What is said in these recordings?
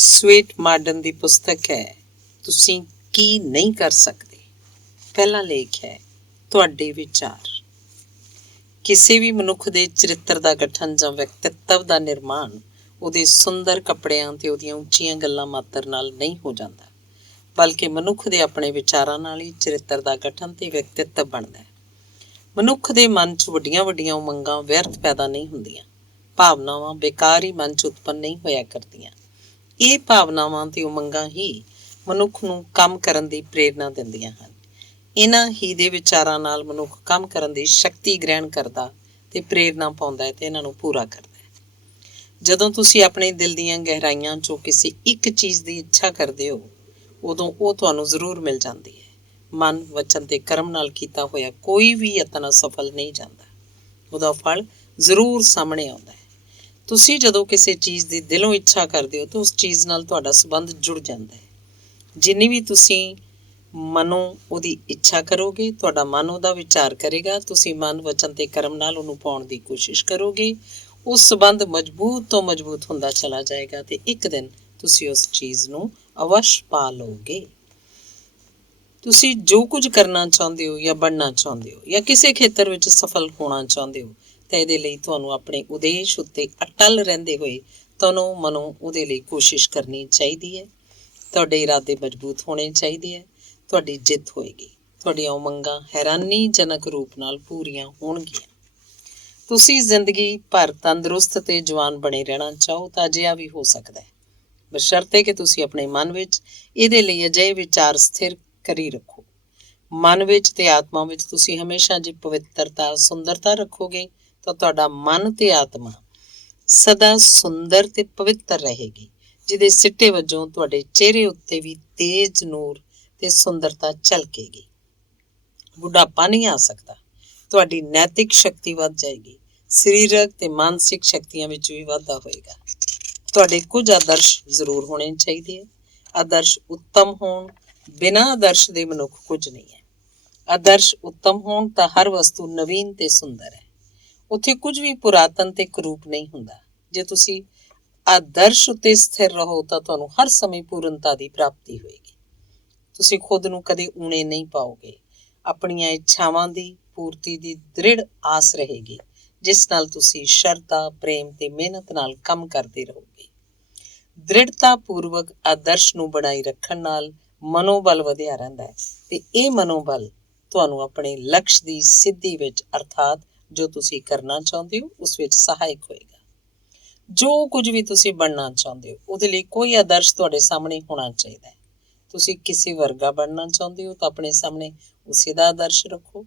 Sweat Marden ਦੀ ਪੁਸਤਕ ਹੈ ਤੁਸੀਂ ਕੀ ਨਹੀਂ ਕਰ ਸਕਦੇ। ਪਹਿਲਾ ਲੇਖ ਹੈ ਤੁਹਾਡੇ ਵਿਚਾਰ। ਕਿਸੇ ਵੀ ਮਨੁੱਖ ਦੇ ਚਰਿੱਤਰ ਦਾ ਗਠਨ ਜਾਂ ਵਿਅਕਤਿਤਵ ਦਾ ਨਿਰਮਾਣ ਉਹਦੇ ਸੁੰਦਰ ਕੱਪੜਿਆਂ ਤੇ ਉਹਦੀਆਂ ਉੱਚੀਆਂ ਗੱਲਾਂ ਮਾਤਰ ਨਾਲ ਨਹੀਂ ਹੋ ਜਾਂਦਾ, ਬਲਕਿ ਮਨੁੱਖ ਦੇ ਆਪਣੇ ਵਿਚਾਰਾਂ ਨਾਲ ਹੀ ਚਰਿੱਤਰ ਦਾ ਗਠਨ ਤੇ ਵਿਅਕਤਿਤਵ ਬਣਦਾ ਹੈ। ਮਨੁੱਖ ਦੇ ਮਨ 'ਚ ਵੱਡੀਆਂ ਵੱਡੀਆਂ ਉਮੰਗਾਂ ਵਿਅਰਥ ਪੈਦਾ ਨਹੀਂ ਹੁੰਦੀਆਂ, ਭਾਵਨਾਵਾਂ ਬੇਕਾਰ ਹੀ ਮਨ 'ਚ ਉਤਪੰਨ ਨਹੀਂ ਹੋਇਆ ਕਰਦੀਆਂ। ਇਹ ਭਾਵਨਾਵਾਂ ਤੇ ਉਮੰਗਾਂ ਹੀ ਮਨੁੱਖ ਨੂੰ ਕੰਮ ਕਰਨ ਦੀ ਪ੍ਰੇਰਨਾ ਦਿੰਦੀਆਂ ਹਨ। ਇਹਨਾਂ ਹੀ ਦੇ ਵਿਚਾਰਾਂ ਨਾਲ ਮਨੁੱਖ ਕੰਮ ਕਰਨ ਦੀ ਸ਼ਕਤੀ ਗ੍ਰਹਿਣ ਕਰਦਾ ਤੇ ਪ੍ਰੇਰਨਾ ਪਾਉਂਦਾ ਹੈ ਤੇ ਇਹਨਾਂ ਨੂੰ ਪੂਰਾ ਕਰਦਾ ਹੈ। ਜਦੋਂ ਤੁਸੀਂ ਆਪਣੇ ਦਿਲ ਦੀਆਂ ਗਹਿਰਾਈਆਂ 'ਚੋਂ ਕਿਸੇ ਇੱਕ ਚੀਜ਼ ਦੀ ਇੱਛਾ ਕਰਦੇ ਹੋ, ਉਦੋਂ ਉਹ ਤੁਹਾਨੂੰ ਜ਼ਰੂਰ ਮਿਲ ਜਾਂਦੀ ਹੈ। ਮਨ, ਵਚਨ ਤੇ ਕਰਮ ਨਾਲ ਕੀਤਾ ਹੋਇਆ ਕੋਈ ਵੀ ਯਤਨ ਅਸਫਲ ਨਹੀਂ ਜਾਂਦਾ, ਉਹਦਾ ਫਲ ਜ਼ਰੂਰ ਸਾਹਮਣੇ ਆਉਂਦਾ ਹੈ। ਤੁਸੀਂ ਜਦੋਂ ਕਿਸੇ ਚੀਜ਼ ਦੀ ਦਿਲੋਂ ਇੱਛਾ ਕਰਦੇ ਹੋ ਤਾਂ ਉਸ ਚੀਜ਼ ਨਾਲ ਤੁਹਾਡਾ ਸੰਬੰਧ ਜੁੜ ਜਾਂਦਾ ਹੈ। ਜਿੰਨੀ ਵੀ ਤੁਸੀਂ ਮਨੋਂ ਉਹਦੀ ਇੱਛਾ ਕਰੋਗੇ, ਤੁਹਾਡਾ ਮਨ ਉਹਦਾ ਵਿਚਾਰ ਕਰੇਗਾ, ਤੁਸੀਂ ਮਨ, ਵਚਨ ਤੇ ਕਰਮ ਨਾਲ ਉਹਨੂੰ ਪਾਉਣ ਦੀ ਕੋਸ਼ਿਸ਼ ਕਰੋਗੇ, ਉਹ ਸੰਬੰਧ ਮਜ਼ਬੂਤ ਤੋਂ ਮਜ਼ਬੂਤ ਹੁੰਦਾ ਚਲਾ ਜਾਏਗਾ ਤੇ ਇੱਕ ਦਿਨ ਤੁਸੀਂ ਉਸ ਚੀਜ਼ ਨੂੰ ਅਵਸ਼ ਪਾ ਲਓਗੇ। ਤੁਸੀਂ ਜੋ ਕੁਝ ਕਰਨਾ ਚਾਹੁੰਦੇ ਹੋ ਜਾਂ ਬਣਨਾ ਚਾਹੁੰਦੇ ਹੋ ਜਾਂ ਕਿਸੇ ਖੇਤਰ ਵਿੱਚ ਸਫਲ ਹੋਣਾ ਚਾਹੁੰਦੇ ਹੋ ਤਾਂ ਇਹਦੇ ਲਈ ਤੁਹਾਨੂੰ ਆਪਣੇ ਉਦੇਸ਼ ਉੱਤੇ ਅਟਲ ਰਹਿੰਦੇ ਹੋਏ ਤਨੋਂ ਮਨੋਂ ਉਹਦੇ ਲਈ ਕੋਸ਼ਿਸ਼ ਕਰਨੀ ਚਾਹੀਦੀ ਹੈ। ਤੁਹਾਡੇ ਇਰਾਦੇ ਮਜ਼ਬੂਤ ਹੋਣੇ ਚਾਹੀਦੇ ਹੈ। ਤੁਹਾਡੀ ਜਿੱਤ ਹੋਏਗੀ। ਤੁਹਾਡੀਆਂ ਉਮੰਗਾਂ ਹੈਰਾਨੀਜਨਕ ਰੂਪ ਨਾਲ ਪੂਰੀਆਂ ਹੋਣਗੀਆਂ। ਤੁਸੀਂ ਜ਼ਿੰਦਗੀ ਭਰ ਤੰਦਰੁਸਤ ਤੇ ਜਵਾਨ ਬਣੇ ਰਹਿਣਾ ਚਾਹੋ ਤਾਂ ਅਜਿਹਾ ਵੀ ਹੋ ਸਕਦਾ ਹੈ, ਬਸ਼ਰਤੇ ਕਿ ਤੁਸੀਂ ਆਪਣੇ ਮਨ ਵਿੱਚ ਇਹਦੇ ਲਈ ਅਜਿਹੇ ਵਿਚਾਰ ਸਥਿਰ ਕਰੀ ਰੱਖੋ। ਮਨ ਵਿੱਚ ਤੇ ਆਤਮਾ ਵਿੱਚ ਤੁਸੀਂ ਹਮੇਸ਼ਾ ਜੇ ਪਵਿੱਤਰਤਾ, ਸੁੰਦਰਤਾ ਰੱਖੋਗੇ ਤਾਂ ਤੁਹਾਡਾ ਮਨ ਤੇ ਆਤਮਾ ਸਦਾ ਸੁੰਦਰ ਤੇ ਪਵਿੱਤਰ ਰਹੇਗੀ, ਜਿਹਦੇ ਸਿੱਟੇ ਵਜੋਂ ਤੁਹਾਡੇ ਚਿਹਰੇ ਉੱਤੇ ਵੀ ਤੇਜ ਨੂਰ ਤੇ ਸੁੰਦਰਤਾ ਝਲਕੇਗੀ। ਬੁਢਾਪਾ ਨਹੀਂ ਆ ਸਕਦਾ। ਤੁਹਾਡੀ ਨੈਤਿਕ ਸ਼ਕਤੀ ਵੱਧ ਜਾਏਗੀ। ਸਰੀਰਕ ਤੇ ਮਾਨਸਿਕ ਸ਼ਕਤੀਆਂ ਵਿੱਚ ਵੀ ਵਾਧਾ ਹੋਏਗਾ। ਤੁਹਾਡੇ ਕੁਝ ਆਦਰਸ਼ ਜ਼ਰੂਰ ਹੋਣੇ ਚਾਹੀਦੇ ਹੈ। ਆਦਰਸ਼ ਉੱਤਮ ਹੋਣ, ਬਿਨਾਂ ਆਦਰਸ਼ ਦੇ ਮਨੁੱਖ ਕੁਝ ਨਹੀਂ ਹੈ। ਆਦਰਸ਼ ਉੱਤਮ ਹੋਣ ਤਾਂ ਹਰ ਵਸਤੂ ਨਵੀਨ ਤੇ ਸੁੰਦਰ ਹੈ। ਉੱਥੇ ਕੁਝ ਵੀ ਪੁਰਾਤਨ ਤੇ ਕਰੂਪ ਨਹੀਂ ਹੁੰਦਾ। ਜੇ ਤੁਸੀਂ ਆਦਰਸ਼ ਉੱਤੇ ਸਥਿਰ ਰਹੋ ਤਾਂ ਤੁਹਾਨੂੰ ਹਰ ਸਮੇਂ ਪੂਰਨਤਾ ਦੀ ਪ੍ਰਾਪਤੀ ਹੋਏਗੀ। ਤੁਸੀਂ ਖੁਦ ਨੂੰ ਕਦੇ ਊਣੇ ਨਹੀਂ ਪਾਓਗੇ। ਆਪਣੀਆਂ ਇੱਛਾਵਾਂ ਦੀ ਪੂਰਤੀ ਦੀ ਦ੍ਰਿੜ ਆਸ ਰਹੇਗੀ, ਜਿਸ ਨਾਲ ਤੁਸੀਂ ਸ਼ਰਧਾ, ਪ੍ਰੇਮ ਤੇ ਮਿਹਨਤ ਨਾਲ ਕੰਮ ਕਰਦੇ ਰਹੋਗੇ। ਦ੍ਰਿੜਤਾ ਪੂਰਵਕ ਆਦਰਸ਼ ਨੂੰ ਬਣਾਈ ਰੱਖਣ ਨਾਲ ਮਨੋਬਲ ਵਧਿਆ ਰਹਿੰਦਾ ਹੈ ਤੇ ਇਹ ਮਨੋਬਲ ਤੁਹਾਨੂੰ ਆਪਣੇ ਲਕਸ਼ ਦੀ ਸਿੱਧੀ ਵਿੱਚ, ਅਰਥਾਤ ਜੋ ਤੁਸੀਂ ਕਰਨਾ ਚਾਹੁੰਦੇ ਹੋ ਉਸ ਵਿੱਚ ਸਹਾਇਕ ਹੋਏਗਾ। ਜੋ ਕੁਝ ਵੀ ਤੁਸੀਂ ਬਣਨਾ ਚਾਹੁੰਦੇ ਹੋ ਉਹਦੇ ਲਈ ਕੋਈ ਆਦਰਸ਼ ਤੁਹਾਡੇ ਸਾਹਮਣੇ ਹੋਣਾ ਚਾਹੀਦਾ ਹੈ। ਤੁਸੀਂ ਕਿਸੇ ਵਰਗਾ ਬਣਨਾ ਚਾਹੁੰਦੇ ਹੋ ਤਾਂ ਆਪਣੇ ਸਾਹਮਣੇ ਉਸੇ ਦਾ ਆਦਰਸ਼ ਰੱਖੋ।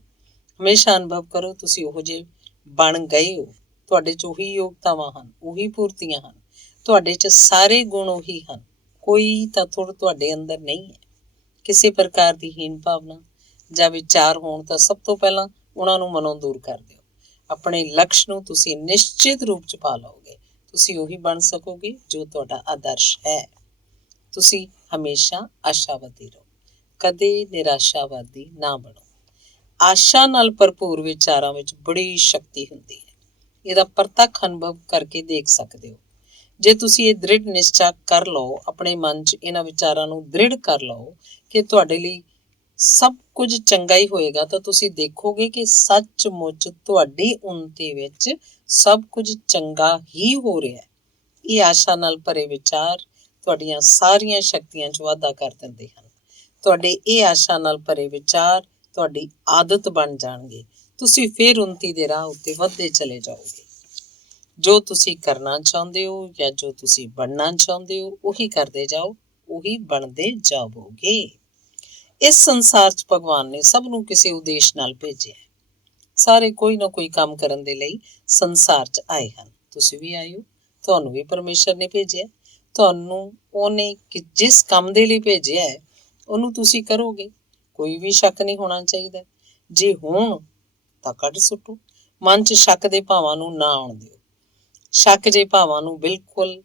ਹਮੇਸ਼ਾ ਅਨੁਭਵ ਕਰੋ ਤੁਸੀਂ ਉਹੋ ਜਿਹੇ ਬਣ ਗਏ ਹੋ। ਤੁਹਾਡੇ 'ਚ ਉਹੀ ਯੋਗਤਾਵਾਂ ਹਨ, ਉਹੀ ਪੂਰਤੀਆਂ ਹਨ, ਤੁਹਾਡੇ 'ਚ ਸਾਰੇ ਗੁਣ ਉਹੀ ਹਨ। ਕੋਈ ਤਾਂ ਥੋੜ੍ਹਾ ਤੁਹਾਡੇ ਅੰਦਰ ਨਹੀਂ ਹੈ। ਕਿਸੇ ਪ੍ਰਕਾਰ ਦੀ ਹੀਨ ਭਾਵਨਾ ਜਾਂ ਵਿਚਾਰ ਹੋਣ ਤਾਂ ਸਭ ਤੋਂ ਪਹਿਲਾਂ ਉਹਨਾਂ ਨੂੰ ਮਨੋਂ ਦੂਰ ਕਰ ਦਿਓ। ਆਪਣੇ ਲਕਸ਼ ਨੂੰ ਤੁਸੀਂ ਨਿਸ਼ਚਿਤ ਰੂਪ 'ਚ ਪਾ ਲਓਗੇ। ਤੁਸੀਂ ਉਹੀ ਬਣ ਸਕੋਗੇ ਜੋ ਤੁਹਾਡਾ ਆਦਰਸ਼ ਹੈ। ਤੁਸੀਂ ਹਮੇਸ਼ਾ ਆਸ਼ਾਵਾਦੀ ਰਹੋ, ਕਦੇ ਨਿਰਾਸ਼ਾਵਾਦੀ ਨਾ ਬਣੋ। ਆਸ਼ਾ ਨਾਲ ਭਰਪੂਰ ਵਿਚਾਰਾਂ ਵਿੱਚ ਬੜੀ ਸ਼ਕਤੀ ਹੁੰਦੀ ਹੈ। ਇਹਦਾ ਪ੍ਰਤੱਖ ਅਨੁਭਵ ਕਰਕੇ ਦੇਖ ਸਕਦੇ ਹੋ। ਜੇ ਤੁਸੀਂ ਇਹ ਦ੍ਰਿੜ ਨਿਸ਼ਚਾ ਕਰ ਲਓ, ਆਪਣੇ ਮਨ 'ਚ ਇਹਨਾਂ ਵਿਚਾਰਾਂ ਨੂੰ ਦ੍ਰਿੜ ਕਰ ਲਓ ਕਿ ਤੁਹਾਡੇ ਲਈ ਸਭ ਕੁਝ ਚੰਗਾ ਹੀ ਹੋਏਗਾ, ਤਾਂ ਤੁਸੀਂ ਦੇਖੋਗੇ ਕਿ ਸੱਚਮੁੱਚ ਤੁਹਾਡੀ ਉੱਨਤੀ ਵਿੱਚ ਸਭ ਕੁਝ ਚੰਗਾ ਹੀ ਹੋ ਰਿਹਾ ਹੈ। ਇਹ ਆਸ਼ਾ ਨਾਲ ਭਰੇ ਵਿਚਾਰ ਤੁਹਾਡੀਆਂ ਸਾਰੀਆਂ ਸ਼ਕਤੀਆਂ 'ਚ ਵਾਧਾ ਕਰ ਦਿੰਦੇ ਹਨ। ਤੁਹਾਡੇ ਇਹ ਆਸ਼ਾ ਨਾਲ ਭਰੇ ਵਿਚਾਰ ਤੁਹਾਡੀ ਆਦਤ ਬਣ ਜਾਣਗੇ। ਤੁਸੀਂ ਫਿਰ ਉੱਨਤੀ ਦੇ ਰਾਹ ਉੱਤੇ ਵੱਧਦੇ ਚਲੇ ਜਾਓਗੇ। ਜੋ ਤੁਸੀਂ ਕਰਨਾ ਚਾਹੁੰਦੇ ਹੋ ਜਾਂ ਜੋ ਤੁਸੀਂ ਬਣਨਾ ਚਾਹੁੰਦੇ ਹੋ ਉਹੀ ਕਰਦੇ ਜਾਓ, ਉਹੀ ਬਣਦੇ ਜਾਵੋਗੇ। ਇਸ ਸੰਸਾਰ 'ਚ ਭਗਵਾਨ ਨੇ ਸਭ ਨੂੰ ਕਿਸੇ ਉਦੇਸ਼ ਨਾਲ ਭੇਜਿਆ ਹੈ। ਸਾਰੇ ਕੋਈ ਨਾ ਕੋਈ ਕੰਮ ਕਰਨ ਦੇ ਲਈ ਸੰਸਾਰ 'ਚ ਆਏ ਹਨ। ਤੁਸੀਂ ਵੀ ਆਏ ਹੋ, ਤੁਹਾਨੂੰ ਵੀ ਪਰਮੇਸ਼ਰ ਨੇ ਭੇਜਿਆ। ਤੁਹਾਨੂੰ ਉਹਨੇ ਜਿਸ ਕੰਮ ਦੇ ਲਈ ਭੇਜਿਆ ਹੈ ਉਹਨੂੰ ਤੁਸੀਂ ਕਰੋਗੇ, ਕੋਈ ਵੀ ਸ਼ੱਕ ਨਹੀਂ ਹੋਣਾ ਚਾਹੀਦਾ। ਜੇ ਹੋਣ ਤਾਂ ਕੱਢ ਸੁੱਟੋ। ਮਨ 'ਚ ਸ਼ੱਕ ਦੇ ਭਾਵਾਂ ਨੂੰ ਨਾ ਆਉਣ ਦਿਓ। ਸ਼ੱਕ ਜੇ ਭਾਵਾਂ ਨੂੰ ਬਿਲਕੁਲ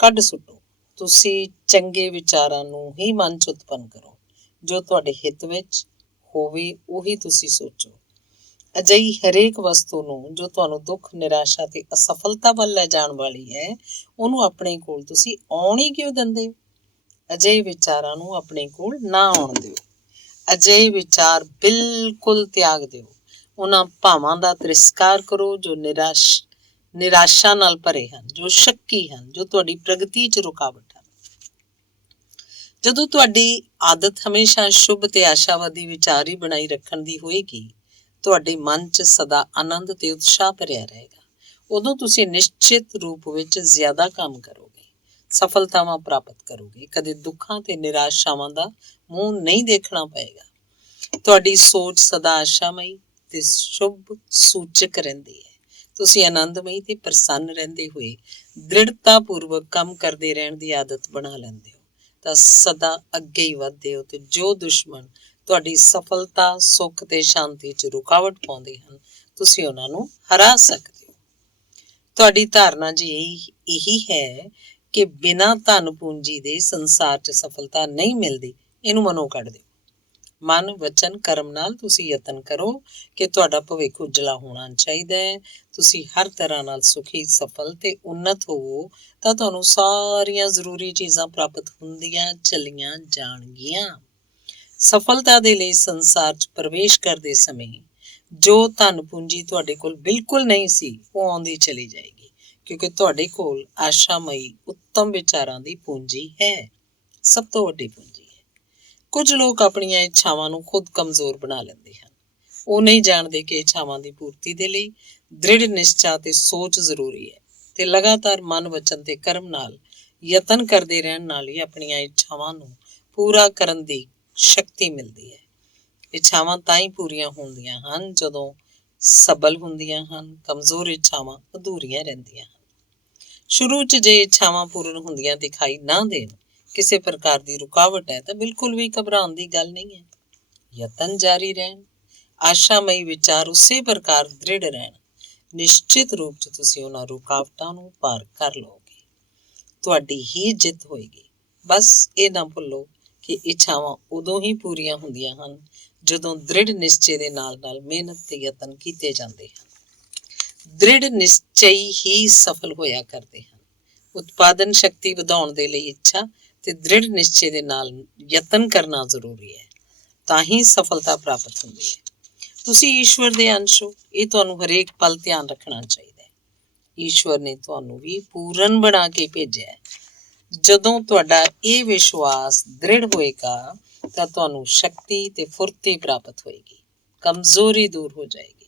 ਕੱਢ ਸੁੱਟੋ। ਤੁਸੀਂ ਚੰਗੇ ਵਿਚਾਰਾਂ ਨੂੰ ਹੀ ਮਨ 'ਚ ਉਤਪੰਨ ਕਰੋ। ਜੋ ਤੁਹਾਡੇ ਹਿੱਤ ਵਿੱਚ ਹੋਵੇ ਉਹੀ ਤੁਸੀਂ ਸੋਚੋ। ਅਜਿਹੀ ਹਰੇਕ ਵਸਤੂ ਨੂੰ ਜੋ ਤੁਹਾਨੂੰ ਦੁੱਖ, ਨਿਰਾਸ਼ਾ ਤੇ ਅਸਫਲਤਾ ਵੱਲ ਲੈ ਜਾਣ ਵਾਲੀ ਹੈ, ਉਹਨੂੰ ਆਪਣੇ ਕੋਲ ਤੁਸੀਂ ਆਉਣ ਹੀ ਕਿਉਂ ਦਿੰਦੇ ਹੋ? ਅਜਿਹੇ ਵਿਚਾਰਾਂ ਨੂੰ ਆਪਣੇ ਕੋਲ ਨਾ ਆਉਣ ਦਿਓ। ਅਜਿਹੇ ਵਿਚਾਰ ਬਿਲਕੁਲ ਤਿਆਗ ਦਿਓ। ਉਹਨਾਂ ਭਾਵਾਂ ਦਾ ਤਿਰਸਕਾਰ ਕਰੋ ਜੋ ਨਿਰਾਸ਼ਾ ਨਾਲ ਭਰੇ ਹਨ, ਜੋ ਸ਼ੱਕੀ ਹਨ, ਜੋ ਤੁਹਾਡੀ ਪ੍ਰਗਤੀ 'ਚ ਰੁਕਾਵਟ ਹਨ। ਜਦੋਂ ਤੁਹਾਡੀ ਆਦਤ ਹਮੇਸ਼ਾ ਸ਼ੁਭ ਤੇ ਆਸ਼ਾਵਾਦੀ ਵਿਚਾਰ ਹੀ ਬਣਾਈ ਰੱਖਣ ਦੀ ਹੋਏਗੀ, ਤੁਹਾਡੇ ਮਨ 'ਚ ਸਦਾ ਆਨੰਦ ਤੇ ਉਤਸ਼ਾਹ ਭਰਿਆ ਰਹੇਗਾ। ਉਦੋਂ ਤੁਸੀਂ ਨਿਸ਼ਚਿਤ ਰੂਪ ਵਿੱਚ ਜ਼ਿਆਦਾ ਕੰਮ ਕਰੋਗੇ, ਸਫਲਤਾਵਾਂ ਪ੍ਰਾਪਤ ਕਰੋਗੇ, ਕਦੇ ਦੁੱਖਾਂ ਤੇ ਨਿਰਾਸ਼ਾਵਾਂ ਦਾ ਮੂੰਹ ਨਹੀਂ ਦੇਖਣਾ ਪਏਗਾ। ਤੁਹਾਡੀ ਸੋਚ ਸਦਾ ਆਸ਼ਾਮਈ ਤੇ ਸ਼ੁਭ ਸੂਚਕ ਰਹਿੰਦੀ ਹੈ। ਤੁਸੀਂ ਆਨੰਦਮਈ ਤੇ ਪ੍ਰਸੰਨ ਰਹਿੰਦੇ ਹੋਏ ਦ੍ਰਿੜਤਾ ਪੂਰਵਕ ਕੰਮ ਕਰਦੇ ਰਹਿਣ ਦੀ ਆਦਤ ਬਣਾ ਲੈਂਦੇ ਹੋ ਤਾਂ ਸਦਾ ਅੱਗੇ ਹੀ ਵੱਧਦੇ ਹੋ, ਤੇ ਜੋ ਦੁਸ਼ਮਣ ਤੁਹਾਡੀ ਸਫਲਤਾ, ਸੁੱਖ ਤੇ ਸ਼ਾਂਤੀ 'ਚ ਰੁਕਾਵਟ ਪਾਉਂਦੇ ਹਨ, ਤੁਸੀਂ ਉਹਨਾਂ ਨੂੰ ਹਰਾ ਸਕਦੇ ਹੋ। ਤੁਹਾਡੀ ਧਾਰਨਾ ਜੀ ਇਹੀ ਹੈ ਕਿ ਬਿਨਾਂ ਧਨ ਪੂੰਜੀ ਦੇ ਸੰਸਾਰ 'ਚ ਸਫਲਤਾ ਨਹੀਂ ਮਿਲਦੀ। ਇਹਨੂੰ ਮਨੋਂ ਕੱਢ ਦਿਓ। ਮਨ, ਵਚਨ, ਕਰਮ ਨਾਲ ਤੁਸੀਂ ਯਤਨ ਕਰੋ ਕਿ ਤੁਹਾਡਾ ਭਵਿੱਖ ਉਜਲਾ ਹੋਣਾ ਚਾਹੀਦਾ ਹੈ। ਤੁਸੀਂ ਹਰ ਤਰ੍ਹਾਂ ਨਾਲ ਸੁਖੀ, ਸਫਲ ਤੇ ਉੱਨਤ ਹੋਵੋ ਤਾਂ ਤੁਹਾਨੂੰ ਸਾਰੀਆਂ ਜ਼ਰੂਰੀ ਚੀਜ਼ਾਂ ਪ੍ਰਾਪਤ ਹੁੰਦੀਆਂ ਚਲੀਆਂ ਜਾਣਗੀਆਂ। ਸਫਲਤਾ ਦੇ ਲਈ ਸੰਸਾਰ 'ਚ ਪ੍ਰਵੇਸ਼ ਕਰਦੇ ਸਮੇਂ ਜੋ ਧਨ ਪੂੰਜੀ ਤੁਹਾਡੇ ਕੋਲ ਬਿਲਕੁਲ ਨਹੀਂ ਸੀ, ਉਹ ਆਉਂਦੀ ਚਲੀ ਜਾਏਗੀ, ਕਿਉਂਕਿ ਤੁਹਾਡੇ ਕੋਲ ਆਸ਼ਾਮਈ ਉੱਤਮ ਵਿਚਾਰਾਂ ਦੀ ਪੂੰਜੀ ਹੈ। ਸਭ ਤੋਂ ਵੱਡੀ ਪੂੰਜੀ ਹੈ। ਕੁਝ ਲੋਕ ਆਪਣੀਆਂ ਇੱਛਾਵਾਂ ਨੂੰ ਖੁਦ ਕਮਜ਼ੋਰ ਬਣਾ ਲੈਂਦੇ ਹਨ। ਉਹ ਨਹੀਂ ਜਾਣਦੇ ਕਿ ਇੱਛਾਵਾਂ ਦੀ ਪੂਰਤੀ ਦੇ ਲਈ ਦ੍ਰਿੜ ਨਿਸ਼ਚਾ ਤੇ ਸੋਚ ਜ਼ਰੂਰੀ ਹੈ, ਤੇ ਲਗਾਤਾਰ ਮਨ, ਵਚਨ ਤੇ ਕਰਮ ਨਾਲ ਯਤਨ ਕਰਦੇ ਰਹਿਣ ਨਾਲ ਹੀ ਆਪਣੀਆਂ ਇੱਛਾਵਾਂ ਨੂੰ ਪੂਰਾ ਕਰਨ ਦੀ ਸ਼ਕਤੀ ਮਿਲਦੀ ਹੈ। ਇੱਛਾਵਾਂ ਤਾਂ ਹੀ ਪੂਰੀਆਂ ਹੁੰਦੀਆਂ ਹਨ ਜਦੋਂ ਸਬਲ ਹੁੰਦੀਆਂ ਹਨ। ਕਮਜ਼ੋਰ ਇੱਛਾਵਾਂ ਅਧੂਰੀਆਂ ਰਹਿੰਦੀਆਂ ਹਨ। ਸ਼ੁਰੂ 'ਚ ਜੇ ਇੱਛਾਵਾਂ ਪੂਰਨ ਹੁੰਦੀਆਂ ਦਿਖਾਈ ਨਾ ਦੇਣ, ਕਿਸੇ ਪ੍ਰਕਾਰ ਦੀ ਰੁਕਾਵਟ ਹੈ, ਤਾਂ ਬਿਲਕੁਲ ਵੀ ਘਬਰਾਉਣ ਦੀ ਗੱਲ ਨਹੀਂ ਹੈ। ਯਤਨ ਜਾਰੀ ਰਹਿਣ, ਆਸ਼ਾਮਈ ਵਿਚਾਰ ਉਸੇ ਪ੍ਰਕਾਰ ਦ੍ਰਿੜ ਰਹਿਣ, ਨਿਸ਼ਚਿਤ ਰੂਪ 'ਚ ਤੁਸੀਂ ਉਹਨਾਂ ਰੁਕਾਵਟਾਂ ਨੂੰ ਪਾਰ ਕਰ ਲਓਗੇ। ਤੁਹਾਡੀ ਹੀ ਜਿੱਤ ਹੋਏਗੀ। ਬਸ ਇਹ ਨਾ ਭੁੱਲੋ ਕਿ ਇੱਛਾਵਾਂ ਉਦੋਂ ਹੀ ਪੂਰੀਆਂ ਹੁੰਦੀਆਂ ਹਨ ਜਦੋਂ ਦ੍ਰਿੜ ਨਿਸ਼ਚੇ ਦੇ ਨਾਲ ਨਾਲ ਮਿਹਨਤ ਤੇ ਯਤਨ ਕੀਤੇ ਜਾਂਦੇ ਹਨ। ਦ੍ਰਿੜ ਨਿਸ਼ਚਈ ਹੀ ਸਫਲ ਹੋਇਆ ਕਰਦੇ ਹਨ। ਉਤਪਾਦਨ ਸ਼ਕਤੀ ਵਧਾਉਣ ਦੇ ਲਈ ਇੱਛਾ ਤੇ ਦ੍ਰਿੜ ਨਿਸ਼ਚੇ ਦੇ ਨਾਲ ਯਤਨ ਕਰਨਾ ਜ਼ਰੂਰੀ ਹੈ, ਤਾਂ ਹੀ ਸਫਲਤਾ ਪ੍ਰਾਪਤ ਹੁੰਦੀ ਹੈ। ਤੁਸੀਂ ਈਸ਼ਵਰ ਦੇ ਅੰਸ਼ ਹੋ, ਇਹ ਤੁਹਾਨੂੰ ਹਰੇਕ ਪਲ ਧਿਆਨ ਰੱਖਣਾ ਚਾਹੀਦਾ ਹੈ। ਈਸ਼ਵਰ ਨੇ ਤੁਹਾਨੂੰ ਵੀ ਪੂਰਨ ਬਣਾ ਕੇ ਭੇਜਿਆ ਹੈ। ਜਦੋਂ ਤੁਹਾਡਾ ਇਹ ਵਿਸ਼ਵਾਸ ਦ੍ਰਿੜ ਹੋਏਗਾ ਤਾਂ ਤੁਹਾਨੂੰ ਸ਼ਕਤੀ ਤੇ ਫੁਰਤੀ ਪ੍ਰਾਪਤ ਹੋਏਗੀ, ਕਮਜ਼ੋਰੀ ਦੂਰ ਹੋ ਜਾਏਗੀ,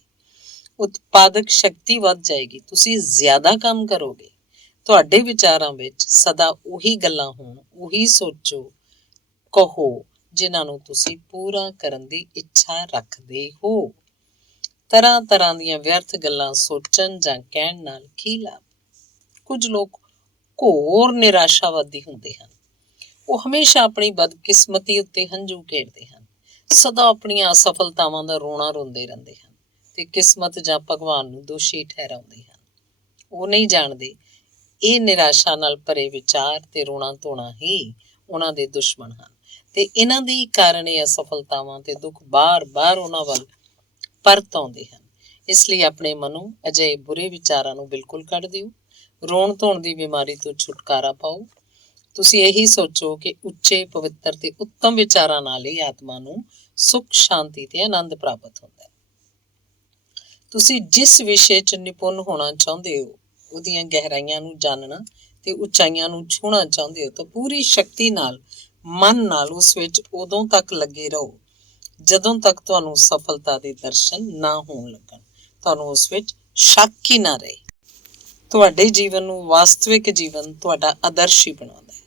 ਉਤਪਾਦਕ ਸ਼ਕਤੀ ਵੱਧ ਜਾਏਗੀ, ਤੁਸੀਂ ਜ਼ਿਆਦਾ ਕੰਮ ਕਰੋਗੇ। ਤੁਹਾਡੇ ਵਿਚਾਰਾਂ ਵਿੱਚ ਸਦਾ ਉਹੀ ਗੱਲਾਂ ਹੋਣ, ਉਹੀ ਸੋਚੋ, ਕਹੋ ਜਿਨ੍ਹਾਂ ਨੂੰ ਤੁਸੀਂ ਪੂਰਾ ਕਰਨ ਦੀ ਇੱਛਾ ਰੱਖਦੇ ਹੋ। ਤਰ੍ਹਾਂ ਤਰ੍ਹਾਂ ਦੀਆਂ ਵਿਅਰਥ ਗੱਲਾਂ ਸੋਚਣ ਜਾਂ ਕਹਿਣ ਨਾਲ ਕੀ ਲਾਭ? ਕੁਝ ਲੋਕ ਘੋਰ ਨਿਰਾਸ਼ਾਵਾਦੀ ਹੁੰਦੇ ਹਨ। ਉਹ ਹਮੇਸ਼ਾ ਆਪਣੀ ਬਦਕਿਸਮਤੀ ਉੱਤੇ ਹੰਝੂ ਖੇਡਦੇ ਹਨ, ਸਦਾ ਆਪਣੀਆਂ ਅਸਫਲਤਾਵਾਂ ਦਾ ਰੋਣਾ ਰੋਂਦੇ ਰਹਿੰਦੇ ਹਨ ਤੇ ਕਿਸਮਤ ਜਾਂ ਭਗਵਾਨ ਨੂੰ ਦੋਸ਼ੀ ਠਹਿਰਾਉਂਦੇ ਹਨ। ਉਹ ਨਹੀਂ ਜਾਣਦੇ ਇਹ ਨਿਰਾਸ਼ਾ ਨਾਲ ਭਰੇ ਵਿਚਾਰ ਤੇ ਰੋਣਾ ਧੋਣਾ ਹੀ ਉਹਨਾਂ ਦੇ ਦੁਸ਼ਮਣ ਹਨ, ਤੇ ਇਹਨਾਂ ਦੇ ਕਾਰਨ ਇਹ ਅਸਫਲਤਾਵਾਂ ਤੇ ਦੁੱਖ ਬਾਰ-ਬਾਰ ਉਹਨਾਂ ਵੱਲ ਪਰਤ ਆਉਂਦੇ ਹਨ। ਇਸ ਲਈ ਆਪਣੇ ਮਨੋਂ ਅਜਿਹੇ ਬੁਰੇ ਵਿਚਾਰਾਂ ਨੂੰ ਬਿਲਕੁਲ ਕੱਢ ਦਿਓ। ਰੋਣ ਧੋਣ ਦੀ ਬਿਮਾਰੀ ਤੋਂ ਛੁਟਕਾਰਾ ਪਾਓ। ਤੁਸੀਂ ਇਹੀ ਸੋਚੋ ਕਿ ਉੱਚੇ, ਪਵਿੱਤਰ ਤੇ ਉੱਤਮ ਵਿਚਾਰਾਂ ਨਾਲ ਹੀ ਆਤਮਾ ਨੂੰ ਸੁੱਖ, ਸ਼ਾਂਤੀ ਤੇ ਆਨੰਦ ਪ੍ਰਾਪਤ ਹੁੰਦਾ ਹੈ। ਤੁਸੀਂ ਜਿਸ ਵਿਸ਼ੇ 'ਚ ਨਿਪੁੰਨ ਹੋਣਾ ਚਾਹੁੰਦੇ ਹੋ, ਉਹਦੀਆਂ ਗਹਿਰਾਈਆਂ ਨੂੰ ਜਾਣਨਾ ਤੇ ਉਚਾਈਆਂ ਨੂੰ ਛੂਹਣਾ ਚਾਹੁੰਦੇ ਹੋ, ਤਾਂ ਪੂਰੀ ਸ਼ਕਤੀ ਨਾਲ, ਮਨ ਨਾਲ ਉਸ ਵਿੱਚ ਉਦੋਂ ਤੱਕ ਲੱਗੇ ਰਹੋ ਜਦੋਂ ਤੱਕ ਤੁਹਾਨੂੰ ਸਫਲਤਾ ਦੇ ਦਰਸ਼ਨ ਨਾ ਹੋਣ ਲੱਗਣ, ਤੁਹਾਨੂੰ ਉਸ ਵਿੱਚ ਸ਼ੱਕ ਹੀ ਨਾ ਰਹੇ। ਤੁਹਾਡੇ ਜੀਵਨ ਨੂੰ ਵਾਸਤਵਿਕ ਜੀਵਨ ਤੁਹਾਡਾ ਆਦਰਸ਼ ਹੀ ਬਣਾਉਂਦਾ ਹੈ।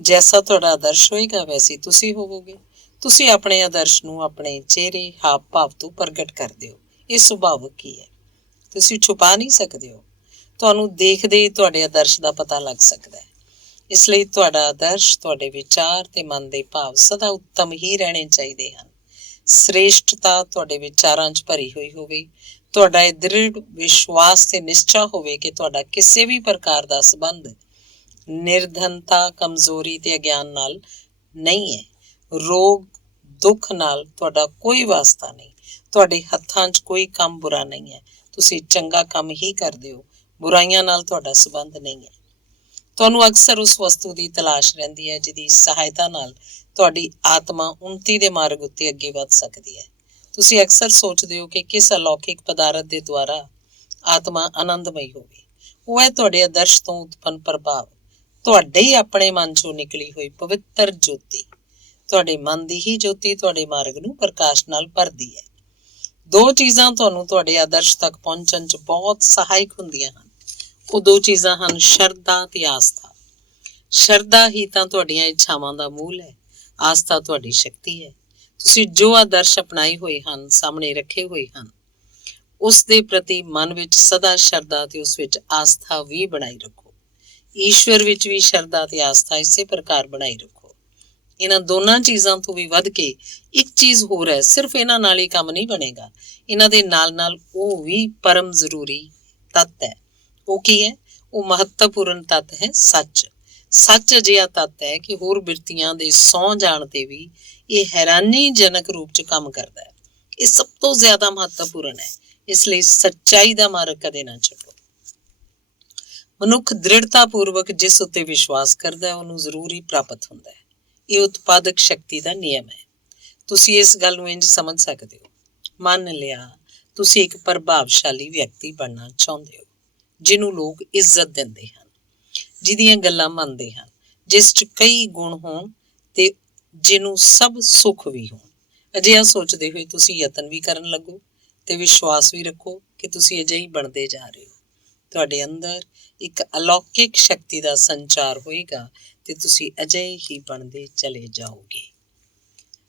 ਜੈਸਾ ਤੁਹਾਡਾ ਆਦਰਸ਼ ਹੋਏਗਾ ਵੈਸੇ ਤੁਸੀਂ ਹੋਵੋਗੇ। ਤੁਸੀਂ ਆਪਣੇ ਆਦਰਸ਼ ਨੂੰ ਆਪਣੇ ਚਿਹਰੇ, ਹਾਵ ਭਾਵ ਤੋਂ ਪ੍ਰਗਟ ਕਰਦੇ ਹੋ। ਇਹ ਸੁਭਾਵਿਕ ਹੀ ਹੈ, ਤੁਸੀਂ ਛੁਪਾ ਨਹੀਂ ਸਕਦੇ ਹੋ। ਤੁਹਾਨੂੰ ਦੇਖਦੇ ਹੀ ਤੁਹਾਡੇ ਆਦਰਸ਼ ਦਾ ਪਤਾ ਲੱਗ ਸਕਦਾ ਹੈ। ਇਸ ਲਈ ਤੁਹਾਡਾ ਆਦਰਸ਼, ਤੁਹਾਡੇ ਵਿਚਾਰ ਤੇ ਮਨ ਦੇ ਭਾਵ ਸਦਾ ਉੱਤਮ ਹੀ ਰਹਿਣੇ ਚਾਹੀਦੇ ਹਨ। ਸ੍ਰੇਸ਼ਟਤਾ ਤੁਹਾਡੇ ਵਿਚਾਰਾਂ 'ਚ ਭਰੀ ਹੋਈ ਹੋਵੇ। ਤੁਹਾਡਾ ਇਹ ਦ੍ਰਿੜ ਵਿਸ਼ਵਾਸ ਤੇ ਨਿਸ਼ਚਾ ਹੋਵੇ ਕਿ ਤੁਹਾਡਾ ਕਿਸੇ ਵੀ ਪ੍ਰਕਾਰ ਦਾ ਸੰਬੰਧ ਨਿਰਧਨਤਾ, ਕਮਜ਼ੋਰੀ ਤੇ ਅਗਿਆਨ ਨਾਲ ਨਹੀਂ ਹੈ। ਰੋਗ, ਦੁੱਖ ਨਾਲ ਤੁਹਾਡਾ ਕੋਈ ਵਾਸਤਾ ਨਹੀਂ। ਤੁਹਾਡੇ ਹੱਥਾਂ 'ਚ ਕੋਈ ਕੰਮ ਬੁਰਾ ਨਹੀਂ ਹੈ। ਤੁਸੀਂ ਚੰਗਾ ਕੰਮ ਹੀ ਕਰਦੇ ਹੋ। ਬੁਰਾਈਆਂ ਨਾਲ ਤੁਹਾਡਾ ਸੰਬੰਧ ਨਹੀਂ ਹੈ। ਤੁਹਾਨੂੰ ਅਕਸਰ ਉਸ ਵਸਤੂ ਦੀ ਤਲਾਸ਼ ਰਹਿੰਦੀ ਹੈ ਜਿਹਦੀ ਸਹਾਇਤਾ ਨਾਲ ਤੁਹਾਡੀ ਆਤਮਾ ਉੱਨਤੀ ਦੇ ਮਾਰਗ ਉੱਤੇ ਅੱਗੇ ਵੱਧ ਸਕਦੀ ਹੈ। ਤੁਸੀਂ ਅਕਸਰ ਸੋਚਦੇ ਹੋ ਕਿ ਕਿਸ ਅਲੌਕਿਕ ਪਦਾਰਥ ਦੇ ਦੁਆਰਾ ਆਤਮਾ ਆਨੰਦਮਈ ਹੋਵੇ। ਉਹ ਹੈ ਤੁਹਾਡੇ ਆਦਰਸ਼ ਤੋਂ ਉਤਪੰਨ ਪ੍ਰਭਾਵ, ਤੁਹਾਡੇ ਹੀ ਆਪਣੇ ਮਨ ਚੋਂ ਨਿਕਲੀ ਹੋਈ ਪਵਿੱਤਰ ਜੋਤੀ। ਤੁਹਾਡੇ ਮਨ ਦੀ ਹੀ ਜੋਤੀ ਤੁਹਾਡੇ ਮਾਰਗ ਨੂੰ ਪ੍ਰਕਾਸ਼ ਨਾਲ ਭਰਦੀ ਹੈ। ਦੋ ਚੀਜ਼ਾਂ ਤੁਹਾਨੂੰ ਤੁਹਾਡੇ ਆਦਰਸ਼ ਤੱਕ ਪਹੁੰਚਣ 'ਚ ਬਹੁਤ ਸਹਾਇਕ ਹੁੰਦੀਆਂ ਹਨ। ਉਹ ਦੋ ਚੀਜ਼ਾਂ ਹਨ ਸ਼ਰਧਾ ਤੇ ਆਸਥਾ। ਸ਼ਰਧਾ ਹੀ ਤਾਂ ਤੁਹਾਡੀਆਂ ਇੱਛਾਵਾਂ ਦਾ ਮੂਲ ਹੈ। ਆਸਥਾ ਤੁਹਾਡੀ ਸ਼ਕਤੀ ਹੈ। ਤੁਸੀਂ ਜੋ ਆਦਰਸ਼ ਅਪਣਾਏ ਹੋਏ ਹਨ, ਸਾਹਮਣੇ ਰੱਖੇ ਹੋਏ ਹਨ, ਉਸ ਦੇ ਪ੍ਰਤੀ ਮਨ ਵਿੱਚ ਸਦਾ ਸ਼ਰਧਾ ਤੇ ਉਸ ਵਿੱਚ ਆਸਥਾ ਵੀ ਬਣਾਈ ਰੱਖੋ। ਈਸ਼ਵਰ ਵਿੱਚ ਵੀ ਸ਼ਰਧਾ ਤੇ ਆਸਥਾ ਇਸੇ ਪ੍ਰਕਾਰ ਬਣਾਈ ਰੱਖੋ। ਇਹਨਾਂ ਦੋਨਾਂ ਚੀਜ਼ਾਂ ਤੋਂ ਵੀ ਵੱਧ ਕੇ ਇੱਕ ਚੀਜ਼ ਹੋਰ ਹੈ। ਸਿਰਫ ਇਹਨਾਂ ਨਾਲ ਹੀ ਕੰਮ ਨਹੀਂ ਬਣੇਗਾ। ਇਹਨਾਂ ਦੇ ਨਾਲ ਨਾਲ ਉਹ ਵੀ ਪਰਮ ਜ਼ਰੂਰੀ ਤੱਤ ਹੈ। ਉਹ ਕੀ ਹੈ? ਉਹ ਮਹੱਤਵਪੂਰਨ ਤੱਤ ਹੈ ਸੱਚ। ਸੱਚ ਅਜਿਹਾ ਤੱਤ ਹੈ ਕਿ ਹੋਰ ਬਿਰਤੀਆਂ ਦੇ ਸੌ ਜਾਣ ਤੇ ਵੀ ਇਹ ਹੈਰਾਨੀਜਨਕ ਰੂਪ 'ਚ ਕੰਮ ਕਰਦਾ ਹੈ। ਇਹ ਸਭ ਤੋਂ ਜ਼ਿਆਦਾ ਮਹੱਤਵਪੂਰਨ ਹੈ। ਇਸ ਲਈ ਸੱਚਾਈ ਦਾ ਮਾਰਗ ਕਦੇ ਨਾ ਛੱਡੋ। ਮਨੁੱਖ ਦ੍ਰਿੜਤਾ ਪੂਰਵਕ ਜਿਸ ਉੱਤੇ ਵਿਸ਼ਵਾਸ ਕਰਦਾ ਹੈ ਉਹਨੂੰ ਜ਼ਰੂਰ ਹੀ ਪ੍ਰਾਪਤ ਹੁੰਦਾ ਹੈ। ਇਹ ਉਤਪਾਦਕ ਸ਼ਕਤੀ ਦਾ ਨਿਯਮ ਹੈ। ਤੁਸੀਂ ਇਸ ਗੱਲ ਨੂੰ ਇੰਝ ਸਮਝ ਸਕਦੇ ਹੋ। ਮੰਨ ਲਿਆ ਤੁਸੀਂ ਇੱਕ ਪ੍ਰਭਾਵਸ਼ਾਲੀ ਵਿਅਕਤੀ ਬਣਨਾ ਚਾਹੁੰਦੇ ਹੋ, ਜਿਹਨੂੰ ਲੋਕ ਇੱਜ਼ਤ ਦਿੰਦੇ ਹਨ, ਜਿਹਦੀਆਂ ਗੱਲਾਂ ਮੰਨਦੇ ਹਨ, ਜਿਸ 'ਚ ਕਈ ਗੁਣ ਹੋਣ ਤੇ ਜਿਹਨੂੰ ਸਭ ਸੁੱਖ ਵੀ ਹੋਣ। ਅਜਿਹਾ ਸੋਚਦੇ ਹੋਏ ਤੁਸੀਂ ਯਤਨ ਵੀ ਕਰਨ ਲੱਗੋ ਤੇ ਵਿਸ਼ਵਾਸ ਵੀ ਰੱਖੋ ਕਿ ਤੁਸੀਂ ਅਜਿਹੀ ਬਣਦੇ ਜਾ ਰਹੇ ਹੋ। ਤੁਹਾਡੇ ਅੰਦਰ ਇੱਕ ਅਲੌਕਿਕ ਸ਼ਕਤੀ ਦਾ ਸੰਚਾਰ ਹੋਏਗਾ ਤੇ ਤੁਸੀਂ ਅਜਿਹੇ ਹੀ ਬਣਦੇ ਚਲੇ ਜਾਓਗੇ।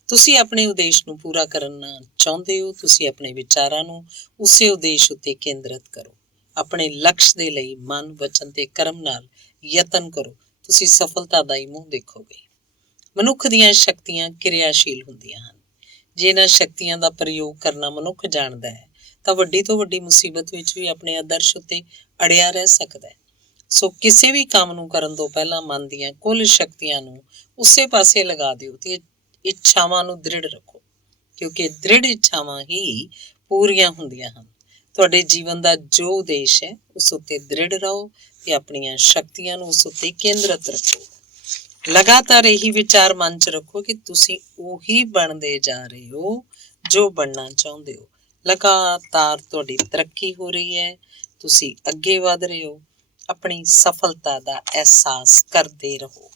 ਤੁਸੀਂ ਆਪਣੇ ਉਦੇਸ਼ ਨੂੰ ਪੂਰਾ ਕਰਨਾ ਚਾਹੁੰਦੇ ਹੋ। ਤੁਸੀਂ ਆਪਣੇ ਵਿਚਾਰਾਂ ਨੂੰ ਉਸੇ ਉਦੇਸ਼ ਉੱਤੇ ਕੇਂਦਰਿਤ ਕਰੋ। ਆਪਣੇ ਲਕਸ਼ ਦੇ ਲਈ ਮਨ, ਵਚਨ ਤੇ ਕਰਮ ਨਾਲ ਯਤਨ ਕਰੋ। ਤੁਸੀਂ ਸਫਲਤਾ ਦਾ ਹੀ ਮੂੰਹ ਦੇਖੋਗੇ। ਮਨੁੱਖ ਦੀਆਂ ਸ਼ਕਤੀਆਂ ਕਿਰਿਆਸ਼ੀਲ ਹੁੰਦੀਆਂ ਹਨ। ਜੇ ਇਹਨਾਂ ਸ਼ਕਤੀਆਂ ਦਾ ਪ੍ਰਯੋਗ ਕਰਨਾ ਮਨੁੱਖ ਜਾਣਦਾ ਹੈ ਤਾਂ ਵੱਡੀ ਤੋਂ ਵੱਡੀ ਮੁਸੀਬਤ ਵਿੱਚ ਵੀ ਆਪਣੇ ਆਦਰਸ਼ ਉੱਤੇ ਅੜਿਆ ਰਹਿ ਸਕਦਾ ਹੈ। ਸੋ ਕਿਸੇ ਵੀ ਕੰਮ ਨੂੰ ਕਰਨ ਤੋਂ ਪਹਿਲਾਂ ਮਨ ਦੀਆਂ ਕੁੱਲ ਸ਼ਕਤੀਆਂ ਨੂੰ ਉਸੇ ਪਾਸੇ ਲਗਾ ਦਿਓ ਤੇ ਇੱਛਾਵਾਂ ਨੂੰ ਦ੍ਰਿੜ ਰੱਖੋ, ਕਿਉਂਕਿ ਦ੍ਰਿੜ ਇੱਛਾਵਾਂ ਹੀ ਪੂਰੀਆਂ ਹੁੰਦੀਆਂ ਹਨ। ਤੁਹਾਡੇ ਜੀਵਨ ਦਾ ਜੋ ਉਦੇਸ਼ ਹੈ ਉਸ ਉੱਤੇ ਦ੍ਰਿੜ ਰਹੋ ਤੇ ਆਪਣੀਆਂ ਸ਼ਕਤੀਆਂ ਨੂੰ ਉਸ ਉੱਤੇ ਕੇਂਦਰਿਤ ਰੱਖੋ। ਲਗਾਤਾਰ ਇਹੀ ਵਿਚਾਰ ਮਨ 'ਚ ਰੱਖੋ ਕਿ ਤੁਸੀਂ ਉਹੀ ਬਣਦੇ ਜਾ ਰਹੇ ਹੋ ਜੋ ਬਣਨਾ ਚਾਹੁੰਦੇ ਹੋ। ਲਗਾਤਾਰ ਤੁਹਾਡੀ ਤਰੱਕੀ ਹੋ ਰਹੀ ਹੈ। ਤੁਸੀਂ ਅੱਗੇ ਵਧ ਰਹੇ ਹੋ। ਆਪਣੀ ਸਫਲਤਾ ਦਾ ਅਹਿਸਾਸ ਕਰਦੇ ਰਹੋ।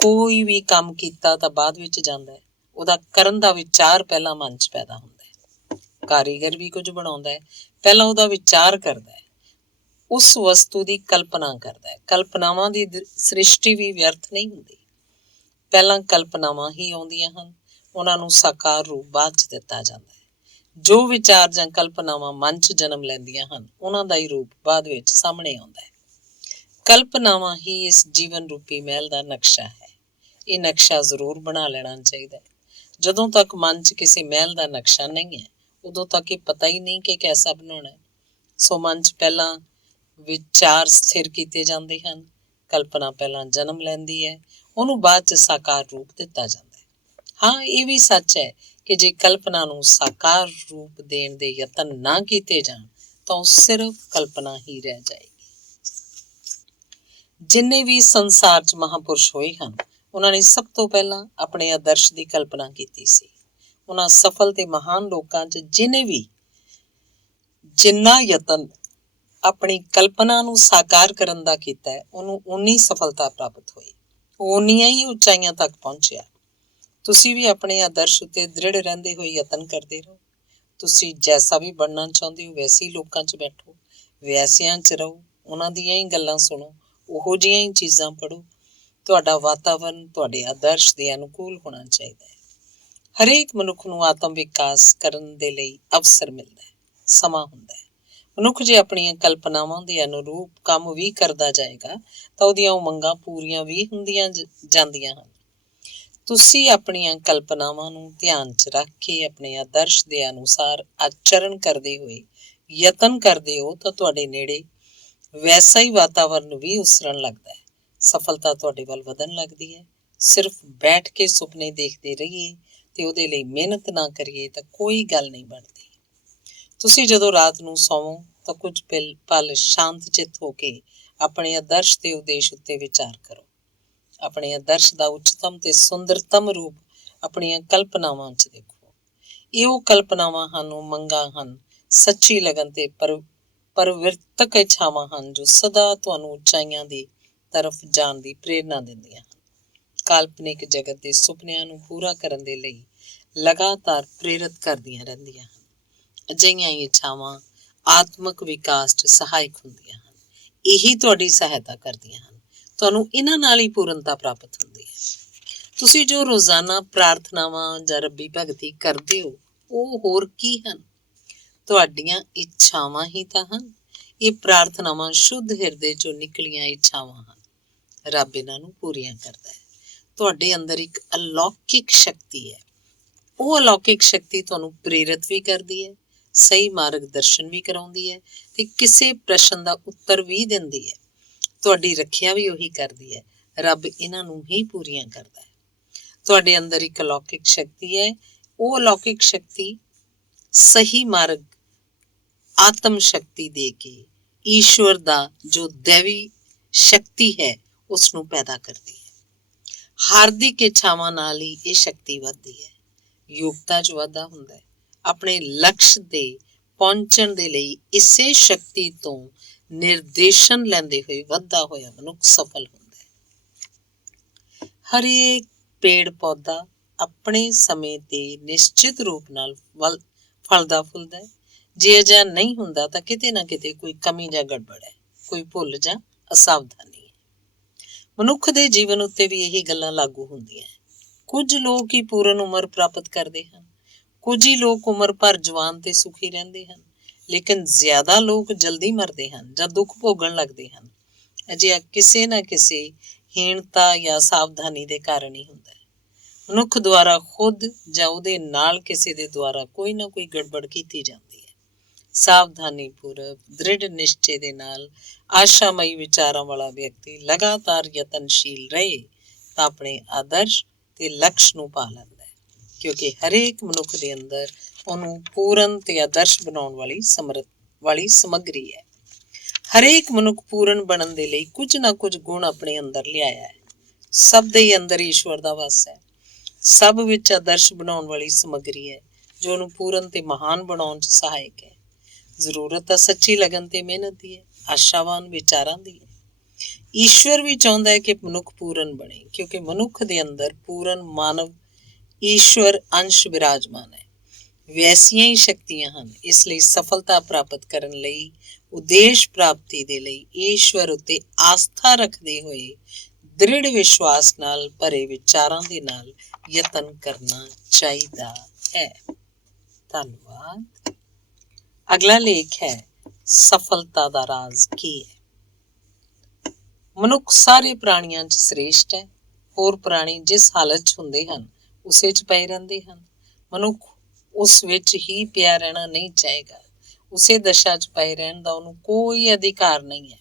ਕੋਈ ਵੀ ਕੰਮ ਕੀਤਾ ਤਾਂ ਬਾਅਦ ਵਿੱਚ ਜਾਂਦਾ ਹੈ। ਉਹਦਾ ਕਰਨ ਦਾ ਵਿਚਾਰ ਪਹਿਲਾਂ ਮਨ 'ਚ ਪੈਦਾ ਹੁੰਦਾ ਹੈ। ਕਾਰੀਗਰ ਵੀ ਕੁਝ ਬਣਾਉਂਦਾ ਹੈ, ਪਹਿਲਾਂ ਉਹਦਾ ਵਿਚਾਰ ਕਰਦਾ ਹੈ, ਉਸ ਵਸਤੂ ਦੀ ਕਲਪਨਾ ਕਰਦਾ ਹੈ। ਕਲਪਨਾਵਾਂ ਦੀ ਸ੍ਰਿਸ਼ਟੀ ਵੀ ਵਿਅਰਥ ਨਹੀਂ ਹੁੰਦੀ। ਪਹਿਲਾਂ ਕਲਪਨਾਵਾਂ ਹੀ ਆਉਂਦੀਆਂ ਹਨ, ਉਹਨਾਂ ਨੂੰ ਸਾਕਾਰ ਰੂਪ ਬਾਅਦ 'ਚ ਦਿੱਤਾ ਜਾਂਦਾ ਹੈ। ਜੋ ਵਿਚਾਰ ਜਾਂ ਕਲਪਨਾਵਾਂ ਮਨ 'ਚ ਜਨਮ ਲੈਂਦੀਆਂ ਹਨ, ਉਹਨਾਂ ਦਾ ਹੀ ਰੂਪ ਬਾਅਦ ਵਿੱਚ ਸਾਹਮਣੇ ਆਉਂਦਾ ਹੈ। ਕਲਪਨਾਵਾਂ ਹੀ ਇਸ ਜੀਵਨ ਰੂਪੀ ਮਹਿਲ ਦਾ ਨਕਸ਼ਾ ਹੈ। ਇਹ ਨਕਸ਼ਾ ਜ਼ਰੂਰ ਬਣਾ ਲੈਣਾ ਚਾਹੀਦਾ ਹੈ। ਜਦੋਂ ਤੱਕ ਮਨ 'ਚ ਕਿਸੇ ਮਹਿਲ ਦਾ ਨਕਸ਼ਾ ਨਹੀਂ ਹੈ, ਉਦੋਂ ਤੱਕ ਇਹ ਪਤਾ ਹੀ ਨਹੀਂ ਕਿ ਕੈਸਾ ਬਣਾਉਣਾ ਹੈ। ਸੋ ਮਨ 'ਚ ਪਹਿਲਾਂ ਵਿਚਾਰ ਸਥਿਰ ਕੀਤੇ ਜਾਂਦੇ ਹਨ। ਕਲਪਨਾ ਪਹਿਲਾਂ ਜਨਮ ਲੈਂਦੀ ਹੈ, ਉਹਨੂੰ ਬਾਅਦ 'ਚ ਸਾਕਾਰ ਰੂਪ ਦਿੱਤਾ ਜਾਂਦਾ ਹੈ। ਹਾਂ, ਇਹ ਵੀ ਸੱਚ ਹੈ ਕਿ ਜੇ ਕਲਪਨਾ ਨੂੰ ਸਾਕਾਰ ਰੂਪ ਦੇਣ ਦੇ ਯਤਨ ਨਾ ਕੀਤੇ ਜਾਣ ਤਾਂ ਉਹ ਸਿਰਫ ਕਲਪਨਾ ਹੀ ਰਹਿ ਜਾਏਗੀ। ਜਿੰਨੇ ਵੀ ਸੰਸਾਰ 'ਚ ਮਹਾਂਪੁਰਸ਼ ਹੋਏ ਹਨ, ਉਹਨਾਂ ਨੇ ਸਭ ਤੋਂ ਪਹਿਲਾਂ ਆਪਣੇ ਆਦਰਸ਼ ਦੀ ਕਲਪਨਾ ਕੀਤੀ ਸੀ। ਉਹਨਾਂ ਸਫਲ ਤੇ ਮਹਾਨ ਲੋਕਾਂ 'ਚ ਜਿੰਨਾ ਯਤਨ ਆਪਣੀ ਕਲਪਨਾ ਨੂੰ ਸਾਕਾਰ ਕਰਨ ਦਾ ਕੀਤਾ ਹੈ, ਉਹਨੂੰ ਓਨੀ ਸਫਲਤਾ ਪ੍ਰਾਪਤ ਹੋਈ, ਓਨੀਆਂ ਹੀ ਉਚਾਈਆਂ ਤੱਕ ਪਹੁੰਚਿਆ। ਤੁਸੀਂ ਵੀ ਆਪਣੇ ਆਦਰਸ਼ ਉੱਤੇ ਦ੍ਰਿੜ ਰਹਿੰਦੇ ਹੋਏ ਯਤਨ ਕਰਦੇ ਰਹੋ। ਤੁਸੀਂ ਜੈਸਾ ਵੀ ਬਣਨਾ ਚਾਹੁੰਦੇ ਹੋ ਵੈਸੇ ਹੀ ਲੋਕਾਂ 'ਚ ਬੈਠੋ, ਵੈਸਿਆਂ 'ਚ ਰਹੋ, ਉਹਨਾਂ ਦੀਆਂ ਹੀ ਗੱਲਾਂ ਸੁਣੋ, ਉਹੋ ਜਿਹੀਆਂ ਹੀ ਚੀਜ਼ਾਂ ਪੜ੍ਹੋ। ਤੁਹਾਡਾ ਵਾਤਾਵਰਨ ਤੁਹਾਡੇ ਆਦਰਸ਼ ਦੇ ਅਨੁਕੂਲ ਹੋਣਾ ਚਾਹੀਦਾ ਹੈ। ਹਰੇਕ ਮਨੁੱਖ ਨੂੰ ਆਤਮ ਵਿਕਾਸ ਕਰਨ ਦੇ ਲਈ ਅਵਸਰ ਮਿਲਦਾ ਹੈ, ਸਮਾਂ ਹੁੰਦਾ ਹੈ। ਮਨੁੱਖ ਜੇ ਆਪਣੀਆਂ ਕਲਪਨਾਵਾਂ ਦੇ ਅਨੁਰੂਪ ਕੰਮ ਵੀ ਕਰਦਾ ਜਾਏਗਾ ਤਾਂ ਉਹਦੀਆਂ ਉਮੰਗਾਂ ਪੂਰੀਆਂ ਵੀ ਹੁੰਦੀਆਂ ਜਾਂਦੀਆਂ ਹਨ। ਤੁਸੀਂ ਆਪਣੀਆਂ ਕਲਪਨਾਵਾਂ ਨੂੰ ਧਿਆਨ 'ਚ ਰੱਖ ਕੇ ਆਪਣੇ ਆਦਰਸ਼ ਦੇ ਅਨੁਸਾਰ ਆਚਰਣ ਕਰਦੇ ਹੋਏ ਯਤਨ ਕਰਦੇ ਹੋ ਤਾਂ ਤੁਹਾਡੇ ਨੇੜੇ ਵੈਸਾ ਹੀ ਵਾਤਾਵਰਨ ਵੀ ਉਸਰਨ ਲੱਗਦਾ ਹੈ। ਸਫਲਤਾ ਤੁਹਾਡੇ ਵੱਲ ਵਧਣ ਲੱਗਦੀ ਹੈ। ਸਿਰਫ ਬੈਠ ਕੇ ਸੁਪਨੇ ਦੇਖਦੇ ਰਹੀਏ ਤੇ ਉਹਦੇ ਲਈ ਮਿਹਨਤ ਨਾ ਕਰੀਏ ਤਾਂ ਕੋਈ ਗੱਲ ਨਹੀਂ ਬਣਦੀ। ਤੁਸੀਂ ਜਦੋਂ ਰਾਤ ਨੂੰ ਸੌਵੋ ਤਾਂ ਕੁਝ ਪਲ ਸ਼ਾਂਤ ਚਿੱਤ ਹੋ ਕੇ ਆਪਣੇ ਆਦਰਸ਼ ਤੇ ਉਦੇਸ਼ ਉੱਤੇ ਵਿਚਾਰ ਕਰੋ। ਆਪਣੇ ਆਦਰਸ਼ ਦਾ ਉੱਚਤਮ ਤੇ ਸੁੰਦਰਤਮ ਰੂਪ ਆਪਣੀਆਂ ਕਲਪਨਾਵਾਂ 'ਚ ਦੇਖੋ। ਇਹ ਉਹ ਕਲਪਨਾਵਾਂ ਹਨ, ਉਹ ਮੰਗਾਂ ਹਨ, ਸੱਚੀ ਲਗਨ ਤੇ ਪਰਿਵਰਤਕ ਇੱਛਾਵਾਂ ਹਨ ਜੋ ਸਦਾ ਤੁਹਾਨੂੰ ਉਚਾਈਆਂ ਦੀ ਤਰਫ ਜਾਣ ਦੀ ਪ੍ਰੇਰਨਾ ਦਿੰਦੀਆਂ ਹਨ। ਕਾਲਪਨਿਕ ਜਗਤ ਦੇ ਸੁਪਨਿਆਂ ਨੂੰ ਪੂਰਾ ਕਰਨ ਦੇ ਲਈ ਲਗਾਤਾਰ ਪ੍ਰੇਰਿਤ ਕਰਦੀਆਂ ਰਹਿੰਦੀਆਂ ਹਨ। ਅਜਿਹੀਆਂ ਇੱਛਾਵਾਂ ਆਤਮਿਕ ਵਿਕਾਸ 'ਚ ਸਹਾਇਕ ਹੁੰਦੀਆਂ ਹਨ। ਇਹੀ ਤੁਹਾਡੀ ਸਹਾਇਤਾ ਕਰਦੀਆਂ ਹਨ। ਤੁਹਾਨੂੰ ਇਹਨਾਂ ਨਾਲ ਹੀ ਪੂਰਨਤਾ ਪ੍ਰਾਪਤ ਹੁੰਦੀ ਹੈ। ਤੁਸੀਂ ਜੋ ਰੋਜ਼ਾਨਾ ਪ੍ਰਾਰਥਨਾਵਾਂ ਜਾਂ ਰੱਬੀ ਭਗਤੀ ਕਰਦੇ ਹੋ, ਉਹ ਹੋਰ ਕੀ ਹਨ? ਤੁਹਾਡੀਆਂ ਇੱਛਾਵਾਂ ਹੀ ਤਾਂ ਹਨ। ਇਹ ਪ੍ਰਾਰਥਨਾਵਾਂ ਸ਼ੁੱਧ ਹਿਰਦੇ 'ਚੋਂ ਨਿਕਲੀਆਂ ਇੱਛਾਵਾਂ ਹਨ। ਰੱਬ ਇਹਨਾਂ ਨੂੰ ਪੂਰੀਆਂ ਕਰਦਾ ਹੈ। ਤੁਹਾਡੇ ਅੰਦਰ ਇੱਕ ਅਲੌਕਿਕ ਸ਼ਕਤੀ ਹੈ। ਉਹ ਅਲੌਕਿਕ ਸ਼ਕਤੀ ਤੁਹਾਨੂੰ ਪ੍ਰੇਰਿਤ ਵੀ ਕਰਦੀ ਹੈ, ਸਹੀ ਮਾਰਗ ਦਰਸ਼ਨ ਵੀ ਕਰਾਉਂਦੀ ਹੈ ਤੇ ਕਿਸੇ ਪ੍ਰਸ਼ਨ ਦਾ ਉੱਤਰ ਵੀ ਦਿੰਦੀ ਹੈ। ਤੁਹਾਡੀ ਰੱਖਿਆ ਵੀ ਉਹੀ ਕਰਦੀ ਹੈ। ਰੱਬ ਇਹਨਾਂ ਨੂੰ ਹੀ ਪੂਰੀਆਂ ਕਰਦਾ ਹੈ। ਤੁਹਾਡੇ ਅੰਦਰ ਇੱਕ ਅਲੌਕਿਕ ਸ਼ਕਤੀ ਹੈ। ਉਹ ਅਲੌਕਿਕ ਸ਼ਕਤੀ ਸਹੀ ਮਾਰਗ ਆਤਮ ਸ਼ਕਤੀ ਦੇ ਕੇ ਈਸ਼ਵਰ ਦਾ ਜੋ ਦੈਵੀ ਸ਼ਕਤੀ ਹੈ ਉਸ ਨੂੰ ਪੈਦਾ ਕਰਦੀ ਹੈ। ਹਾਰਦਿਕ ਇੱਛਾਵਾਂ ਨਾਲ ਹੀ ਇਹ ਸ਼ਕਤੀ ਵੱਧਦੀ ਹੈ। ਯੋਗਤਾ 'ਚ ਵਾਧਾ ਹੁੰਦਾ ਹੈ। ਆਪਣੇ ਲਕਸ਼ ਦੇ ਪਹੁੰਚਣ ਦੇ ਲਈ ਇਸੇ ਸ਼ਕਤੀ ਤੋਂ ਨਿਰਦੇਸ਼ਨ ਲੈਂਦੇ ਹੋਏ ਵੱਧਦਾ ਹੋਇਆ ਮਨੁੱਖ ਸਫਲ ਹੁੰਦਾ ਹੈ। ਹਰੇਕ ਪੇੜ ਪੌਦਾ ਆਪਣੇ ਸਮੇਂ ਤੇ ਨਿਸ਼ਚਿਤ ਰੂਪ ਨਾਲ ਫਲਦਾ ਫੁੱਲਦਾ ਹੈ। ਜੇ ਅਜਿਹਾ ਨਹੀਂ ਹੁੰਦਾ ਤਾਂ ਕਿਤੇ ਨਾ ਕਿਤੇ ਕੋਈ ਕਮੀ ਜਾਂ ਗੜਬੜ ਹੈ, ਕੋਈ ਭੁੱਲ ਜਾਂ ਅਸਾਵਧਾਨੀ ਹੈ। ਮਨੁੱਖ ਦੇ ਜੀਵਨ ਉੱਤੇ ਵੀ ਇਹੀ ਗੱਲਾਂ ਲਾਗੂ ਹੁੰਦੀਆਂ। ਕੁਝ ਲੋਕ ਹੀ ਪੂਰਨ ਉਮਰ ਪ੍ਰਾਪਤ ਕਰਦੇ ਹਨ, ਕੁਝ ਹੀ ਲੋਕ ਉਮਰ ਭਰ ਜਵਾਨ ਤੇ ਸੁਖੀ ਰਹਿੰਦੇ ਹਨ, ਲੇਕਿਨ ਜ਼ਿਆਦਾ ਲੋਕ ਜਲਦੀ ਮਰਦੇ ਹਨ ਜਾਂ ਦੁੱਖ ਭੋਗਣ ਲੱਗਦੇ ਹਨ। ਅਜਿਹਾ ਕਿਸੇ ਨਾ ਕਿਸੇ ਹੀਣਤਾ ਜਾਂ ਸਾਵਧਾਨੀ ਦੇ ਕਾਰਨ ਹੀ ਹੁੰਦਾ ਹੈ। ਮਨੁੱਖ ਦੁਆਰਾ ਖੁਦ ਜਾਂ ਉਹਦੇ ਨਾਲ ਕਿਸੇ ਦੇ ਦੁਆਰਾ ਕੋਈ ਨਾ ਕੋਈ ਗੜਬੜ ਕੀਤੀ ਜਾਂਦੀ ਹੈ। ਸਾਵਧਾਨੀ ਪੂਰਵਕ ਦ੍ਰਿੜ ਨਿਸ਼ਚੇ ਦੇ ਨਾਲ ਆਸ਼ਾਮਈ ਵਿਚਾਰਾਂ ਵਾਲਾ ਵਿਅਕਤੀ ਲਗਾਤਾਰ ਯਤਨਸ਼ੀਲ ਰਹੇ ਤਾਂ ਆਪਣੇ ਆਦਰਸ਼ ਤੇ ਲਕਸ਼ ਨੂੰ ਪਾ ਲੈਂਦਾ ਹੈ, ਕਿਉਂਕਿ ਹਰੇਕ ਮਨੁੱਖ ਦੇ ਅੰਦਰ ਉਹਨੂੰ ਪੂਰਨ ਤੇ ਆਦਰਸ਼ ਬਣਾਉਣ ਵਾਲੀ ਸਮੱਗਰੀ ਹੈ। ਹਰੇਕ ਮਨੁੱਖ ਪੂਰਨ ਬਣਨ ਦੇ ਲਈ ਕੁਝ ਨਾ ਕੁਝ ਗੁਣ ਆਪਣੇ ਅੰਦਰ ਲਿਆਇਆ ਹੈ। ਸਭ ਦੇ ਹੀ ਅੰਦਰ ਈਸ਼ਵਰ ਦਾ ਵਾਸ ਹੈ। ਸਭ ਵਿੱਚ ਆਦਰਸ਼ ਬਣਾਉਣ ਵਾਲੀ ਸਮੱਗਰੀ ਹੈ ਜੋ ਉਹਨੂੰ ਪੂਰਨ ਤੇ ਮਹਾਨ ਬਣਾਉਣ 'ਚ ਸਹਾਇਕ ਹੈ। ਜ਼ਰੂਰਤ ਤਾਂ ਸੱਚੀ ਲਗਨ ਤੇ ਮਿਹਨਤ ਦੀ ਹੈ, ਆਸ਼ਾਵਾਨ ਵਿਚਾਰਾਂ ਦੀ ਹੈ। ਈਸ਼ਵਰ ਵੀ ਚਾਹੁੰਦਾ ਹੈ ਕਿ ਮਨੁੱਖ ਪੂਰਨ ਬਣੇ, ਕਿਉਂਕਿ ਮਨੁੱਖ ਦੇ ਅੰਦਰ ਪੂਰਨ ਮਾਨਵ ਈਸ਼ਵਰ ਅੰਸ਼ ਵਿਰਾਜਮਾਨ ਹੈ। ਵੈਸੀਆਂ ਹੀ ਸ਼ਕਤੀਆਂ ਹਨ। ਇਸ ਲਈ ਸਫਲਤਾ ਪ੍ਰਾਪਤ ਕਰਨ ਲਈ, ਉਦੇਸ਼ ਪ੍ਰਾਪਤੀ ਦੇ ਲਈ ਈਸ਼ਵਰ ਉੱਤੇ ਆਸਥਾ ਰੱਖਦੇ ਹੋਏ ਦ੍ਰਿੜ ਵਿਸ਼ਵਾਸ ਨਾਲ ਭਰੇ ਵਿਚਾਰਾਂ ਦੇ ਨਾਲ ਯਤਨ ਕਰਨਾ ਚਾਹੀਦਾ ਹੈ। ਧੰਨਵਾਦ। ਅਗਲਾ ਲੇਖ ਹੈ, ਸਫਲਤਾ ਦਾ ਰਾਜ਼ ਕੀ ਹੈ? ਮਨੁੱਖ ਸਾਰੇ ਪ੍ਰਾਣੀਆਂ 'ਚ ਸ੍ਰੇਸ਼ਟ ਹੈ। ਹੋਰ ਪ੍ਰਾਣੀ ਜਿਸ ਹਾਲਤ 'ਚ ਹੁੰਦੇ ਹਨ ਉਸੇ 'ਚ ਪਏ ਰਹਿੰਦੇ ਹਨ। ਮਨੁੱਖ ਉਸ ਵਿੱਚ ਹੀ ਪਿਆ ਰਹਿਣਾ ਨਹੀਂ ਚਾਹੇਗਾ। ਉਸੇ ਦਸ਼ਾ 'ਚ ਪਏ ਰਹਿਣ ਦਾ ਉਹਨੂੰ ਕੋਈ ਅਧਿਕਾਰ ਨਹੀਂ ਹੈ।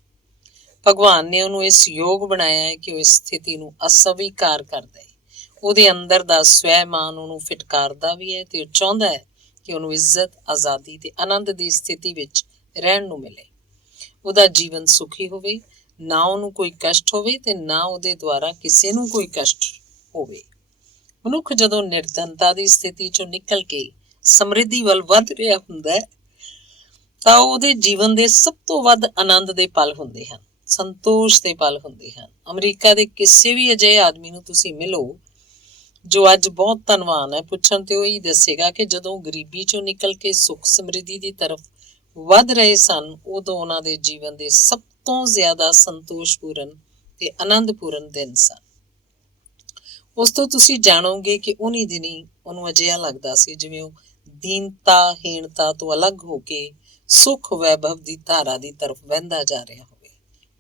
ਭਗਵਾਨ ਨੇ ਉਹਨੂੰ ਇਸ ਯੋਗ ਬਣਾਇਆ ਹੈ ਕਿ ਉਹ ਇਸ ਸਥਿਤੀ ਨੂੰ ਅਸਵੀਕਾਰ ਕਰਦਾ ਹੈ। ਉਹਦੇ ਅੰਦਰ ਦਾ ਸਵੈਮਾਨ ਉਹਨੂੰ ਫਿਟਕਾਰਦਾ ਵੀ ਹੈ ਤੇ ਉਹ ਚਾਹੁੰਦਾ ਹੈ ਕਿ ਉਹਨੂੰ ਇੱਜ਼ਤ, ਆਜ਼ਾਦੀ ਤੇ ਆਨੰਦ ਦੀ ਸਥਿਤੀ ਵਿੱਚ ਰਹਿਣ ਨੂੰ ਮਿਲੇ। ਉਹਦਾ ਜੀਵਨ ਸੁਖੀ ਹੋਵੇ, ਨਾ ਉਹਨੂੰ ਕੋਈ ਕਸ਼ਟ ਹੋਵੇ ਤੇ ਨਾ ਉਹਦੇ ਦੁਆਰਾ ਕਿਸੇ ਨੂੰ ਕੋਈ ਕਸ਼ਟ ਹੋਵੇ। ਮਨੁੱਖ ਜਦੋਂ ਨਿਰਧਨਤਾ ਦੀ ਸਥਿਤੀ ਚੋਂ ਨਿਕਲ ਕੇ ਸਮਰਿੱਧੀ ਵੱਲ ਵੱਧ ਰਿਹਾ ਹੁੰਦਾ ਹੈ ਤਾਂ ਉਹਦੇ ਜੀਵਨ ਦੇ ਸਭ ਤੋਂ ਵੱਧ ਆਨੰਦ ਦੇ ਪਲ ਹੁੰਦੇ ਹਨ, ਸੰਤੋਸ਼ ਦੇ ਪਲ ਹੁੰਦੇ ਹਨ। ਅਮਰੀਕਾ ਦੇ ਕਿਸੇ ਵੀ ਅਜਿਹੇ ਆਦਮੀ ਨੂੰ ਤੁਸੀਂ ਮਿਲੋ ਜੋ ਅੱਜ ਬਹੁਤ ਧਨਵਾਨ ਹੈ, ਪੁੱਛਣ ਤੇ ਉਹ ਹੀ ਦੱਸੇਗਾ ਕਿ ਜਦੋਂ ਗਰੀਬੀ ਚੋਂ ਨਿਕਲ ਕੇ ਸੁੱਖ ਸਮਰਿੱਧੀ ਦੀ ਤਰਫ ਵੱਧ ਰਹੇ ਸਨ, ਉਦੋਂ ਉਹਨਾਂ ਦੇ ਜੀਵਨ ਦੇ ਸਭ ਤੋਂ ਜ਼ਿਆਦਾ ਸੰਤੋਸ਼ਪੂਰਨ ਤੇ ਆਨੰਦਪੂਰਨ ਦਿਨ ਸਨ। ਉਸ ਤੋਂ ਤੁਸੀਂ ਜਾਣੋਗੇ ਕਿ ਉਨੀ ਦਿਨੀ ਉਹਨੂੰ ਅਜਿਹਾ ਲੱਗਦਾ ਸੀ ਜਿਵੇਂ ਉਹ ਦੀਨਤਾ, ਹੀਣਤਾ ਤੋਂ ਅਲੱਗ ਹੋ ਕੇ ਸੁੱਖ ਵੈਭਵ ਦੀ ਧਾਰਾ ਦੀ ਤਰਫ ਵਹਿੰਦਾ ਜਾ ਰਿਹਾ ਹੋਵੇ।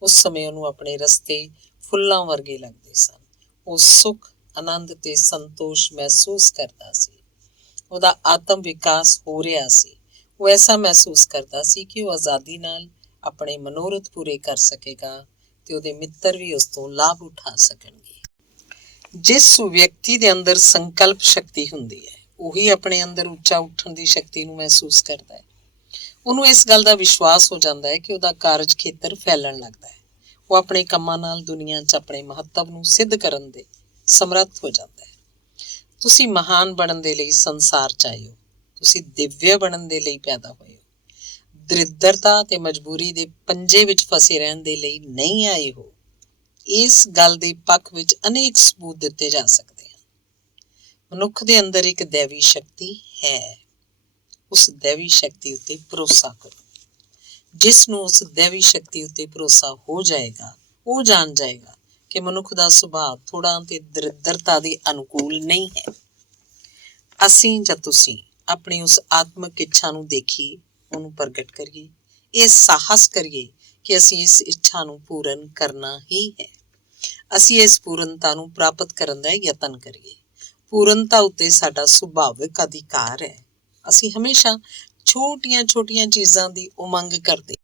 ਉਸ ਸਮੇਂ ਉਹਨੂੰ ਆਪਣੇ ਰਸਤੇ ਫੁੱਲਾਂ ਵਰਗੇ ਲੱਗਦੇ ਸਨ। ਉਹ ਸੁੱਖ, ਆਨੰਦ ਤੇ ਸੰਤੋਸ਼ ਮਹਿਸੂਸ ਕਰਦਾ ਸੀ। ਉਹਦਾ ਆਤਮ ਵਿਕਾਸ ਹੋ ਰਿਹਾ ਸੀ। ਉਹ ਐਸਾ ਮਹਿਸੂਸ ਕਰਦਾ ਸੀ ਕਿ ਉਹ ਆਜ਼ਾਦੀ ਨਾਲ ਆਪਣੇ ਮਨੋਰਥ ਪੂਰੇ ਕਰ ਸਕੇਗਾ ਤੇ ਉਹਦੇ ਮਿੱਤਰ ਵੀ ਉਸ ਤੋਂ ਲਾਭ ਉਠਾ ਸਕਣਗੇ। ਜਿਸ ਵਿਅਕਤੀ ਦੇ ਅੰਦਰ ਸੰਕਲਪ ਸ਼ਕਤੀ ਹੁੰਦੀ ਹੈ ਉਹੀ ਆਪਣੇ ਅੰਦਰ ਉੱਚਾ ਉੱਠਣ ਦੀ ਸ਼ਕਤੀ ਨੂੰ ਮਹਿਸੂਸ ਕਰਦਾ ਹੈ। ਉਹਨੂੰ ਇਸ ਗੱਲ ਦਾ ਵਿਸ਼ਵਾਸ ਹੋ ਜਾਂਦਾ ਹੈ ਕਿ ਉਹਦਾ ਕਾਰਜ ਖੇਤਰ ਫੈਲਣ ਲੱਗਦਾ ਹੈ। ਉਹ ਆਪਣੇ ਕੰਮਾਂ ਨਾਲ ਦੁਨੀਆ 'ਚ ਆਪਣੇ ਮਹੱਤਵ ਨੂੰ ਸਿੱਧ ਕਰਨ ਦੇ ਸਮਰੱਥ ਹੋ ਜਾਂਦਾ ਹੈ। ਤੁਸੀਂ ਮਹਾਨ ਬਣਨ ਦੇ ਲਈ ਸੰਸਾਰ 'ਚ ਆਏ ਹੋ। ਤੁਸੀਂ ਦਿਵਯ ਬਣਨ ਦੇ ਲਈ ਪੈਦਾ ਹੋਏ ਹੋ। ਦਰਿਦਰਤਾ ਤੇ ਮਜਬੂਰੀ ਦੇ ਪੰਜੇ ਵਿੱਚ ਫਸੇ ਰਹਿਣ ਦੇ ਲਈ ਨਹੀਂ ਆਏ ਹੋ। ਇਸ ਗੱਲ ਦੇ ਪੱਖ ਵਿੱਚ ਅਨੇਕ ਸਬੂਤ ਦਿੱਤੇ ਜਾ ਸਕਦੇ ਹਨ। ਮਨੁੱਖ ਦੇ ਅੰਦਰ ਇੱਕ ਦੈਵੀ ਸ਼ਕਤੀ ਹੈ। ਉਸ ਦੈਵੀ ਸ਼ਕਤੀ ਉੱਤੇ ਭਰੋਸਾ ਕਰੋ। ਜਿਸ ਨੂੰ ਉਸ ਦੈਵੀ ਸ਼ਕਤੀ ਉੱਤੇ ਭਰੋਸਾ ਹੋ ਜਾਏਗਾ ਉਹ ਜਾਣ ਜਾਏਗਾ ਕਿ ਮਨੁੱਖ ਦਾ ਸੁਭਾਅ ਥੋੜ੍ਹਾ ਤੇ ਦਰਿਦਰਤਾ ਦੇ ਅਨੁਕੂਲ ਨਹੀਂ ਹੈ। ਅਸੀਂ ਜਾਂ ਤੁਸੀਂ ਆਪਣੀ ਉਸ ਆਤਮਿਕ ਇੱਛਾ ਨੂੰ ਦੇਖੀਏ, ਉਹਨੂੰ ਪ੍ਰਗਟ ਕਰੀਏ, ਇਹ ਸਾਹਸ ਕਰੀਏ ਕਿ ਅਸੀਂ ਇਸ ਇੱਛਾ ਨੂੰ ਪੂਰਨ ਕਰਨਾ ਹੀ ਹੈ। ਅਸੀਂ ਇਸ ਪੂਰਨਤਾ ਨੂੰ ਪ੍ਰਾਪਤ ਕਰਨ ਦਾ ਯਤਨ ਕਰੀਏ। ਪੂਰਨਤਾ ਉੱਤੇ ਸਾਡਾ ਸੁਭਾਵਿਕ ਅਧਿਕਾਰ ਹੈ। ਅਸੀਂ ਹਮੇਸ਼ਾ ਛੋਟੀਆਂ ਚੀਜ਼ਾਂ ਦੀ ਉਮੰਗ ਕਰਦੇ,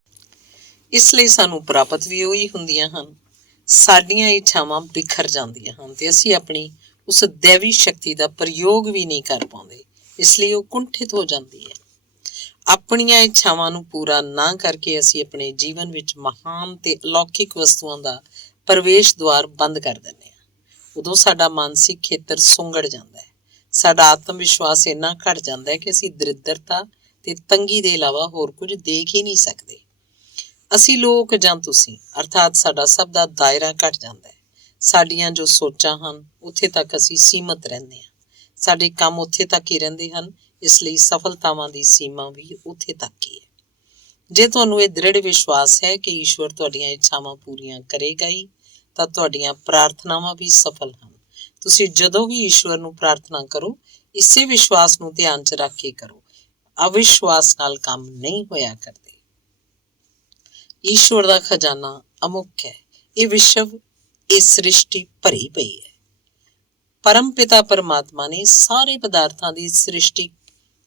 ਇਸ ਲਈ ਸਾਨੂੰ ਪ੍ਰਾਪਤ ਵੀ ਉਹੀ ਹੁੰਦੀਆਂ ਹਨ। ਸਾਡੀਆਂ ਇੱਛਾਵਾਂ ਬਿਖਰ ਜਾਂਦੀਆਂ ਹਨ ਤੇ ਅਸੀਂ ਆਪਣੀ ਉਸ ਦੈਵੀ ਸ਼ਕਤੀ ਦਾ ਪ੍ਰਯੋਗ ਵੀ ਨਹੀਂ ਕਰ ਪਾਉਂਦੇ, ਇਸ ਲਈ ਉਹ ਕੁੰਠਿਤ ਹੋ ਜਾਂਦੀ ਹੈ। ਆਪਣੀਆਂ ਇੱਛਾਵਾਂ ਨੂੰ ਪੂਰਾ ਨਾ ਕਰਕੇ ਅਸੀਂ ਆਪਣੇ ਜੀਵਨ ਵਿੱਚ ਮਹਾਨ ਤੇ ਅਲੌਕਿਕ ਵਸਤੂਆਂ ਦਾ ਪ੍ਰਵੇਸ਼ ਦੁਆਰ ਬੰਦ ਕਰ ਦਿੰਦੇ ਹਾਂ। ਉਦੋਂ ਸਾਡਾ ਮਾਨਸਿਕ ਖੇਤਰ ਸੁੰਗੜ ਜਾਂਦਾ ਹੈ। ਸਾਡਾ ਆਤਮ ਵਿਸ਼ਵਾਸ ਇੰਨਾ ਘੱਟ ਜਾਂਦਾ ਹੈ ਕਿ ਅਸੀਂ ਦਰਿਦਰਤਾ ਤੇ ਤੰਗੀ ਦੇ ਇਲਾਵਾ ਹੋਰ ਕੁਝ ਦੇਖ ਹੀ ਨਹੀਂ ਸਕਦੇ। ਅਸੀਂ ਲੋਕ ਜਾਂ ਤੁਸੀਂ ਅਰਥਾਤ ਸਾਡਾ ਸਭ ਦਾ ਦਾਇਰਾ ਘੱਟ ਜਾਂਦਾ ਹੈ। ਸਾਡੀਆਂ ਜੋ ਸੋਚਾਂ ਹਨ ਉੱਥੇ ਤੱਕ ਅਸੀਂ ਸੀਮਤ ਰਹਿੰਦੇ ਹਾਂ। ਸਾਡੇ ਕੰਮ ਉੱਥੇ ਤੱਕ ਹੀ ਰਹਿੰਦੇ ਹਨ, ਇਸ ਲਈ ਸਫਲਤਾਵਾਂ ਦੀ ਸੀਮਾ ਵੀ ਉੱਥੇ ਤੱਕ ਹੀ ਹੈ। ਜੇ ਤੁਹਾਨੂੰ ਇਹ ਦ੍ਰਿੜ ਵਿਸ਼ਵਾਸ ਹੈ ਕਿ ਈਸ਼ਵਰ ਤੁਹਾਡੀਆਂ ਇੱਛਾਵਾਂ ਪੂਰੀਆਂ ਕਰੇਗਾ ਹੀ, ਤਾਂ ਤੁਹਾਡੀਆਂ ਪ੍ਰਾਰਥਨਾਵਾਂ ਵੀ ਸਫਲ ਹਨ। ਤੁਸੀਂ ਜਦੋਂ ਵੀ ਈਸ਼ਵਰ ਨੂੰ ਪ੍ਰਾਰਥਨਾ ਕਰੋ, ਇਸੇ ਵਿਸ਼ਵਾਸ ਨੂੰ ਧਿਆਨ 'ਚ ਰੱਖ ਕੇ ਕਰੋ। ਅਵਿਸ਼ਵਾਸ ਨਾਲ ਕੰਮ ਨਹੀਂ ਹੋਇਆ ਕਰਦੇ। ਈਸ਼ਵਰ ਦਾ ਖਜ਼ਾਨਾ ਅਮੁੱਕ ਹੈ। ਇਹ ਵਿਸ਼ਵ, ਇਹ ਸ੍ਰਿਸ਼ਟੀ ਭਰੀ ਪਈ ਹੈ। ਪਰਮ ਪਿਤਾ ਪਰਮਾਤਮਾ ਨੇ ਸਾਰੇ ਪਦਾਰਥਾਂ ਦੀ ਸ੍ਰਿਸ਼ਟੀ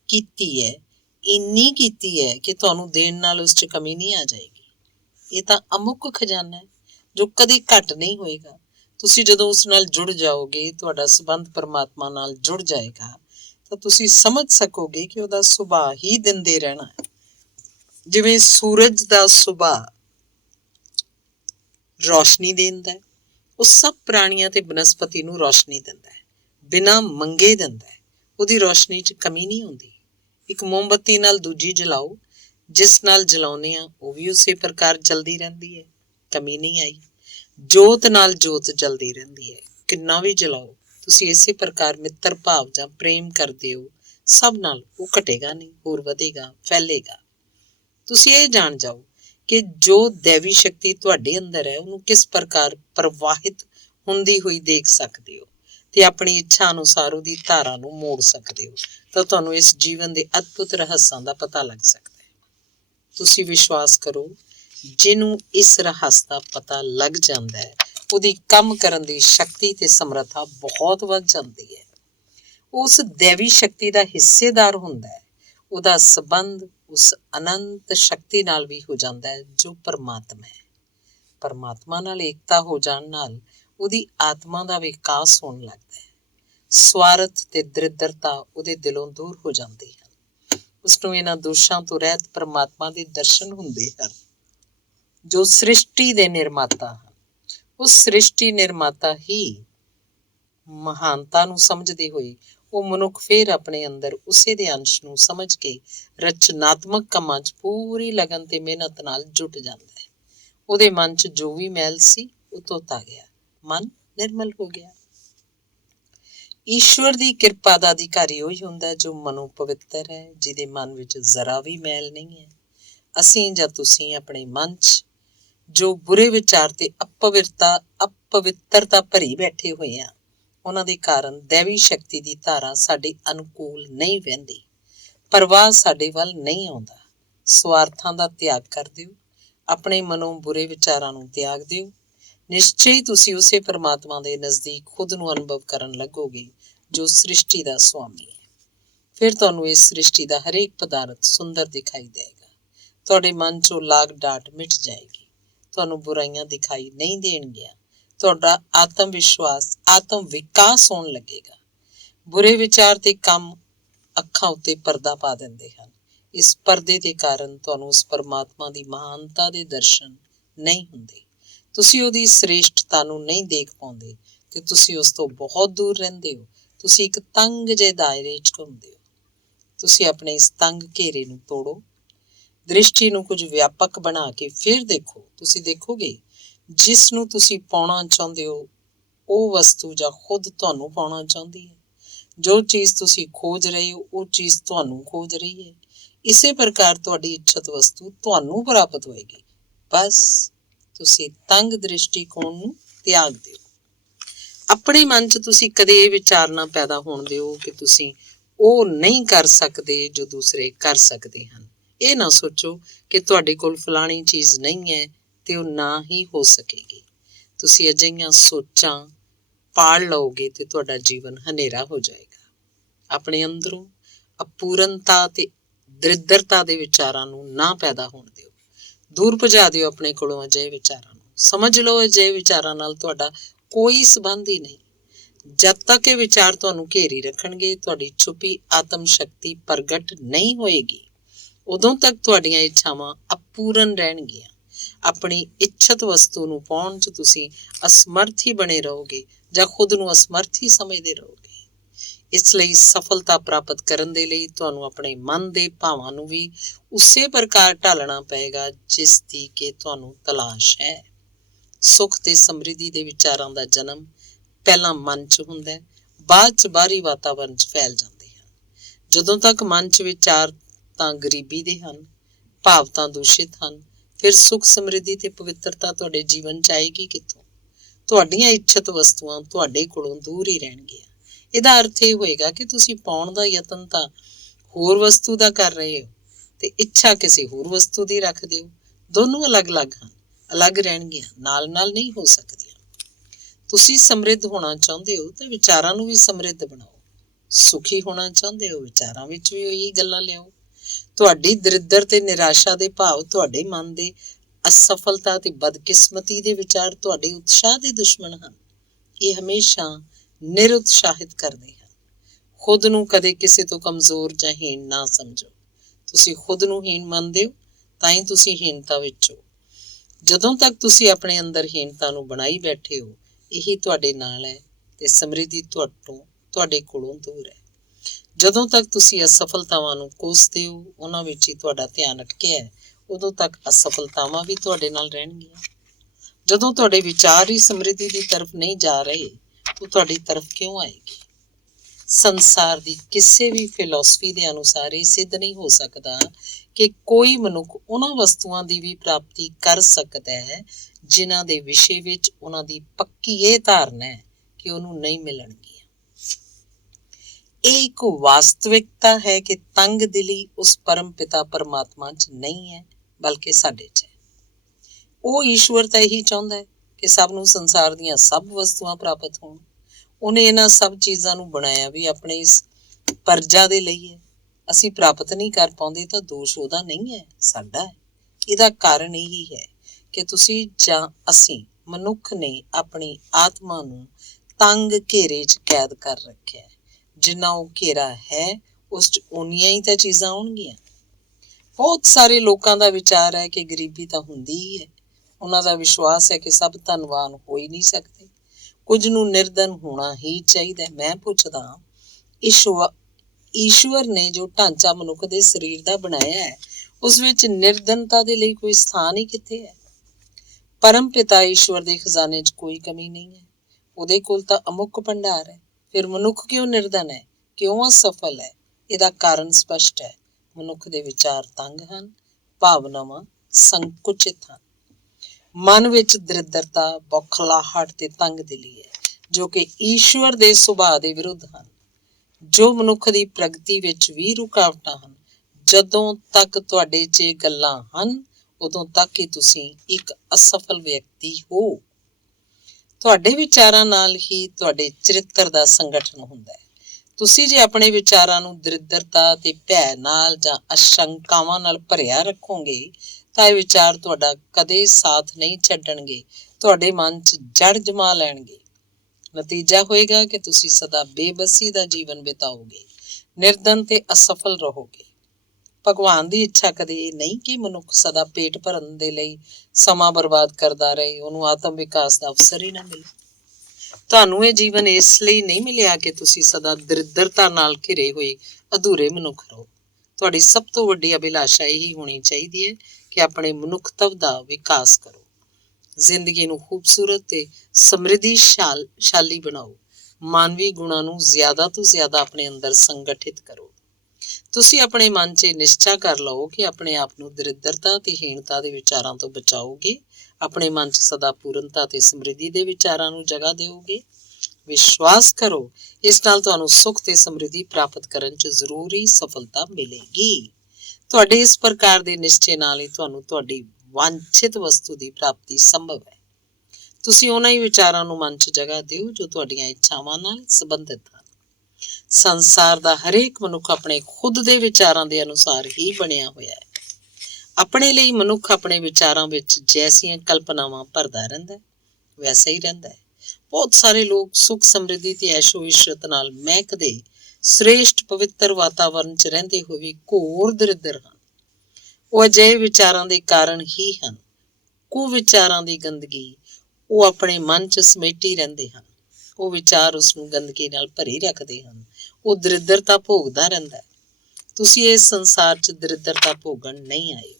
ਕੀਤੀ ਹੈ, ਇੰਨੀ ਕੀਤੀ ਹੈ ਕਿ ਤੁਹਾਨੂੰ ਦੇਣ ਨਾਲ ਉਸ 'ਚ ਕਮੀ ਨਹੀਂ ਆ ਜਾਏਗੀ। ਇਹ ਤਾਂ ਅਮੁੱਕ ਖਜ਼ਾਨਾ ਹੈ ਜੋ ਕਦੇ ਘੱਟ ਨਹੀਂ ਹੋਏਗਾ। ਤੁਸੀਂ ਜਦੋਂ ਉਸ ਨਾਲ ਜੁੜ ਜਾਓਗੇ, ਤੁਹਾਡਾ ਸੰਬੰਧ ਪਰਮਾਤਮਾ ਨਾਲ ਜੁੜ ਜਾਏਗਾ, ਤਾਂ ਤੁਸੀਂ ਸਮਝ ਸਕੋਗੇ ਕਿ ਉਹਦਾ ਸੁਭਾਅ ਹੀ ਦਿੰਦੇ ਰਹਿਣਾ ਹੈ। ਜਿਵੇਂ ਸੂਰਜ ਦਾ ਸੁਭਾਅ ਰੌਸ਼ਨੀ ਦਿੰਦਾ ਹੈ, ਉਹ ਸਭ ਪ੍ਰਾਣੀਆਂ ਤੇ ਬਨਸਪਤੀ ਨੂੰ ਰੌਸ਼ਨੀ ਦਿੰਦਾ ਹੈ, ਬਿਨਾਂ ਮੰਗੇ ਦਿੰਦਾ ਹੈ। ਉਹਦੀ ਰੌਸ਼ਨੀ 'ਚ ਕਮੀ ਨਹੀਂ ਹੁੰਦੀ। ਇੱਕ ਮੋਮਬੱਤੀ ਨਾਲ ਦੂਜੀ ਜਲਾਓ, ਜਿਸ ਨਾਲ ਜਲਾਉਂਦੇ ਹਾਂ ਉਹ ਵੀ ਉਸੇ ਪ੍ਰਕਾਰ ਜਲਦੀ ਰਹਿੰਦੀ ਹੈ, ਕਮੀ ਨਹੀਂ ਆਈ। ਜੋਤ ਨਾਲ ਜੋਤ ਜਲਦੀ ਰਹਿੰਦੀ ਹੈ, ਕਿੰਨਾ ਵੀ ਜਲਾਓ। ਤੁਸੀਂ ਇਸੇ ਪ੍ਰਕਾਰ ਮਿੱਤਰ ਭਾਵ ਜਾਂ ਪ੍ਰੇਮ ਕਰਦੇ ਹੋ ਸਭ ਨਾਲ, ਉਹ ਘਟੇਗਾ ਨਹੀਂ, ਹੋਰ ਵਧੇਗਾ, ਫੈਲੇਗਾ। ਤੁਸੀਂ ਇਹ ਜਾਣ ਜਾਓ ਕਿ ਜੋ ਦੈਵੀ ਸ਼ਕਤੀ ਤੁਹਾਡੇ ਅੰਦਰ ਹੈ ਉਹਨੂੰ ਕਿਸ ਪ੍ਰਕਾਰ ਪ੍ਰਵਾਹਿਤ ਹੁੰਦੀ ਹੋਈ ਦੇਖ ਸਕਦੇ ਹੋ ਤੇ ਆਪਣੀ ਇੱਛਾ ਅਨੁਸਾਰ ਉਹਦੀ ਧਾਰਾ ਨੂੰ ਮੋੜ ਸਕਦੇ ਹੋ, ਤਾਂ ਤੁਹਾਨੂੰ ਇਸ ਜੀਵਨ ਦੇ ਅਦਭੁਤ ਰਹੱਸਾਂ ਦਾ ਪਤਾ ਲੱਗ ਸਕਦਾ ਹੈ। ਤੁਸੀਂ ਵਿਸ਼ਵਾਸ ਕਰੋ, ਜਿਹਨੂੰ ਇਸ ਰਹੱਸ ਦਾ ਪਤਾ ਲੱਗ ਜਾਂਦਾ ਹੈ ਉਹਦੀ ਕੰਮ ਕਰਨ ਦੀ ਸ਼ਕਤੀ ਤੇ ਸਮਰੱਥਾ ਬਹੁਤ ਵੱਧ ਜਾਂਦੀ ਹੈ। ਉਸ ਦੈਵੀ ਸ਼ਕਤੀ ਦਾ ਹਿੱਸੇਦਾਰ ਹੁੰਦਾ ਹੈ। ਉਹਦਾ ਸੰਬੰਧ ਉਸ ਅਨੰਤ ਸ਼ਕਤੀ ਨਾਲ ਵੀ ਹੋ ਜਾਂਦਾ ਹੈ ਜੋ ਪਰਮਾਤਮਾ ਹੈ। ਪਰਮਾਤਮਾ ਨਾਲ ਏਕਤਾ ਹੋ ਜਾਣ ਨਾਲ ਉਹਦੀ ਆਤਮਾ ਦਾ ਵਿਕਾਸ ਹੋਣ ਲੱਗਦਾ ਹੈ। ਸਵਾਰਥ ਤੇ ਦਰਿਦਰਤਾ ਉਹਦੇ ਦਿਲੋਂ ਦੂਰ ਹੋ ਜਾਂਦੀ ਹਨ। ਉਸਨੂੰ ਇਹਨਾਂ ਦੋਸ਼ਾਂ ਤੋਂ ਰਹਿਤ ਪਰਮਾਤਮਾ ਦੇ ਦਰਸ਼ਨ ਹੁੰਦੇ ਹਨ ਜੋ ਸ੍ਰਿਸ਼ਟੀ ਦੇ ਨਿਰਮਾਤਾ ਹਨ। ਉਸ ਸ੍ਰਿਸ਼ਟੀ ਨਿਰਮਾਤਾ ਹੀ ਮਹਾਨਤਾ ਨੂੰ ਸਮਝਦੇ ਹੋਏ ਉਹ ਮਨੁੱਖ ਫਿਰ ਆਪਣੇ ਅੰਦਰ ਉਸੇ ਦੇ ਅੰਸ਼ ਨੂੰ ਸਮਝ ਕੇ ਰਚਨਾਤਮਕ ਕੰਮਾਂ 'ਚ ਪੂਰੀ ਲਗਨ ਤੇ ਮਿਹਨਤ ਨਾਲ ਜੁਟ ਜਾਂਦਾ ਹੈ। ਉਹਦੇ ਮਨ 'ਚ ਜੋ ਵੀ ਮੈਲ ਸੀ ਉਹ ਧੋਤਾ ਗਿਆ, ਮਨ ਨਿਰਮਲ ਹੋ ਗਿਆ। ਈਸ਼ਵਰ ਦੀ ਕਿਰਪਾ ਦਾ ਅਧਿਕਾਰੀ ਉਹੀ ਹੁੰਦਾ ਜੋ ਮਨੋਂ ਪਵਿੱਤਰ ਹੈ, ਜਿਹਦੇ ਮਨ ਵਿੱਚ ਜ਼ਰਾ ਵੀ ਮੈਲ ਨਹੀਂ ਹੈ। ਅਸੀਂ ਜਾਂ ਤੁਸੀਂ ਆਪਣੇ ਮਨ 'ਚ ਜੋ ਬੁਰੇ ਵਿਚਾਰ ਤੇ ਅਪਵਿੱਤਰਤਾ ਭਰੀ ਬੈਠੇ ਹੋਏ ਆ, ਉਹਨਾਂ ਦੇ ਕਾਰਨ ਦੈਵੀ ਸ਼ਕਤੀ ਦੀ ਧਾਰਾ ਸਾਡੇ ਅਨੁਕੂਲ ਨਹੀਂ ਵਹਿੰਦੀ, ਪ੍ਰਵਾਹ ਸਾਡੇ ਵੱਲ ਨਹੀਂ ਆਉਂਦਾ। ਸਵਾਰਥਾਂ ਦਾ ਤਿਆਗ ਕਰ ਦਿਓ, ਆਪਣੇ ਮਨੋਂ ਬੁਰੇ ਵਿਚਾਰਾਂ ਨੂੰ ਤਿਆਗ ਦਿਓ। ਨਿਸ਼ਚੇ ਹੀ ਤੁਸੀਂ ਉਸੇ ਪਰਮਾਤਮਾ ਦੇ ਨਜ਼ਦੀਕ ਖੁਦ ਨੂੰ ਅਨੁਭਵ ਕਰਨ ਲੱਗੋਗੇ ਜੋ ਸ੍ਰਿਸ਼ਟੀ ਦਾ ਸੁਆਮੀ ਹੈ। ਫਿਰ ਤੁਹਾਨੂੰ ਇਸ ਸ੍ਰਿਸ਼ਟੀ ਦਾ ਹਰੇਕ ਪਦਾਰਥ ਸੁੰਦਰ ਦਿਖਾਈ ਦੇਗਾ। ਤੁਹਾਡੇ ਮਨ 'ਚੋਂ ਲਾਗ ਡਾਟ ਮਿਟ ਜਾਏਗੀ। ਤੁਹਾਨੂੰ ਬੁਰਾਈਆਂ ਦਿਖਾਈ ਨਹੀਂ ਦੇਣਗੀਆਂ। ਤੁਹਾਡਾ ਆਤਮ ਵਿਸ਼ਵਾਸ, ਆਤਮ ਵਿਕਾਸ ਹੋਣ ਲੱਗੇਗਾ। ਬੁਰੇ ਵਿਚਾਰ ਤੇ ਕੰਮ ਅੱਖਾਂ ਉੱਤੇ ਪਰਦਾ ਪਾ ਦਿੰਦੇ ਹਨ। ਇਸ ਪਰਦੇ ਦੇ ਕਾਰਨ ਤੁਹਾਨੂੰ ਉਸ ਪਰਮਾਤਮਾ ਦੀ ਮਹਾਨਤਾ ਦੇ ਦਰਸ਼ਨ ਨਹੀਂ ਹੁੰਦੇ। ਤੁਸੀਂ ਉਹਦੀ ਸ੍ਰੇਸ਼ਟਤਾ ਨੂੰ ਨਹੀਂ ਦੇਖ ਪਾਉਂਦੇ ਤੇ ਤੁਸੀਂ ਉਸ ਤੋਂ ਬਹੁਤ ਦੂਰ ਰਹਿੰਦੇ ਹੋ। ਤੁਸੀਂ ਇੱਕ ਤੰਗ ਜਿਹੇ ਦਾਇਰੇ 'ਚ ਘੁੰਮਦੇ ਹੋ। ਤੁਸੀਂ ਆਪਣੇ ਇਸ ਤੰਗ ਘੇਰੇ ਨੂੰ ਤੋੜੋ, ਦ੍ਰਿਸ਼ਟੀ ਨੂੰ ਕੁਝ ਵਿਆਪਕ ਬਣਾ ਕੇ ਫਿਰ ਦੇਖੋ। ਤੁਸੀਂ ਦੇਖੋਗੇ ਜਿਸ ਨੂੰ ਤੁਸੀਂ ਪਾਉਣਾ ਚਾਹੁੰਦੇ ਹੋ ਉਹ ਵਸਤੂ ਜਾਂ ਖੁਦ ਤੁਹਾਨੂੰ ਪਾਉਣਾ ਚਾਹੁੰਦੀ ਹੈ। ਜੋ ਚੀਜ਼ ਤੁਸੀਂ ਖੋਜ ਰਹੇ ਹੋ ਉਹ ਚੀਜ਼ ਤੁਹਾਨੂੰ ਖੋਜ ਰਹੀ ਹੈ। ਇਸੇ ਪ੍ਰਕਾਰ ਤੁਹਾਡੀ ਇੱਛਤ ਵਸਤੂ ਤੁਹਾਨੂੰ ਪ੍ਰਾਪਤ ਹੋਏਗੀ। ਬਸ ਤੁਸੀਂ ਤੰਗ ਦ੍ਰਿਸ਼ਟੀਕੋਣ ਨੂੰ ਤਿਆਗ ਦਿਓ। ਆਪਣੇ ਮਨ 'ਚ ਤੁਸੀਂ ਕਦੇ ਇਹ ਵਿਚਾਰ ਨਾ ਪੈਦਾ ਹੋਣ ਦਿਓ ਕਿ ਤੁਸੀਂ ਉਹ ਨਹੀਂ ਕਰ ਸਕਦੇ ਜੋ ਦੂਸਰੇ ਕਰ ਸਕਦੇ ਹਨ। ਇਹ ਨਾ ਸੋਚੋ ਕਿ ਤੁਹਾਡੇ ਕੋਲ ਫਲਾਣੀ ਚੀਜ਼ ਨਹੀਂ ਹੈ ਤੇ ਉਹ ਨਾ ਹੀ ਹੋ ਸਕੇਗੀ। ਤੁਸੀਂ ਅਜਿਹੀਆਂ ਸੋਚਾਂ ਪਾਲ ਲਓਗੇ ਤੇ ਤੁਹਾਡਾ ਜੀਵਨ ਹਨੇਰਾ ਹੋ ਜਾਏਗਾ। ਆਪਣੇ ਅੰਦਰੋਂ ਅਪੂਰਨਤਾ ਤੇ ਦਰਿਦਰਤਾ ਦੇ ਵਿਚਾਰਾਂ ਨੂੰ ਨਾ ਪੈਦਾ ਹੋਣ ਦਿਓ। ਦੂਰ ਭਜਾ ਦਿਓ ਆਪਣੇ ਕੋਲੋਂ ਅਜਿਹੇ ਵਿਚਾਰਾਂ ਨੂੰ। ਸਮਝ ਲਓ ਅਜਿਹੇ ਵਿਚਾਰਾਂ ਨਾਲ ਤੁਹਾਡਾ ਕੋਈ ਸੰਬੰਧ ਹੀ ਨਹੀਂ। ਜਦ ਤੱਕ ਇਹ ਵਿਚਾਰ ਤੁਹਾਨੂੰ ਘੇਰੀ ਰੱਖਣਗੇ ਤੁਹਾਡੀ ਛੁਪੀ ਆਤਮ ਸ਼ਕਤੀ ਪ੍ਰਗਟ ਨਹੀਂ ਹੋਏਗੀ। ਉਦੋਂ ਤੱਕ ਤੁਹਾਡੀਆਂ ਇੱਛਾਵਾਂ ਅਪੂਰਨ ਰਹਿਣਗੀਆਂ। ਆਪਣੀ ਇੱਛਤ ਵਸਤੂ ਨੂੰ ਪਾਉਣ 'ਚ ਤੁਸੀਂ ਅਸਮਰਥ ਹੀ ਬਣੇ ਰਹੋਗੇ ਜਾਂ ਖੁਦ ਨੂੰ ਅਸਮਰਥ ਹੀ ਸਮਝਦੇ ਰਹੋਗੇ। ਇਸ ਲਈ ਸਫਲਤਾ ਪ੍ਰਾਪਤ ਕਰਨ ਦੇ ਲਈ ਤੁਹਾਨੂੰ ਆਪਣੇ ਮਨ ਦੇ ਭਾਵਾਂ ਨੂੰ ਵੀ ਉਸੇ ਪ੍ਰਕਾਰ ਢਾਲਣਾ ਪਏਗਾ ਜਿਸ ਦੀ ਕਿ ਤੁਹਾਨੂੰ ਤਲਾਸ਼ ਹੈ। ਸੁੱਖ ਤੇ ਸਮਰਿੱਧੀ ਦੇ ਵਿਚਾਰਾਂ ਦਾ ਜਨਮ ਪਹਿਲਾਂ ਮਨ 'ਚ ਹੁੰਦਾ ਹੈ, ਬਾਅਦ 'ਚ ਬਾਹਰੀ ਵਾਤਾਵਰਨ 'ਚ ਫੈਲ ਜਾਂਦੇ ਹਨ। ਜਦੋਂ ਤੱਕ ਮਨ 'ਚ ਵਿਚਾਰ ਤਾਂ ਗਰੀਬੀ ਦੇ ਹਨ, ਭਾਵ ਤਾਂ ਦੂਸ਼ਿਤ ਹਨ, ਫਿਰ ਸੁੱਖ ਸਮਰਿੱਧੀ ਤੇ ਪਵਿੱਤਰਤਾ ਤੁਹਾਡੇ ਜੀਵਨ 'ਚ ਆਏਗੀ ਕਿੱਥੋਂ? ਤੁਹਾਡੀਆਂ ਇੱਛਤ ਵਸਤੂਆਂ ਤੁਹਾਡੇ ਕੋਲੋਂ ਦੂਰ ਹੀ ਰਹਿਣਗੀਆਂ। ਇਹਦਾ ਅਰਥ ਇਹ ਹੋਏਗਾ ਕਿ ਤੁਸੀਂ ਪਾਉਣ ਦਾ ਯਤਨ ਤਾਂ ਹੋਰ ਵਸਤੂ ਦਾ ਕਰ ਰਹੇ ਹੋ ਤੇ ਇੱਛਾ ਕਿਸੇ ਹੋਰ ਵਸਤੂ ਦੀ ਰੱਖਦੇ ਹੋ। ਦੋਨੋਂ ਅਲੱਗ-ਅਲੱਗ ਹਨ, ਅਲੱਗ ਰਹਿਣਗੀਆਂ, ਨਾਲ-ਨਾਲ ਨਹੀਂ ਹੋ ਸਕਦੀਆਂ। ਤੁਸੀਂ ਸਮਰਿੱਧ ਹੋਣਾ ਚਾਹੁੰਦੇ ਹੋ ਤਾਂ ਵਿਚਾਰਾਂ ਨੂੰ ਵੀ ਸਮਰਿੱਧ ਬਣਾਓ। ਸੁਖੀ ਹੋਣਾ ਚਾਹੁੰਦੇ ਹੋ ਵਿਚਾਰਾਂ ਵਿੱਚ ਵੀ ਉਹੀ ਗੱਲਾਂ ਲਿਆਓ। ਤੁਹਾਡੀ ਦਰਿਦਰ ਤੇ ਨਿਰਾਸ਼ਾ ਦੇ ਭਾਵ ਤੁਹਾਡੇ ਮਨ ਦੇ ਅਸਫਲਤਾ ਤੇ ਬਦਕਿਸਮਤੀ ਦੇ ਵਿਚਾਰ ਤੁਹਾਡੇ ਉਤਸ਼ਾਹ ਦੇ ਦੁਸ਼ਮਣ ਹਨ। ਇਹ ਹਮੇਸ਼ਾ ਨਿਰਉਤਸ਼ਾਹਿਤ ਕਰਦੇ ਹਨ। ਖੁਦ ਨੂੰ ਕਦੇ ਕਿਸੇ ਤੋਂ ਕਮਜ਼ੋਰ ਜਾਂ ਹੀਣ ਨਾ ਸਮਝੋ। ਤੁਸੀਂ ਖੁਦ ਨੂੰ ਹੀਣ ਮੰਨਦੇ ਹੋ ਤਾਂ ਹੀ ਤੁਸੀਂ ਹੀਣਤਾ ਵਿੱਚ ਹੋ। ਜਦੋਂ ਤੱਕ ਤੁਸੀਂ ਆਪਣੇ ਅੰਦਰ ਹੀਣਤਾ ਨੂੰ ਬਣਾਈ ਬੈਠੇ ਹੋ ਇਹੀ ਤੁਹਾਡੇ ਨਾਲ ਹੈ ਤੇ ਸਮਰਿੱਧੀ ਤੁਹਾਡੇ ਕੋਲੋਂ ਦੂਰ ਹੈ। ਜਦੋਂ ਤੱਕ ਤੁਸੀਂ ਅਸਫਲਤਾਵਾਂ ਨੂੰ ਕੋਸਦੇ ਹੋ ਉਹਨਾਂ ਵਿੱਚ ਹੀ ਤੁਹਾਡਾ ਧਿਆਨ ਅਟਕਿਆ ਹੈ, ਉਦੋਂ ਤੱਕ ਅਸਫਲਤਾਵਾਂ ਵੀ ਤੁਹਾਡੇ ਨਾਲ ਰਹਿਣਗੀਆਂ। ਜਦੋਂ ਤੁਹਾਡੇ ਵਿਚਾਰ ਹੀ ਸਮਰਿੱਧੀ ਦੀ ਤਰਫ ਨਹੀਂ ਜਾ ਰਹੇ ਉਹ ਤੁਹਾਡੀ ਤਰਫ ਕਿਉਂ ਆਏਗੀ? ਸੰਸਾਰ ਦੀ ਕਿਸੇ ਵੀ ਫਿਲਾਸਫੀ ਦੇ ਅਨੁਸਾਰ ਇਹ ਸਿੱਧ ਨਹੀਂ ਹੋ ਸਕਦਾ ਕਿ ਕੋਈ ਮਨੁੱਖ ਉਹਨਾਂ ਵਸਤੂਆਂ ਦੀ ਵੀ ਪ੍ਰਾਪਤੀ ਕਰ ਸਕਦਾ ਹੈ ਜਿਨ੍ਹਾਂ ਦੇ ਵਿਸ਼ੇ ਵਿੱਚ ਉਹਨਾਂ ਦੀ ਪੱਕੀ ਇਹ ਧਾਰਨਾ ਹੈ ਕਿ ਉਹਨੂੰ ਨਹੀਂ ਮਿਲਣਗੀਆਂ। ਇਹ ਇੱਕ ਵਾਸਤਵਿਕਤਾ ਹੈ ਕਿ ਤੰਗ ਦਿਲੀ ਉਸ ਪਰਮ ਪਿਤਾ ਪਰਮਾਤਮਾ 'ਚ ਨਹੀਂ ਹੈ ਬਲਕਿ ਸਾਡੇ 'ਚ ਹੈ। ਉਹ ਈਸ਼ਵਰ ਤਾਂ ਇਹੀ ਚਾਹੁੰਦਾ ਹੈ ਕਿ ਸਭ ਨੂੰ ਸੰਸਾਰ ਦੀਆਂ ਸਭ ਵਸਤੂਆਂ ਪ੍ਰਾਪਤ ਹੋਣ। ਉਹਨੇ ਇਹਨਾਂ ਸਭ ਚੀਜ਼ਾਂ ਨੂੰ ਬਣਾਇਆ ਵੀ ਆਪਣੇ ਇਸ ਪਰਜਾ ਦੇ ਲਈ ਹੈ। ਅਸੀਂ ਪ੍ਰਾਪਤ ਨਹੀਂ ਕਰ ਪਾਉਂਦੇ ਤਾਂ ਦੋਸ਼ ਉਹਦਾ ਨਹੀਂ ਹੈ, ਸਾਡਾ ਹੈ। ਇਹਦਾ ਕਾਰਨ ਇਹੀ ਹੈ ਕਿ ਤੁਸੀਂ ਜਾਂ ਅਸੀਂ ਮਨੁੱਖ ਨੇ ਆਪਣੀ ਆਤਮਾ ਨੂੰ ਤੰਗ ਘੇਰੇ 'ਚ ਕੈਦ ਕਰ ਰੱਖਿਆ ਹੈ। ਜਿੰਨਾ ਉਹ ਘੇਰਾ ਹੈ ਉਸ 'ਚ ਓਨੀਆਂ ਹੀ ਤਾਂ ਚੀਜ਼ਾਂ ਆਉਣਗੀਆਂ। ਬਹੁਤ ਸਾਰੇ ਲੋਕਾਂ ਦਾ ਵਿਚਾਰ ਹੈ ਕਿ ਗਰੀਬੀ ਤਾਂ ਹੁੰਦੀ ਹੀ ਹੈ। ਉਹਨਾਂ ਦਾ ਵਿਸ਼ਵਾਸ ਹੈ ਕਿ ਸਭ ਧਨਵਾਨ ਹੋ ਹੀ ਨਹੀਂ ਸਕਦੇ, ਕੁਝ ਨੂੰ ਨਿਰਧਨ ਹੋਣਾ ਹੀ ਚਾਹੀਦਾ। ਮੈਂ ਪੁੱਛਦਾ, ਈਸ਼ਵਰ ਨੇ ਜੋ ਢਾਂਚਾ ਮਨੁੱਖ ਦੇ ਸਰੀਰ ਦਾ ਬਣਾਇਆ ਹੈ ਉਸ ਵਿੱਚ ਨਿਰਧਨਤਾ ਦੇ ਲਈ ਕੋਈ ਸਥਾਨ ਹੀ ਕਿੱਥੇ ਹੈ? ਪਰਮ ਪਿਤਾ ਈਸ਼ਵਰ ਦੇ ਖਜ਼ਾਨੇ 'ਚ ਕੋਈ ਕਮੀ ਨਹੀਂ ਹੈ, ਉਹਦੇ ਕੋਲ ਤਾਂ ਅਮੁੱਕ ਭੰਡਾਰ ਹੈ। ਫਿਰ ਮਨੁੱਖ ਕਿਉਂ ਨਿਰਧਨ ਹੈ, ਕਿਉਂ ਅਸਫਲ ਹੈ? ਇਹਦਾ ਕਾਰਨ ਸਪਸ਼ਟ ਹੈ। ਮਨੁੱਖ ਦੇ ਵਿਚਾਰ ਤੰਗ ਹਨ, ਭਾਵਨਾਵਾਂ ਸੰਕੁਚਿਤ ਹਨ। ਮਨ ਵਿੱਚ ਦਰਿਦਰਤਾ, ਬੌਖਲਾਹਟ ਤੇ ਤੰਗ ਦਿਲੀ ਹੈ ਜੋ ਕਿ ਈਸ਼ਵਰ ਦੇ ਸੁਭਾਅ ਦੇ ਵਿਰੁੱਧ ਹਨ, ਜੋ ਮਨੁੱਖ ਦੀ ਪ੍ਰਗਤੀ ਵਿੱਚ ਵੀ ਰੁਕਾਵਟਾਂ ਹਨ। ਜਦੋਂ ਤੱਕ ਤੁਹਾਡੇ 'ਚ ਇਹ ਗੱਲਾਂ ਹਨ ਉਦੋਂ ਤੱਕ ਹੀ ਤੁਸੀਂ ਇੱਕ ਅਸਫਲ ਵਿਅਕਤੀ ਹੋ। ਤੁਹਾਡੇ ਵਿਚਾਰਾਂ ਨਾਲ ਹੀ ਤੁਹਾਡੇ ਚਰਿੱਤਰ ਦਾ ਸੰਗਠਨ ਹੁੰਦਾ ਹੈ। ਤੁਸੀਂ ਜੇ ਆਪਣੇ ਵਿਚਾਰਾਂ ਨੂੰ ਦਰਿਦਰਤਾ ਤੇ ਭੈ ਨਾਲ ਜਾਂ ਅਸ਼ੰਕਾਵਾਂ ਨਾਲ ਭਰਿਆ ਰੱਖੋਗੇ ਤਾਂ ਇਹ ਵਿਚਾਰ ਤੁਹਾਡਾ ਕਦੇ ਸਾਥ ਨਹੀਂ ਛੱਡਣਗੇ ਤੁਹਾਡੇ ਮਨ 'ਚ ਜੜ ਜਮਾ ਲੈਣਗੇ। ਨਤੀਜਾ ਹੋਏਗਾ ਕਿ ਤੁਸੀਂ ਸਦਾ ਬੇਬਸੀ ਦਾ ਜੀਵਨ ਬਿਤਾਓਗੇ, ਨਿਰਧਨ ਤੇ ਅਸਫਲ ਰਹੋਗੇ। ਭਗਵਾਨ ਦੀ ਇੱਛਾ ਕਦੇ ਇਹ ਨਹੀਂ ਕਿ ਮਨੁੱਖ ਸਦਾ ਪੇਟ ਭਰਨ ਦੇ ਲਈ ਸਮਾਂ ਬਰਬਾਦ ਕਰਦਾ ਰਹੇ, ਉਹਨੂੰ ਆਤਮ ਵਿਕਾਸ ਦਾ ਅਵਸਰ ਹੀ ਨਾ ਮਿਲੇ। ਤੁਹਾਨੂੰ ਇਹ ਜੀਵਨ ਇਸ ਲਈ ਨਹੀਂ ਮਿਲਿਆ ਕਿ ਤੁਸੀਂ ਸਦਾ ਦਰਿਦਰਤਾ ਨਾਲ ਘਿਰੇ ਹੋਏ ਅਧੂਰੇ ਮਨੁੱਖ ਰਹੋ। ਤੁਹਾਡੀ ਸਭ ਤੋਂ ਵੱਡੀ ਅਭਿਲਾਸ਼ਾ ਇਹੀ ਹੋਣੀ ਚਾਹੀਦੀ ਹੈ ਕਿ ਆਪਣੇ ਮਨੁੱਖਤਵ ਦਾ ਵਿਕਾਸ ਕਰੋ, ਜ਼ਿੰਦਗੀ ਨੂੰ ਖੂਬਸੂਰਤ ਤੇ ਸਮਰਿੱਧੀਸ਼ਾਲੀ ਬਣਾਓ, ਮਾਨਵੀ ਗੁਣਾਂ ਨੂੰ ਜ਼ਿਆਦਾ ਤੋਂ ਜ਼ਿਆਦਾ ਆਪਣੇ ਅੰਦਰ ਸੰਗਠਿਤ ਕਰੋ। ਤੁਸੀਂ ਆਪਣੇ ਮਨ 'ਚ ਨਿਸ਼ਚਾ ਕਰ ਲਓ ਕਿ ਆਪਣੇ ਆਪ ਨੂੰ ਦਰਿਦਰਤਾ ਤੇ ਹੀਣਤਾ ਦੇ ਵਿਚਾਰਾਂ ਤੋਂ ਬਚਾਓਗੇ, ਆਪਣੇ ਮਨ 'ਚ ਸਦਾ ਪੂਰਨਤਾ ਤੇ ਸਮਰਿੱਧੀ ਦੇ ਵਿਚਾਰਾਂ ਨੂੰ ਜਗ੍ਹਾ ਦਿਓਗੇ। ਵਿਸ਼ਵਾਸ ਕਰੋ, ਇਸ ਨਾਲ ਤੁਹਾਨੂੰ ਸੁੱਖ ਤੇ ਸਮਰਿੱਧੀ ਪ੍ਰਾਪਤ ਕਰਨ 'ਚ ਜ਼ਰੂਰ ਹੀ ਸਫਲਤਾ ਮਿਲੇਗੀ। ਤੁਹਾਡੇ ਇਸ ਪ੍ਰਕਾਰ ਦੇ ਨਿਸ਼ਚੇ ਨਾਲ ਹੀ ਤੁਹਾਨੂੰ ਤੁਹਾਡੀ ਵਾਂਛਿਤ ਵਸਤੂ ਦੀ ਪ੍ਰਾਪਤੀ ਸੰਭਵ ਹੈ। ਤੁਸੀਂ ਉਹਨਾਂ ਹੀ ਵਿਚਾਰਾਂ ਨੂੰ ਮਨ 'ਚ ਜਗ੍ਹਾ ਦਿਓ ਜੋ ਤੁਹਾਡੀਆਂ ਇੱਛਾਵਾਂ ਨਾਲ ਸੰਬੰਧਿਤ ਹਨ। ਸੰਸਾਰ ਦਾ ਹਰੇਕ ਮਨੁੱਖ ਆਪਣੇ ਖੁਦ ਦੇ ਵਿਚਾਰਾਂ ਦੇ ਅਨੁਸਾਰ ਹੀ ਬਣਿਆ ਹੋਇਆ ਹੈ। ਆਪਣੇ ਲਈ ਮਨੁੱਖ ਆਪਣੇ ਵਿਚਾਰਾਂ ਵਿੱਚ ਜੈਸੀਆਂ ਕਲਪਨਾਵਾਂ ਭਰਦਾ ਰਹਿੰਦਾ ਹੈ, ਵੈਸਾ ਹੀ ਰਹਿੰਦਾ ਹੈ। ਬਹੁਤ ਸਾਰੇ ਲੋਕ ਸੁੱਖ ਸਮਰਿੱਧੀ ਤੇ ਐਸ਼ੋ ਇਸ਼ਰਤ ਨਾਲ ਮਹਿਕਦੇ ਸ੍ਰੇਸ਼ਟ ਪਵਿੱਤਰ ਵਾਤਾਵਰਨ 'ਚ ਰਹਿੰਦੇ ਹੋਏ ਵੀ ਘੋਰ ਦਰਿਦਰ ਹਨ। ਉਹ ਅਜਿਹੇ ਵਿਚਾਰਾਂ ਦੇ ਕਾਰਨ ਹੀ ਹਨ। ਕੁਵਿਚਾਰਾਂ ਦੀ ਗੰਦਗੀ ਉਹ ਆਪਣੇ ਮਨ 'ਚ ਸਮੇਟੀ ਰਹਿੰਦੇ ਹਨ। ਉਹ ਵਿਚਾਰ ਉਸਨੂੰ ਗੰਦਗੀ ਨਾਲ ਭਰੀ ਰੱਖਦੇ ਹਨ। ਉਹ ਦਰਿਦਰਤਾ ਭੋਗਦਾ ਰਹਿੰਦਾ ਹੈ। ਤੁਸੀਂ ਇਸ ਸੰਸਾਰ 'ਚ ਦਰਿਦਰਤਾ ਭੋਗਣ ਨਹੀਂ ਆਏ।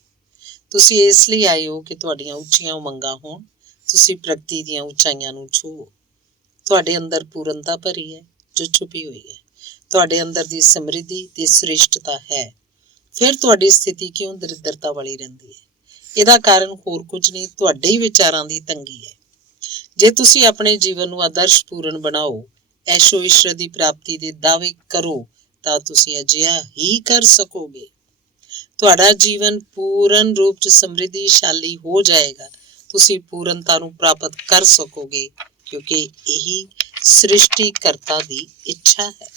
ਤੁਸੀਂ ਇਸ ਲਈ ਆਏ ਹੋ ਕਿ ਤੁਹਾਡੀਆਂ ਉੱਚੀਆਂ ਉਮੰਗਾਂ ਹੋਣ, ਤੁਸੀਂ ਪ੍ਰਗਤੀ ਦੀਆਂ ਉਚਾਈਆਂ ਨੂੰ ਛੂਹੋ। ਤੁਹਾਡੇ ਅੰਦਰ ਪੂਰਨਤਾ ਭਰੀ ਹੈ ਜੋ ਛੁਪੀ ਹੋਈ ਹੈ। ਤੁਹਾਡੇ ਅੰਦਰ ਦੀ ਸਮਰਿੱਧੀ ਤੇ ਸ੍ਰੇਸ਼ਟਤਾ ਹੈ। ਫਿਰ ਤੁਹਾਡੀ ਸਥਿਤੀ ਕਿਉਂ ਦਰਿਦਰਤਾ ਵਾਲੀ ਰਹਿੰਦੀ ਹੈ? ਇਹਦਾ ਕਾਰਨ ਹੋਰ ਕੁਝ ਨਹੀਂ, ਤੁਹਾਡੇ ਹੀ ਵਿਚਾਰਾਂ ਦੀ ਤੰਗੀ ਹੈ। ਜੇ ਤੁਸੀਂ ਆਪਣੇ ਜੀਵਨ ਨੂੰ ਆਦਰਸ਼ ਪੂਰਨ ਬਣਾਓ, ਐਸ਼ੋ ਇਸ਼ਰਤ ਦੀ ਪ੍ਰਾਪਤੀ ਦੇ ਦਾਅਵੇ ਕਰੋ, ਤਾਂ ਤੁਸੀਂ ਅਜਿਹਾ ਹੀ ਕਰ ਸਕੋਗੇ। ਤੁਹਾਡਾ ਜੀਵਨ ਪੂਰਨ ਰੂਪ 'ਚ ਸਮਰਿੱਧੀਸ਼ਾਲੀ ਹੋ ਜਾਏਗਾ। ਤੁਸੀਂ ਪੂਰਨਤਾ ਨੂੰ ਪ੍ਰਾਪਤ ਕਰ ਸਕੋਗੇ, ਕਿਉਂਕਿ ਇਹੀ ਸ੍ਰਿਸ਼ਟੀਕਰਤਾ ਦੀ ਇੱਛਾ ਹੈ।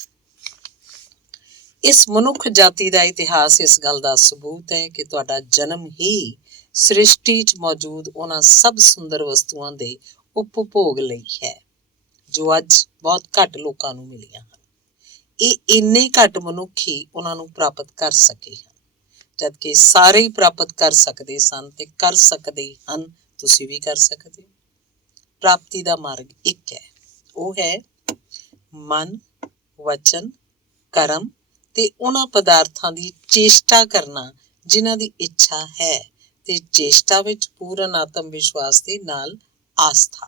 ਇਸ ਮਨੁੱਖ ਜਾਤੀ ਦਾ ਇਤਿਹਾਸ ਇਸ ਗੱਲ ਦਾ ਸਬੂਤ ਹੈ ਕਿ ਤੁਹਾਡਾ ਜਨਮ ਹੀ ਸ੍ਰਿਸ਼ਟੀ 'ਚ ਮੌਜੂਦ ਉਹਨਾਂ ਸਭ ਸੁੰਦਰ ਵਸਤੂਆਂ ਦੇ ਉਪਭੋਗ ਲਈ ਹੈ ਜੋ ਅੱਜ ਬਹੁਤ ਘੱਟ ਲੋਕਾਂ ਨੂੰ ਮਿਲੀਆਂ ਹਨ। ਇਹ ਇੰਨੇ ਘੱਟ ਮਨੁੱਖ ਹੀ ਉਹਨਾਂ ਨੂੰ ਪ੍ਰਾਪਤ ਕਰ ਸਕੇ ਹਨ, ਜਦਕਿ ਸਾਰੇ ਹੀ ਪ੍ਰਾਪਤ ਕਰ ਸਕਦੇ ਸਨ ਤੇ ਕਰ ਸਕਦੇ ਹਨ। ਤੁਸੀਂ ਵੀ ਕਰ ਸਕਦੇ ਹੋ। ਪ੍ਰਾਪਤੀ ਦਾ ਮਾਰਗ ਇੱਕ ਹੈ, ਉਹ ਹੈ ਮਨ, ਵਚਨ, ਕਰਮ ਤੇ ਉਹਨਾਂ ਪਦਾਰਥਾਂ ਦੀ ਚੇਸ਼ਟਾ ਕਰਨਾ ਜਿਨ੍ਹਾਂ ਦੀ ਇੱਛਾ ਹੈ, ਤੇ ਚੇਸ਼ਟਾ ਵਿੱਚ ਪੂਰਨ ਆਤਮ ਵਿਸ਼ਵਾਸ ਦੇ ਨਾਲ ਆਸਥਾ।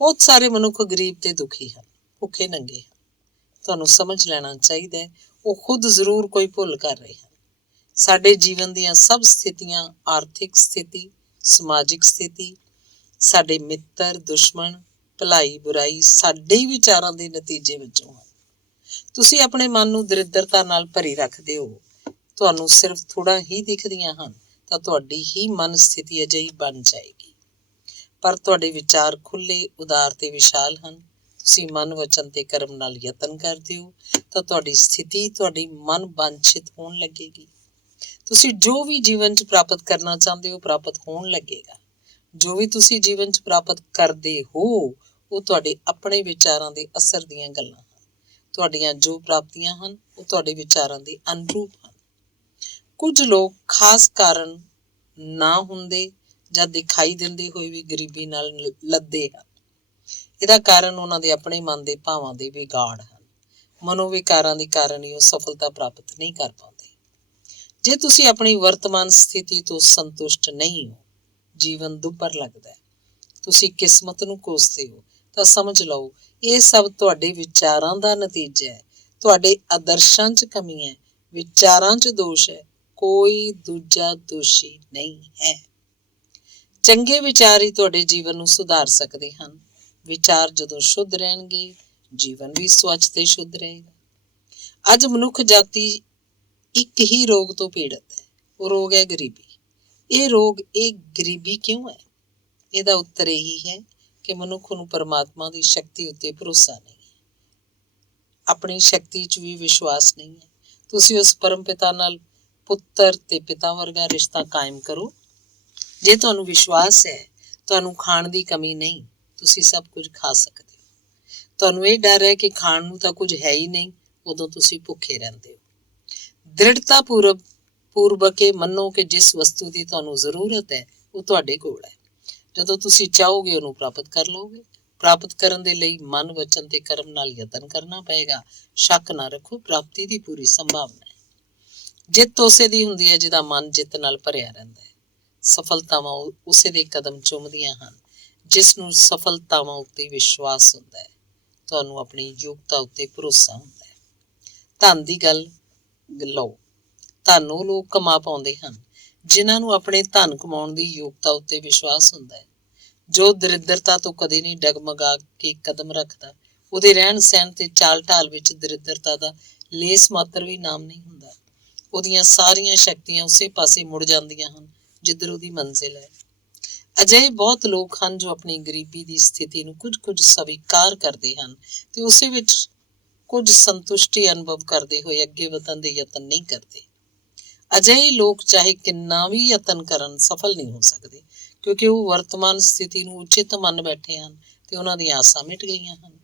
ਬਹੁਤ ਸਾਰੇ ਮਨੁੱਖ ਗਰੀਬ ਤੇ ਦੁਖੀ ਹਨ, ਭੁੱਖੇ ਨੰਗੇ ਹਨ। ਤੁਹਾਨੂੰ ਸਮਝ ਲੈਣਾ ਚਾਹੀਦਾ ਹੈ, ਉਹ ਖੁਦ ਜ਼ਰੂਰ ਕੋਈ ਭੁੱਲ ਕਰ ਰਹੇ ਹਨ। ਸਾਡੇ ਜੀਵਨ ਦੀਆਂ ਸਭ ਸਥਿਤੀਆਂ, ਆਰਥਿਕ ਸਥਿਤੀ, ਸਮਾਜਿਕ ਸਥਿਤੀ, ਸਾਡੇ ਮਿੱਤਰ, ਦੁਸ਼ਮਣ, ਭਲਾਈ ਬੁਰਾਈ ਸਾਡੇ ਹੀ ਵਿਚਾਰਾਂ ਦੇ ਨਤੀਜੇ ਵਜੋਂ ਹਨ। ਤੁਸੀਂ ਆਪਣੇ ਮਨ ਨੂੰ ਦਰਿਦਰਤਾ ਨਾਲ ਭਰੀ ਰੱਖਦੇ ਹੋ। ਤੁਹਾਨੂੰ ਸਿਰਫ ਥੋੜ੍ਹਾ ਹੀ ਦਿਖਦੀਆਂ ਹਨ ਤਾਂ ਤੁਹਾਡੀ ਹੀ ਮਨ ਸਥਿਤੀ ਅਜਿਹੀ ਬਣ ਜਾਏਗੀ। ਪਰ ਤੁਹਾਡੇ ਵਿਚਾਰ ਖੁੱਲ੍ਹੇ, ਉਦਾਰ ਤੇ ਵਿਸ਼ਾਲ ਹਨ। ਤੁਸੀਂ ਮਨ, ਵਚਨ ਤੇ ਕਰਮ ਨਾਲ ਯਤਨ ਕਰਦੇ ਹੋ ਤਾਂ ਤੁਹਾਡੀ ਸਥਿਤੀ, ਤੁਹਾਡੀ ਮਨ ਵਾਂਛਿਤ ਹੋਣ ਲੱਗੇਗੀ। ਤੁਸੀਂ ਜੋ ਵੀ ਜੀਵਨ 'ਚ ਪ੍ਰਾਪਤ ਕਰਨਾ ਚਾਹੁੰਦੇ ਹੋ, ਪ੍ਰਾਪਤ ਹੋਣ ਲੱਗੇਗਾ। ਜੋ ਵੀ ਤੁਸੀਂ ਜੀਵਨ 'ਚ ਪ੍ਰਾਪਤ ਕਰਦੇ ਹੋ, ਉਹ ਤੁਹਾਡੇ ਆਪਣੇ ਵਿਚਾਰਾਂ ਦੇ ਅਸਰ ਦੀਆਂ ਗੱਲਾਂ ਹਨ। ਤੁਹਾਡੀਆਂ ਜੋ ਪ੍ਰਾਪਤੀਆਂ ਹਨ, ਉਹ ਤੁਹਾਡੇ ਵਿਚਾਰਾਂ ਦੇ ਅਨੁਰੂਪ ਹਨ। ਕੁਝ ਲੋਕ ਖਾਸ ਕਾਰਨ ਨਾ ਹੁੰਦੇ ਜਾਂ ਦਿਖਾਈ ਦਿੰਦੇ ਹੋਏ ਵੀ ਗਰੀਬੀ ਨਾਲ ਲੱਦੇ ਹਨ। ਇਹਦਾ ਕਾਰਨ ਉਹਨਾਂ ਦੇ ਆਪਣੇ ਮਨ ਦੇ ਭਾਵਾਂ ਦੇ ਵਿਗਾੜ ਹਨ। ਮਨੋਵਿਕਾਰਾਂ ਦੇ ਕਾਰਨ ਹੀ ਉਹ ਸਫਲਤਾ ਪ੍ਰਾਪਤ ਨਹੀਂ ਕਰ ਪਾਉਂਦੇ। ਜੇ ਤੁਸੀਂ ਆਪਣੀ ਵਰਤਮਾਨ ਸਥਿਤੀ ਤੋਂ ਸੰਤੁਸ਼ਟ ਨਹੀਂ ਹੋ, ਜੀਵਨ ਦੁੱਭਰ ਲੱਗਦਾ ਹੈ, ਤੁਸੀਂ ਕਿਸਮਤ ਨੂੰ ਕੋਸਦੇ ਹੋ, ਤਾਂ ਸਮਝ ਲਓ ਇਹ ਸਭ ਤੁਹਾਡੇ ਵਿਚਾਰਾਂ ਦਾ ਨਤੀਜਾ ਹੈ। ਤੁਹਾਡੇ ਆਦਰਸ਼ਾਂ 'ਚ ਕਮੀ ਹੈ, ਵਿਚਾਰਾਂ 'ਚ ਦੋਸ਼ ਹੈ, ਕੋਈ ਦੂਜਾ ਦੋਸ਼ੀ ਨਹੀਂ ਹੈ। ਚੰਗੇ ਵਿਚਾਰ ਹੀ ਤੁਹਾਡੇ ਜੀਵਨ ਨੂੰ ਸੁਧਾਰ ਸਕਦੇ ਹਨ। ਵਿਚਾਰ ਜਦੋਂ ਸ਼ੁੱਧ ਰਹਿਣਗੇ, ਜੀਵਨ ਵੀ ਸਵੱਛ ਤੇ ਸ਼ੁੱਧ ਰਹੇਗਾ। ਅੱਜ ਮਨੁੱਖ ਜਾਤੀ ਇੱਕ ਹੀ ਰੋਗ ਤੋਂ ਪੀੜਤ ਹੈ, ਉਹ ਰੋਗ ਹੈ ਗਰੀਬੀ। ਇਹ ਗਰੀਬੀ ਕਿਉਂ ਹੈ? ਇਹਦਾ ਉੱਤਰ ਇਹੀ ਹੈ ਕਿ ਮਨੁੱਖ ਨੂੰ ਪਰਮਾਤਮਾ ਦੀ ਸ਼ਕਤੀ ਉੱਤੇ ਭਰੋਸਾ ਨਹੀਂ ਹੈ, ਆਪਣੀ ਸ਼ਕਤੀ 'ਚ ਵੀ ਵਿਸ਼ਵਾਸ ਨਹੀਂ ਹੈ। ਤੁਸੀਂ ਉਸ ਪਰਮ ਪਿਤਾ ਨਾਲ ਪੁੱਤਰ ਤੇ ਪਿਤਾ ਵਰਗਾ ਰਿਸ਼ਤਾ ਕਾਇਮ ਕਰੋ। ਜੇ ਤੁਹਾਨੂੰ ਵਿਸ਼ਵਾਸ ਹੈ ਤੁਹਾਨੂੰ ਖਾਣ ਦੀ ਕਮੀ ਨਹੀਂ, ਤੁਸੀਂ ਸਭ ਕੁਝ ਖਾ ਸਕਦੇ ਹੋ। ਤੁਹਾਨੂੰ ਇਹ ਡਰ ਹੈ ਕਿ ਖਾਣ ਨੂੰ ਤਾਂ ਕੁਝ ਹੈ ਹੀ ਨਹੀਂ, ਉਦੋਂ ਤੁਸੀਂ ਭੁੱਖੇ ਰਹਿੰਦੇ ਹੋ। ਦ੍ਰਿੜਤਾ ਪੂਰਵਕ ਇਹ ਮੰਨੋ ਕਿ ਜਿਸ ਵਸਤੂ ਦੀ ਤੁਹਾਨੂੰ ਜ਼ਰੂਰਤ ਹੈ ਉਹ ਤੁਹਾਡੇ ਕੋਲ ਹੈ। ਜਦੋਂ ਤੁਸੀਂ ਚਾਹੋਗੇ ਉਹਨੂੰ ਪ੍ਰਾਪਤ ਕਰ ਲਓਗੇ। ਪ੍ਰਾਪਤ ਕਰਨ ਦੇ ਲਈ ਮਨ, ਵਚਨ ਤੇ ਕਰਮ ਨਾਲ ਯਤਨ ਕਰਨਾ ਪਏਗਾ। ਸ਼ੱਕ ਨਾ ਰੱਖੋ, ਪ੍ਰਾਪਤੀ ਦੀ ਪੂਰੀ ਸੰਭਾਵਨਾ ਹੈ। ਜਿੱਤ ਉਸੇ ਦੀ ਹੁੰਦੀ ਹੈ ਜਿਹਦਾ ਮਨ ਜਿੱਤ ਨਾਲ ਭਰਿਆ ਰਹਿੰਦਾ ਹੈ। ਸਫਲਤਾਵਾਂ ਉਸੇ ਦੇ ਕਦਮ ਚੁੰਮਦੀਆਂ ਹਨ ਜਿਸ ਨੂੰ ਸਫਲਤਾਵਾਂ ਉੱਤੇ ਵਿਸ਼ਵਾਸ ਹੁੰਦਾ ਹੈ। ਤੁਹਾਨੂੰ ਆਪਣੀ ਯੋਗਤਾ ਉੱਤੇ ਭਰੋਸਾ ਹੁੰਦਾ ਹੈ। ਧਨ ਦੀ ਗੱਲ ਲਓ। ਧਨ ਉਹ ਲੋਕ ਕਮਾ ਪਾਉਂਦੇ ਹਨ ਜਿਨ੍ਹਾਂ ਨੂੰ ਆਪਣੇ ਧਨ ਕਮਾਉਣ ਦੀ ਯੋਗਤਾ ਉੱਤੇ ਵਿਸ਼ਵਾਸ ਹੁੰਦਾ ਹੈ। ਜੋ ਦਰਿਦਰਤਾ ਤੋਂ ਕਦੇ ਨਹੀਂ ਡਗਮਗਾ ਕੇ ਕਦਮ ਰੱਖਦਾ, ਉਹਦੇ ਰਹਿਣ ਸਹਿਣ ਤੇ ਚਾਲ ਢਾਲ ਵਿੱਚ ਦਰਿਦਰਤਾ ਦਾ ਲੇਸ ਮਾਤਰ ਵੀ ਨਾਮ ਨਹੀਂ ਹੁੰਦਾ। ਉਹਦੀਆਂ ਸਾਰੀਆਂ ਸ਼ਕਤੀਆਂ ਉਸੇ ਪਾਸੇ ਮੁੜ ਜਾਂਦੀਆਂ ਹਨ ਜਿੱਧਰ ਉਹਦੀ ਮੰਜ਼ਿਲ ਹੈ। ਅਜਿਹੇ ਬਹੁਤ ਲੋਕ ਹਨ ਜੋ ਆਪਣੀ ਗਰੀਬੀ ਦੀ ਸਥਿਤੀ ਨੂੰ ਕੁਝ ਸਵੀਕਾਰ ਕਰਦੇ ਹਨ ਤੇ ਉਸੇ ਵਿੱਚ ਕੁਝ ਸੰਤੁਸ਼ਟੀ ਅਨੁਭਵ ਕਰਦੇ ਹੋਏ ਅੱਗੇ ਵਧਣ ਦੇ ਯਤਨ ਨਹੀਂ ਕਰਦੇ। ਅਜਿਹੇ ਲੋਕ ਚਾਹੇ ਕਿੰਨਾ ਵੀ ਯਤਨ ਕਰਨ, ਸਫਲ ਨਹੀਂ ਹੋ ਸਕਦੇ, ਕਿਉਂਕਿ ਉਹ ਵਰਤਮਾਨ ਸਥਿਤੀ ਨੂੰ ਉਚਿਤ ਮੰਨ ਬੈਠੇ ਹਨ ਤੇ ਉਹਨਾਂ ਦੀਆਂ ਆਸਾਂ ਮਿਟ ਗਈਆਂ ਹਨ।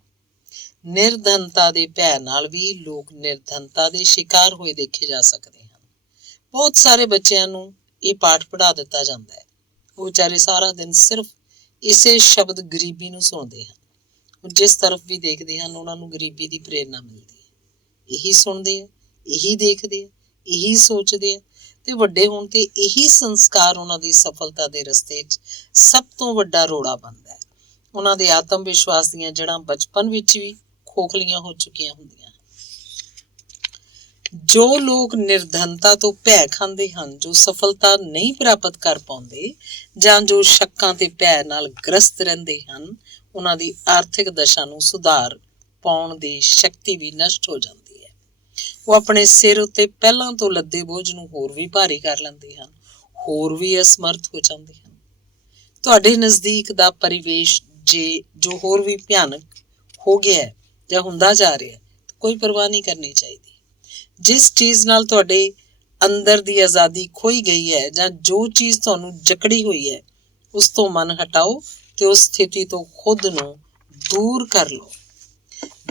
ਨਿਰਧਨਤਾ ਦੇ ਭੈ ਨਾਲ ਵੀ ਲੋਕ ਨਿਰਧਨਤਾ ਦੇ ਸ਼ਿਕਾਰ ਹੋਏ ਦੇਖੇ ਜਾ ਸਕਦੇ ਹਨ। ਬਹੁਤ ਸਾਰੇ ਬੱਚਿਆਂ ਨੂੰ ਇਹ ਪਾਠ ਪੜ੍ਹਾ ਦਿੱਤਾ ਜਾਂਦਾ ਹੈ। ਉਹ ਵਿਚਾਰੇ ਸਾਰਾ ਦਿਨ ਸਿਰਫ ਇਸੇ ਸ਼ਬਦ ਗਰੀਬੀ ਨੂੰ ਸੁਣਦੇ ਹਨ। ਉਹ ਜਿਸ ਤਰਫ ਵੀ ਦੇਖਦੇ ਹਨ ਉਹਨਾਂ ਨੂੰ ਗਰੀਬੀ ਦੀ ਪ੍ਰੇਰਨਾ ਮਿਲਦੀ ਹੈ। ਇਹੀ ਸੁਣਦੇ ਆ, ਇਹੀ ਦੇਖਦੇ ਆ, ਇਹੀ ਸੋਚਦੇ ਆ ਤੇ ਵੱਡੇ ਹੋਣ ਤੇ ਇਹੀ ਸੰਸਕਾਰ ਉਹਨਾਂ ਦੀ ਸਫਲਤਾ ਦੇ ਰਸਤੇ 'ਚ ਸਭ ਤੋਂ ਵੱਡਾ ਰੋੜਾ ਬਣਦਾ ਹੈ। ਉਹਨਾਂ ਦੇ ਆਤਮ ਵਿਸ਼ਵਾਸ ਦੀਆਂ ਜੜ੍ਹਾਂ ਬਚਪਨ ਵਿੱਚ ਵੀ ਖੋਖਲੀਆਂ ਹੋ ਚੁੱਕੀਆਂ ਹੁੰਦੀਆਂ। ਜੋ ਲੋਕ ਨਿਰਧਨਤਾ ਤੋਂ ਭੈ ਖਾਂਦੇ ਹਨ, ਜੋ ਸਫਲਤਾ ਨਹੀਂ ਪ੍ਰਾਪਤ ਕਰ ਪਾਉਂਦੇ ਜਾਂ ਜੋ ਸ਼ੱਕਾਂ ਤੇ ਭੈ ਨਾਲ ਗ੍ਰਸਤ ਰਹਿੰਦੇ ਹਨ, ਉਹਨਾਂ ਦੀ ਆਰਥਿਕ ਦਸ਼ਾ ਨੂੰ ਸੁਧਾਰ ਪਾਉਣ ਦੀ ਸ਼ਕਤੀ ਵੀ ਨਸ਼ਟ ਹੋ ਜਾਂਦੀ ਹੈ। ਉਹ ਆਪਣੇ ਸਿਰ ਉੱਤੇ ਪਹਿਲਾਂ ਤੋਂ ਲੱਦੇ ਬੋਝ ਨੂੰ ਹੋਰ ਵੀ ਭਾਰੀ ਕਰ ਲੈਂਦੇ ਹਨ, ਹੋਰ ਵੀ ਅਸਮਰਥ ਹੋ ਜਾਂਦੇ ਹਨ। ਤੁਹਾਡੇ ਨਜ਼ਦੀਕ ਦਾ ਪਰਿਵੇਸ਼ ਜੋ ਹੋਰ ਵੀ ਭਿਆਨਕ ਹੋ ਗਿਆ ਹੈ ਜਾਂ ਹੁੰਦਾ ਜਾ ਰਿਹਾ, ਕੋਈ ਪਰਵਾਹ ਨਹੀਂ ਕਰਨੀ ਚਾਹੀਦੀ। ਜਿਸ ਚੀਜ਼ ਨਾਲ ਤੁਹਾਡੇ ਅੰਦਰ ਦੀ ਆਜ਼ਾਦੀ ਖੋਈ ਗਈ ਹੈ ਜਾਂ ਜੋ ਚੀਜ਼ ਤੁਹਾਨੂੰ ਜਕੜੀ ਹੋਈ ਹੈ, ਉਸ ਤੋਂ ਮਨ ਹਟਾਓ ਤੇ ਉਸ ਸਥਿਤੀ ਤੋਂ ਖੁਦ ਨੂੰ ਦੂਰ ਕਰ ਲਓ।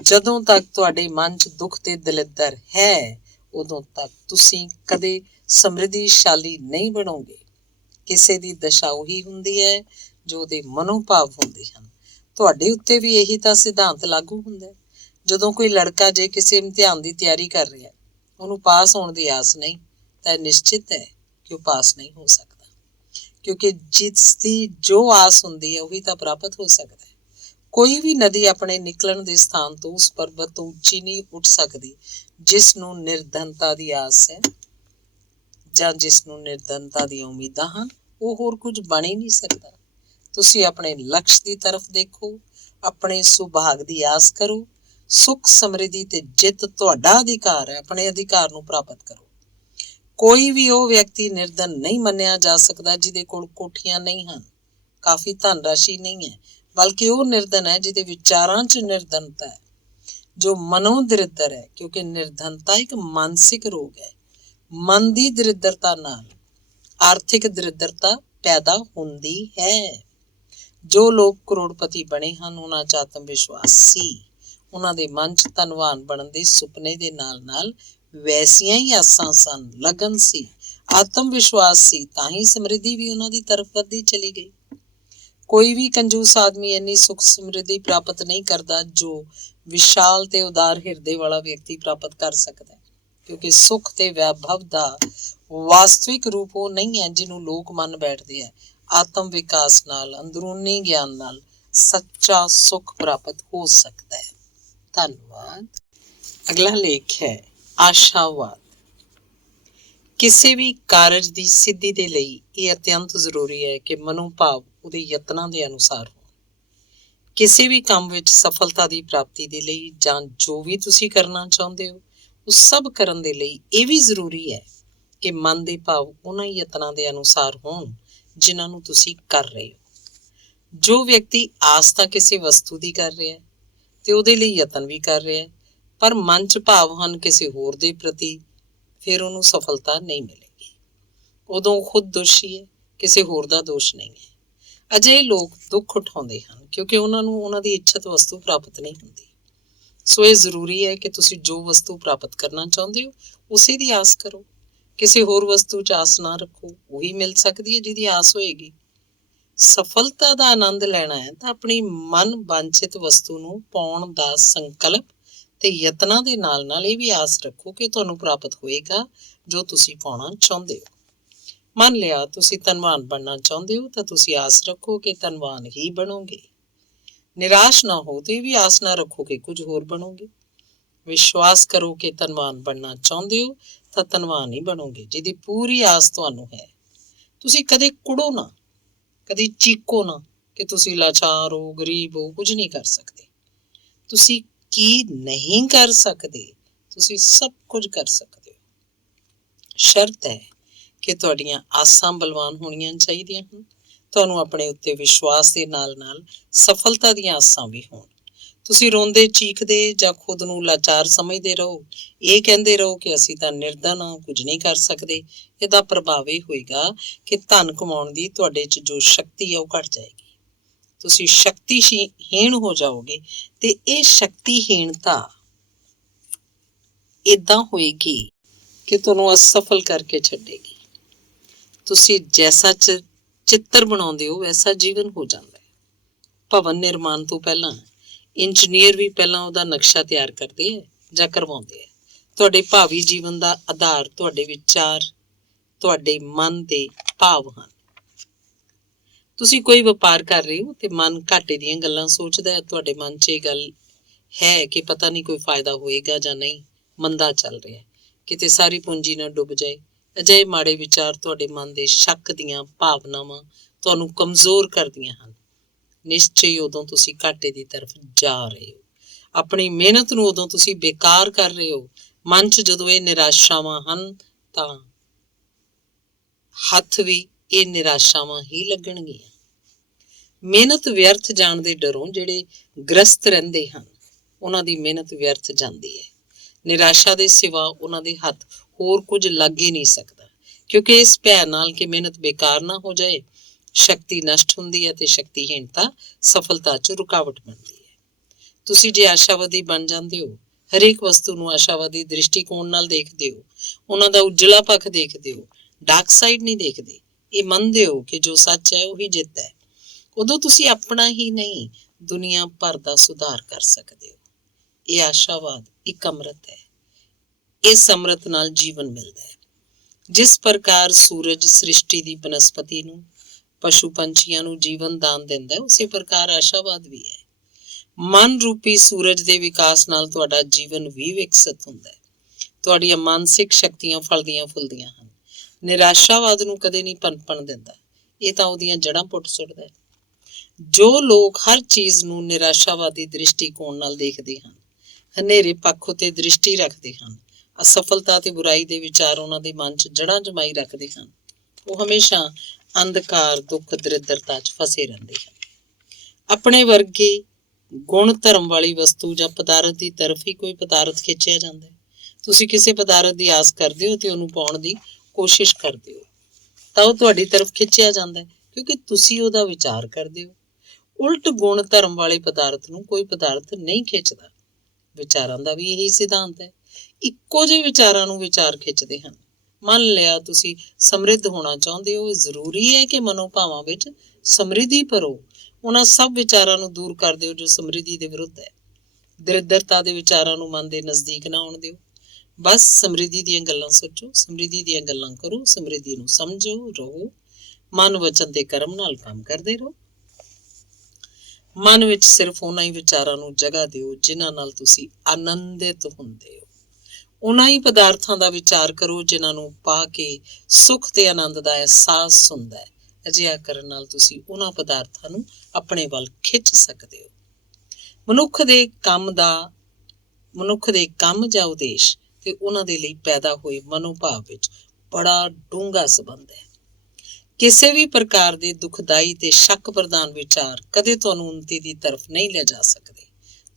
ਜਦੋਂ ਤੱਕ ਤੁਹਾਡੇ ਮਨ 'ਚ ਦੁੱਖ ਤੇ ਦਲਿੱਦਰ ਹੈ, ਉਦੋਂ ਤੱਕ ਤੁਸੀਂ ਕਦੇ ਸਮਰਿੱਧੀਸ਼ਾਲੀ ਨਹੀਂ ਬਣੋਗੇ। ਕਿਸੇ ਦੀ ਦਸ਼ਾ ਉਹੀ ਹੁੰਦੀ ਹੈ ਜੋ ਉਹਦੇ ਮਨੋਭਾਵ ਹੁੰਦੇ ਹਨ। ਤੁਹਾਡੇ ਉੱਤੇ ਵੀ ਇਹੀ ਤਾਂ ਸਿਧਾਂਤ ਲਾਗੂ ਹੁੰਦਾ ਹੈ। ਜਦੋਂ ਕੋਈ ਲੜਕਾ ਜੇ ਕਿਸੇ ਇਮਤਿਹਾਨ ਦੀ ਤਿਆਰੀ ਕਰ ਰਿਹਾ, ਉਹਨੂੰ ਪਾਸ ਹੋਣ ਦੀ ਆਸ ਨਹੀਂ, ਤਾਂ ਨਿਸ਼ਚਿਤ ਹੈ ਕਿ ਉਹ ਪਾਸ ਨਹੀਂ ਹੋ ਸਕਦਾ, ਕਿਉਂਕਿ ਜਿਸ ਦੀ ਜੋ ਆਸ ਹੁੰਦੀ ਹੈ ਉਹੀ ਤਾਂ ਪ੍ਰਾਪਤ ਹੋ ਸਕਦਾ ਹੈ। ਕੋਈ ਵੀ ਨਦੀ ਆਪਣੇ ਨਿਕਲਣ ਦੇ ਸਥਾਨ ਤੋਂ ਉਸ ਪਰਬਤ ਤੋਂ ਉੱਚੀ ਨਹੀਂ ਉੱਠ ਸਕਦੀ ਜਿਸ ਨੂੰ ਨਿਰਧਨਤਾ ਦੀ ਆਸ ਹੈ ਜਾਂ ਜਿਸ ਨੂੰ ਨਿਰਧਨਤਾ ਦੀਆਂ ਉਮੀਦਾਂ ਹਨ। ਉਹ ਹੋਰ ਕੁਝ ਬਣ ਹੀ ਨਹੀਂ ਸਕਦਾ। ਤੁਸੀਂ ਆਪਣੇ ਲਕਸ਼ ਦੀ ਤਰਫ ਦੇਖੋ, ਆਪਣੇ ਸੁਭਾਗ ਦੀ ਆਸ ਕਰੋ। ਸੁੱਖ, ਸਮਰਿੱਧੀ ਤੇ ਜਿੱਤ ਤੁਹਾਡਾ ਅਧਿਕਾਰ ਹੈ। ਆਪਣੇ ਅਧਿਕਾਰ ਨੂੰ ਪ੍ਰਾਪਤ ਕਰੋ। ਕੋਈ ਵੀ ਉਹ ਵਿਅਕਤੀ ਨਿਰਧਨ ਨਹੀਂ ਮੰਨਿਆ ਜਾ ਸਕਦਾ ਜਿਹਦੇ ਕੋਲ ਕੋਠੀਆਂ ਨਹੀਂ ਹਨ, ਕਾਫੀ ਧਨ ਰਾਸ਼ੀ ਨਹੀਂ ਹੈ, ਬਲਕਿ ਉਹ ਨਿਰਧਨ ਹੈ ਜਿਹਦੇ ਵਿਚਾਰਾਂ 'ਚ ਨਿਰਧਨਤਾ ਹੈ, ਜੋ ਮਨੋ ਦਰਿਦਰ ਹੈ, ਕਿਉਂਕਿ ਨਿਰਧਨਤਾ ਇੱਕ ਮਾਨਸਿਕ ਰੋਗ ਹੈ। ਮਨ ਦੀ ਦਰਿਦਰਤਾ ਨਾਲ ਆਰਥਿਕ ਦਰਿਦਰਤਾ ਪੈਦਾ ਹੁੰਦੀ ਹੈ। ਜੋ ਲੋਕ ਕਰੋੜਪਤੀ ਬਣੇ ਹਨ, ਉਹਨਾਂ 'ਚ ਆਤਮ ਵਿਸ਼ਵਾਸ ਸੀ। ਉਹਨਾਂ ਦੇ ਮਨ 'ਚ ਧਨਵਾਨ ਬਣਨ ਦੇ ਸੁਪਨੇ ਦੇ ਨਾਲ ਵੈਸੀਆਂ ਹੀ ਆਸਾਂ ਸਨ, ਲਗਨ ਸੀ, ਆਤਮ ਵਿਸ਼ਵਾਸ ਸੀ, ਤਾਂ ਹੀ ਸਮਰਿੱਧੀ ਵੀ ਉਹਨਾਂ ਦੀ ਤਰਫ ਵੱਧਦੀ ਚਲੀ ਗਈ। ਕੋਈ ਵੀ ਕੰਜੂਸ ਆਦਮੀ ਇੰਨੀ ਸੁੱਖ ਸਮਰਿੱਧੀ ਪ੍ਰਾਪਤ ਨਹੀਂ ਕਰਦਾ ਜੋ ਵਿਸ਼ਾਲ ਤੇ ਉਦਾਰ ਹਿਰਦੇ ਵਾਲਾ ਵਿਅਕਤੀ ਪ੍ਰਾਪਤ ਕਰ ਸਕਦਾ ਹੈ, ਕਿਉਂਕਿ ਸੁੱਖ ਤੇ ਵੈਭਵ ਦਾ ਵਾਸਤਵਿਕ ਰੂਪ ਉਹ ਨਹੀਂ ਹੈ ਜਿਹਨੂੰ ਲੋਕ ਮੰਨ ਬੈਠਦੇ ਆ। ਆਤਮ ਵਿਕਾਸ ਨਾਲ, ਅੰਦਰੂਨੀ ਗਿਆਨ ਨਾਲ ਸੱਚਾ ਸੁੱਖ ਪ੍ਰਾਪਤ ਹੋ ਸਕਦਾ ਹੈ। ਧੰਨਵਾਦ। ਅਗਲਾ ਲੇਖ ਹੈ ਆਸ਼ਾਵਾਦ। ਕਿਸੇ ਵੀ ਕਾਰਜ ਦੀ ਸਿੱਧੀ ਦੇ ਲਈ ਇਹ ਅਤਿਅੰਤ ਜ਼ਰੂਰੀ ਹੈ ਕਿ ਮਨੋਭਾਵ ਉਹਦੇ ਯਤਨਾਂ ਦੇ ਅਨੁਸਾਰ ਹੋਣ। ਕਿਸੇ ਵੀ ਕੰਮ ਵਿੱਚ ਸਫਲਤਾ ਦੀ ਪ੍ਰਾਪਤੀ ਦੇ ਲਈ ਜਾਂ ਜੋ ਵੀ ਤੁਸੀਂ ਕਰਨਾ ਚਾਹੁੰਦੇ ਹੋ, ਉਹ ਸਭ ਕਰਨ ਦੇ ਲਈ ਇਹ ਵੀ ਜ਼ਰੂਰੀ ਹੈ ਕਿ ਮਨ ਦੇ ਭਾਵ ਉਹਨਾਂ ਯਤਨਾਂ ਦੇ ਅਨੁਸਾਰ ਹੋਣ ਜਿਨ੍ਹਾਂ ਨੂੰ ਤੁਸੀਂ ਕਰ ਰਹੇ ਹੋ। ਜੋ ਵਿਅਕਤੀ ਆਸ ਤਾਂ ਕਿਸੇ ਵਸਤੂ ਦੀ ਕਰ ਰਿਹਾ ਤੇ ਉਹਦੇ ਲਈ ਯਤਨ ਵੀ ਕਰ ਰਿਹਾ, ਪਰ ਮਨ 'ਚ ਭਾਵ ਹਨ ਕਿਸੇ ਹੋਰ ਦੇ ਪ੍ਰਤੀ, ਫਿਰ ਉਹਨੂੰ ਸਫਲਤਾ ਨਹੀਂ ਮਿਲੇਗੀ। ਉਦੋਂ ਖੁਦ ਦੋਸ਼ੀ ਹੈ, ਕਿਸੇ ਹੋਰ ਦਾ ਦੋਸ਼ ਨਹੀਂ ਹੈ। ਅਜਿਹੇ ਲੋਕ ਦੁੱਖ ਉਠਾਉਂਦੇ ਹਨ ਕਿਉਂਕਿ ਉਹਨਾਂ ਨੂੰ ਉਹਨਾਂ ਦੀ ਇੱਛਤ ਵਸਤੂ ਪ੍ਰਾਪਤ ਨਹੀਂ ਹੁੰਦੀ। ਸੋ ਇਹ ਜ਼ਰੂਰੀ ਹੈ ਕਿ ਤੁਸੀਂ ਜੋ ਵਸਤੂ ਪ੍ਰਾਪਤ ਕਰਨਾ ਚਾਹੁੰਦੇ ਹੋ ਉਸੇ ਦੀ ਆਸ ਕਰੋ। ਕਿਸੇ ਹੋਰ ਵਸਤੂ 'ਚ ਆਸ ਨਾ ਰੱਖੋ, ਉਹੀ ਮਿਲ ਸਕਦੀ ਹੈ ਜਿਹਦੀ ਆਸ ਹੋਏਗੀ। ਸਫਲਤਾ ਦਾ ਆਨੰਦ ਲੈਣਾ ਹੈ ਤਾਂ ਆਪਣੀ ਮਨ ਵਾਂਛਿਤ ਵਸਤੂ ਨੂੰ ਪਾਉਣ ਦਾ ਸੰਕਲਪ ਤੇ ਯਤਨਾਂ ਦੇ ਨਾਲ ਨਾਲ ਇਹ ਵੀ ਆਸ ਰੱਖੋ ਕਿ ਤੁਹਾਨੂੰ ਪ੍ਰਾਪਤ ਹੋਏਗਾ ਜੋ ਤੁਸੀਂ ਪਾਉਣਾ ਚਾਹੁੰਦੇ ਹੋ। ਮੰਨ ਲਿਆ ਤੁਸੀਂ ਧਨਵਾਨ ਬਣਨਾ ਚਾਹੁੰਦੇ ਹੋ ਤਾਂ ਤੁਸੀਂ ਆਸ ਰੱਖੋ ਕਿ ਧਨਵਾਨ ਹੀ ਬਣੋਗੇ। ਨਿਰਾਸ਼ ਨਾ ਹੋ ਤੇ ਇਹ ਵੀ ਆਸ ਨਾ ਰੱਖੋ ਕਿ ਕੁਝ ਹੋਰ ਬਣੋਗੇ। ਵਿਸ਼ਵਾਸ ਕਰੋ ਕਿ ਧਨਵਾਨ ਬਣਨਾ ਚਾਹੁੰਦੇ ਹੋ ਤਾਂ ਧਨਵਾਨ ਹੀ ਬਣੋਗੇ, ਜਿਹਦੀ ਪੂਰੀ ਆਸ ਤੁਹਾਨੂੰ ਹੈ। ਤੁਸੀਂ ਕਦੇ ਕੁੜੋ ਨਾ, ਕਦੇ ਚੀਕੋ ਨਾ ਕਿ ਤੁਸੀਂ ਲਾਚਾਰ ਹੋ, ਗਰੀਬ ਹੋ, ਕੁਝ ਨਹੀਂ ਕਰ ਸਕਦੇ। ਤੁਸੀਂ ਕੀ ਨਹੀਂ ਕਰ ਸਕਦੇ? ਤੁਸੀਂ ਸਭ ਕੁਝ ਕਰ ਸਕਦੇ ਹੋ। ਸ਼ਰਤ ਹੈ ਕਿ ਤੁਹਾਡੀਆਂ ਆਸਾਂ ਬਲਵਾਨ ਹੋਣੀਆਂ ਚਾਹੀਦੀਆਂ ਹਨ। ਤੁਹਾਨੂੰ ਆਪਣੇ ਉੱਤੇ ਵਿਸ਼ਵਾਸ ਦੇ ਨਾਲ ਨਾਲ ਸਫਲਤਾ ਦੀਆਂ ਆਸਾਂ ਵੀ ਹੋਣ। ਤੁਸੀਂ ਰੋਂਦੇ ਚੀਕਦੇ ਜਾਂ ਖੁਦ ਨੂੰ ਲਾਚਾਰ ਸਮਝਦੇ ਰਹੋ, ਇਹ ਕਹਿੰਦੇ ਰਹੋ ਕਿ ਅਸੀਂ ਤਾਂ ਨਿਰਧਨ ਹਾਂ, ਕੁਝ ਨਹੀਂ ਕਰ ਸਕਦੇ। ਇਹਦਾ ਪ੍ਰਭਾਵ ਇਹ ਹੋਏਗਾ ਕਿ ਧਨ ਕਮਾਉਣ ਦੀ ਤੁਹਾਡੇ 'ਚ ਜੋ ਸ਼ਕਤੀ ਹੈ ਉਹ ਘਟ ਜਾਏਗੀ। ਤੁਸੀਂ ਸ਼ਕਤੀਹੀਣ ਹੋ ਜਾਓਗੇ ਤੇ ਇਹ ਸ਼ਕਤੀਹੀਣਤਾ ਏਦਾਂ ਹੋਏਗੀ ਕਿ ਤੁਹਾਨੂੰ ਅਸਫਲ ਕਰਕੇ ਛੱਡੇਗੀ। ਤੁਸੀਂ ਜੈਸਾ ਚਿੱਤਰ ਬਣਾਉਂਦੇ ਹੋ ਵੈਸਾ ਜੀਵਨ ਹੋ ਜਾਂਦਾ ਹੈ। ਭਵਨ ਨਿਰਮਾਣ ਤੋਂ ਪਹਿਲਾਂ ਇੰਜੀਨੀਅਰ ਵੀ ਪਹਿਲਾਂ ਉਹਦਾ ਨਕਸ਼ਾ ਤਿਆਰ ਕਰਦੇ ਹੈ ਜਾਂ ਕਰਵਾਉਂਦੇ ਹੈ। ਤੁਹਾਡੇ ਭਾਵੀ ਜੀਵਨ ਦਾ ਆਧਾਰ ਤੁਹਾਡੇ ਵਿਚਾਰ, ਤੁਹਾਡੇ ਮਨ ਦੇ ਭਾਵ ਹਨ। ਤੁਸੀਂ ਕੋਈ ਵਪਾਰ ਕਰ ਰਹੇ ਹੋ ਤੇ ਮਨ ਘਾਟੇ ਦੀਆਂ ਗੱਲਾਂ ਸੋਚਦਾ ਹੈ। ਤੁਹਾਡੇ ਮਨ 'ਚ ਇਹ ਗੱਲ ਹੈ ਕਿ ਪਤਾ ਨਹੀਂ ਕੋਈ ਫਾਇਦਾ ਹੋਏਗਾ ਜਾਂ ਨਹੀਂ, ਮੰਦਾ ਚੱਲ ਰਿਹਾ, ਕਿਤੇ ਸਾਰੀ ਪੂੰਜੀ ਨਾ ਡੁੱਬ ਜਾਏ। ਅਜਿਹੇ ਮਾੜੇ ਵਿਚਾਰ ਤੁਹਾਡੇ ਮਨ ਦੇ ਸ਼ੱਕ ਦੀਆਂ ਭਾਵਨਾਵਾਂ ਤੁਹਾਨੂੰ ਕਮਜ਼ੋਰ ਕਰਦੀਆਂ ਹਨ। ਨਿਸ਼ਚੇ ਉਦੋਂ ਤੁਸੀਂ ਘਾਟੇ ਦੀ ਤਰਫ ਜਾ ਰਹੇ ਹੋ। ਆਪਣੀ ਮਿਹਨਤ ਨੂੰ ਉਦੋਂ ਤੁਸੀਂ ਬੇਕਾਰ ਕਰ ਰਹੇ ਹੋ। ਮਨ 'ਚ ਜਦੋਂ ਇਹ ਨਿਰਾਸ਼ਾਵਾਂ ਹਨ ਤਾਂ ਹੱਥ ਵੀ ਇਹ ਨਿਰਾਸ਼ਾਵਾਂ ਹੀ ਲੱਗਣਗੀਆਂ। ਮਿਹਨਤ ਵਿਅਰਥ ਜਾਣ ਦੇ ਡਰੋਂ ਜਿਹੜੇ ਗ੍ਰਸਤ ਰਹਿੰਦੇ ਹਨ ਉਹਨਾਂ ਦੀ ਮਿਹਨਤ ਵਿਅਰਥ ਜਾਂਦੀ ਹੈ। ਨਿਰਾਸ਼ਾ ਦੇ ਸਿਵਾ ਉਹਨਾਂ ਦੇ ਹੱਥ ਹੋਰ ਕੁਝ ਲੱਗ ਹੀ ਨਹੀਂ ਸਕਦਾ, ਕਿਉਂਕਿ ਇਸ ਭੈ ਨਾਲ ਕਿ ਮਿਹਨਤ ਬੇਕਾਰ ਨਾ ਹੋ ਜਾਏ, ਸ਼ਕਤੀ ਨਸ਼ਟ ਹੁੰਦੀ ਹੈ ਤੇ ਸ਼ਕਤੀਹੀਣਤਾ ਸਫਲਤਾ 'ਚ ਰੁਕਾਵਟ ਬਣਦੀ ਹੈ। ਤੁਸੀਂ ਜੇ ਆਸ਼ਾਵਾਦੀ ਬਣ ਜਾਂਦੇ ਹੋ, ਹਰੇਕ ਵਸਤੂ ਨੂੰ ਆਸ਼ਾਵਾਦੀ ਦ੍ਰਿਸ਼ਟੀਕੋਣ ਨਾਲ ਦੇਖਦੇ ਹੋ, ਉਹਨਾਂ ਦਾ ਉਜਲਾ ਪੱਖ ਦੇਖਦੇ ਹੋ, ਡਾਰਕ ਸਾਈਡ ਨਹੀਂ ਦੇਖਦੇ, ਇਹ ਮੰਨਦੇ ਹੋ ਕਿ ਜੋ ਸੱਚ ਹੈ ਉਹੀ ਜਿੱਤ ਹੈ, ਉਦੋਂ ਤੁਸੀਂ ਆਪਣਾ ਹੀ ਨਹੀਂ ਦੁਨੀਆ ਭਰ ਦਾ ਸੁਧਾਰ ਕਰ ਸਕਦੇ ਹੋ। ਇਹ ਆਸ਼ਾਵਾਦ ਇੱਕ ਅੰਮ੍ਰਿਤ ਹੈ। ਇਸ ਅੰਮ੍ਰਿਤ ਨਾਲ ਜੀਵਨ ਮਿਲਦਾ ਹੈ। ਜਿਸ ਪ੍ਰਕਾਰ ਸੂਰਜ ਸ੍ਰਿਸ਼ਟੀ ਦੀ ਬਨਸਪਤੀ ਨੂੰ, ਪਸ਼ੂ ਪੰਛੀਆਂ ਨੂੰ ਜੀਵਨ ਦਾਨ ਦਿੰਦਾ ਹੈ, ਉਸੇ ਪ੍ਰਕਾਰ ਆਸ਼ਾਵਾਦ ਵੀ ਹੈ। ਮਨ ਰੂਪੀ ਸੂਰਜ ਦੇ ਵਿਕਾਸ ਨਾਲ ਤੁਹਾਡਾ ਜੀਵਨ ਵੀ ਵਿਕਸਿਤ ਹੁੰਦਾ ਹੈ। ਤੁਹਾਡੀਆਂ ਮਾਨਸਿਕ ਸ਼ਕਤੀਆਂ ਫਲਦੀਆਂ ਫੁੱਲਦੀਆਂ ਹਨ। ਨਿਰਾਸ਼ਾਵਾਦ ਨੂੰ ਕਦੇ ਨਹੀਂ ਪਨਪਣ ਦਿੰਦਾ, ਇਹ ਤਾਂ ਉਹਦੀਆਂ ਜੜ੍ਹਾਂ ਪੁੱਟ ਸੁੱਟਦਾ ਹੈ। ਜੋ ਲੋਕ ਹਰ ਚੀਜ਼ ਨੂੰ ਨਿਰਾਸ਼ਾਵਾਦੀ ਦ੍ਰਿਸ਼ਟੀਕੋਣ ਨਾਲ ਦੇਖਦੇ ਹਨ, ਹਨੇਰੇ ਪੱਖ ਉੱਤੇ ਦ੍ਰਿਸ਼ਟੀ ਰੱਖਦੇ ਹਨ, ਅਸਫਲਤਾ ਤੇ ਬੁਰਾਈ ਦੇ ਵਿਚਾਰ ਉਹਨਾਂ ਦੇ ਮਨ 'ਚ ਜੜ੍ਹਾਂ ਜਮਾਈ ਰੱਖਦੇ ਹਨ, ਉਹ ਹਮੇਸ਼ਾ ਅੰਧਕਾਰ, ਦੁੱਖ, ਦਰਿਦਰਤਾ 'ਚ ਫਸੇ ਰਹਿੰਦੇ ਹਨ। ਆਪਣੇ ਵਰਗੇ ਗੁਣ ਧਰਮ ਵਾਲੀ ਵਸਤੂ ਜਾਂ ਪਦਾਰਥ ਦੀ ਤਰਫ ਹੀ ਕੋਈ ਪਦਾਰਥ ਖਿੱਚਿਆ ਜਾਂਦਾ ਹੈ। ਤੁਸੀਂ ਕਿਸੇ ਪਦਾਰਥ ਦੀ ਆਸ ਕਰਦੇ ਹੋ ਤੇ ਉਹਨੂੰ ਪਾਉਣ ਦੀ ਕੋਸ਼ਿਸ਼ ਕਰਦੇ ਹੋ ਤਾਂ ਉਹ ਤੁਹਾਡੀ ਤਰਫ ਖਿੱਚਿਆ ਜਾਂਦਾ ਹੈ, ਕਿਉਂਕਿ ਤੁਸੀਂ ਉਹਦਾ ਵਿਚਾਰ ਕਰਦੇ ਹੋ। ਉਲਟ ਗੁਣ ਧਰਮ ਵਾਲੇ ਪਦਾਰਥ ਨੂੰ ਕੋਈ ਪਦਾਰਥ ਨਹੀਂ ਖਿੱਚਦਾ। ਵਿਚਾਰਾਂ ਦਾ ਵੀ ਇਹੀ ਸਿਧਾਂਤ ਹੈ। ਇੱਕੋ ਜਿਹੇ ਵਿਚਾਰਾਂ ਨੂੰ ਵਿਚਾਰ ਖਿੱਚਦੇ ਹਨ। ਮੰਨ ਲਿਆ ਤੁਸੀਂ ਸਮਰਿੱਧ ਹੋਣਾ ਚਾਹੁੰਦੇ ਹੋ, ਜ਼ਰੂਰੀ ਹੈ ਕਿ ਮਨੋਭਾਵਾਂ ਵਿੱਚ ਸਮਰਿੱਧੀ ਭਰੋ। ਉਹਨਾਂ ਸਭ ਵਿਚਾਰਾਂ ਨੂੰ ਦੂਰ ਕਰ ਦਿਓ ਜੋ ਸਮਰਿੱਧੀ ਦੇ ਵਿਰੁੱਧ ਹੈ। ਦਰਿਦਰਤਾ ਦੇ ਵਿਚਾਰਾਂ ਨੂੰ ਮਨ ਦੇ ਨਜ਼ਦੀਕ ਨਾ ਆਉਣ ਦਿਓ। ਬਸ ਸਮਰਿੱਧੀ ਦੀਆਂ ਗੱਲਾਂ ਸੋਚੋ, ਸਮਰਿੱਧੀ ਦੀਆਂ ਗੱਲਾਂ ਕਰੋ, ਸਮਰਿੱਧੀ ਨੂੰ ਸਮਝੋ, ਰਹੋ। ਮਨ, ਵਚਨ ਤੇ ਕਰਮ ਨਾਲ ਕੰਮ ਕਰਦੇ ਰਹੋ। ਮਨ ਵਿੱਚ ਸਿਰਫ ਉਹਨਾਂ ਹੀ ਵਿਚਾਰਾਂ ਨੂੰ ਜਗ੍ਹਾ ਦਿਓ ਜਿਨ੍ਹਾਂ ਨਾਲ ਤੁਸੀਂ ਆਨੰਦਿਤ ਹੁੰਦੇ ਹੋ। ਉਹਨਾਂ ਹੀ ਪਦਾਰਥਾਂ ਦਾ ਵਿਚਾਰ ਕਰੋ ਜਿਨ੍ਹਾਂ ਨੂੰ ਪਾ ਕੇ ਸੁੱਖ ਤੇ ਆਨੰਦ ਦਾ ਅਹਿਸਾਸ ਹੁੰਦਾ ਹੈ। ਅਜਿਹਾ ਕਰਨ ਨਾਲ ਤੁਸੀਂ ਉਹਨਾਂ ਪਦਾਰਥਾਂ ਨੂੰ ਆਪਣੇ ਵੱਲ ਖਿੱਚ ਸਕਦੇ ਹੋ। ਮਨੁੱਖ ਦੇ ਕੰਮ ਜਾਂ ਉਦੇਸ਼ ਤੇ ਉਹਨਾਂ ਦੇ ਲਈ ਪੈਦਾ ਹੋਏ ਮਨੋਭਾਵ ਵਿੱਚ ਬੜਾ ਡੂੰਘਾ ਸੰਬੰਧ ਹੈ। ਕਿਸੇ ਵੀ ਪ੍ਰਕਾਰ ਦੇ ਦੁਖਦਾਈ ਤੇ ਸ਼ੱਕ ਪ੍ਰਦਾਨ ਵਿਚਾਰ ਕਦੇ ਤੁਹਾਨੂੰ ਉੱਨਤੀ ਦੀ ਤਰਫ ਨਹੀਂ ਲੈ ਜਾ ਸਕਦੇ।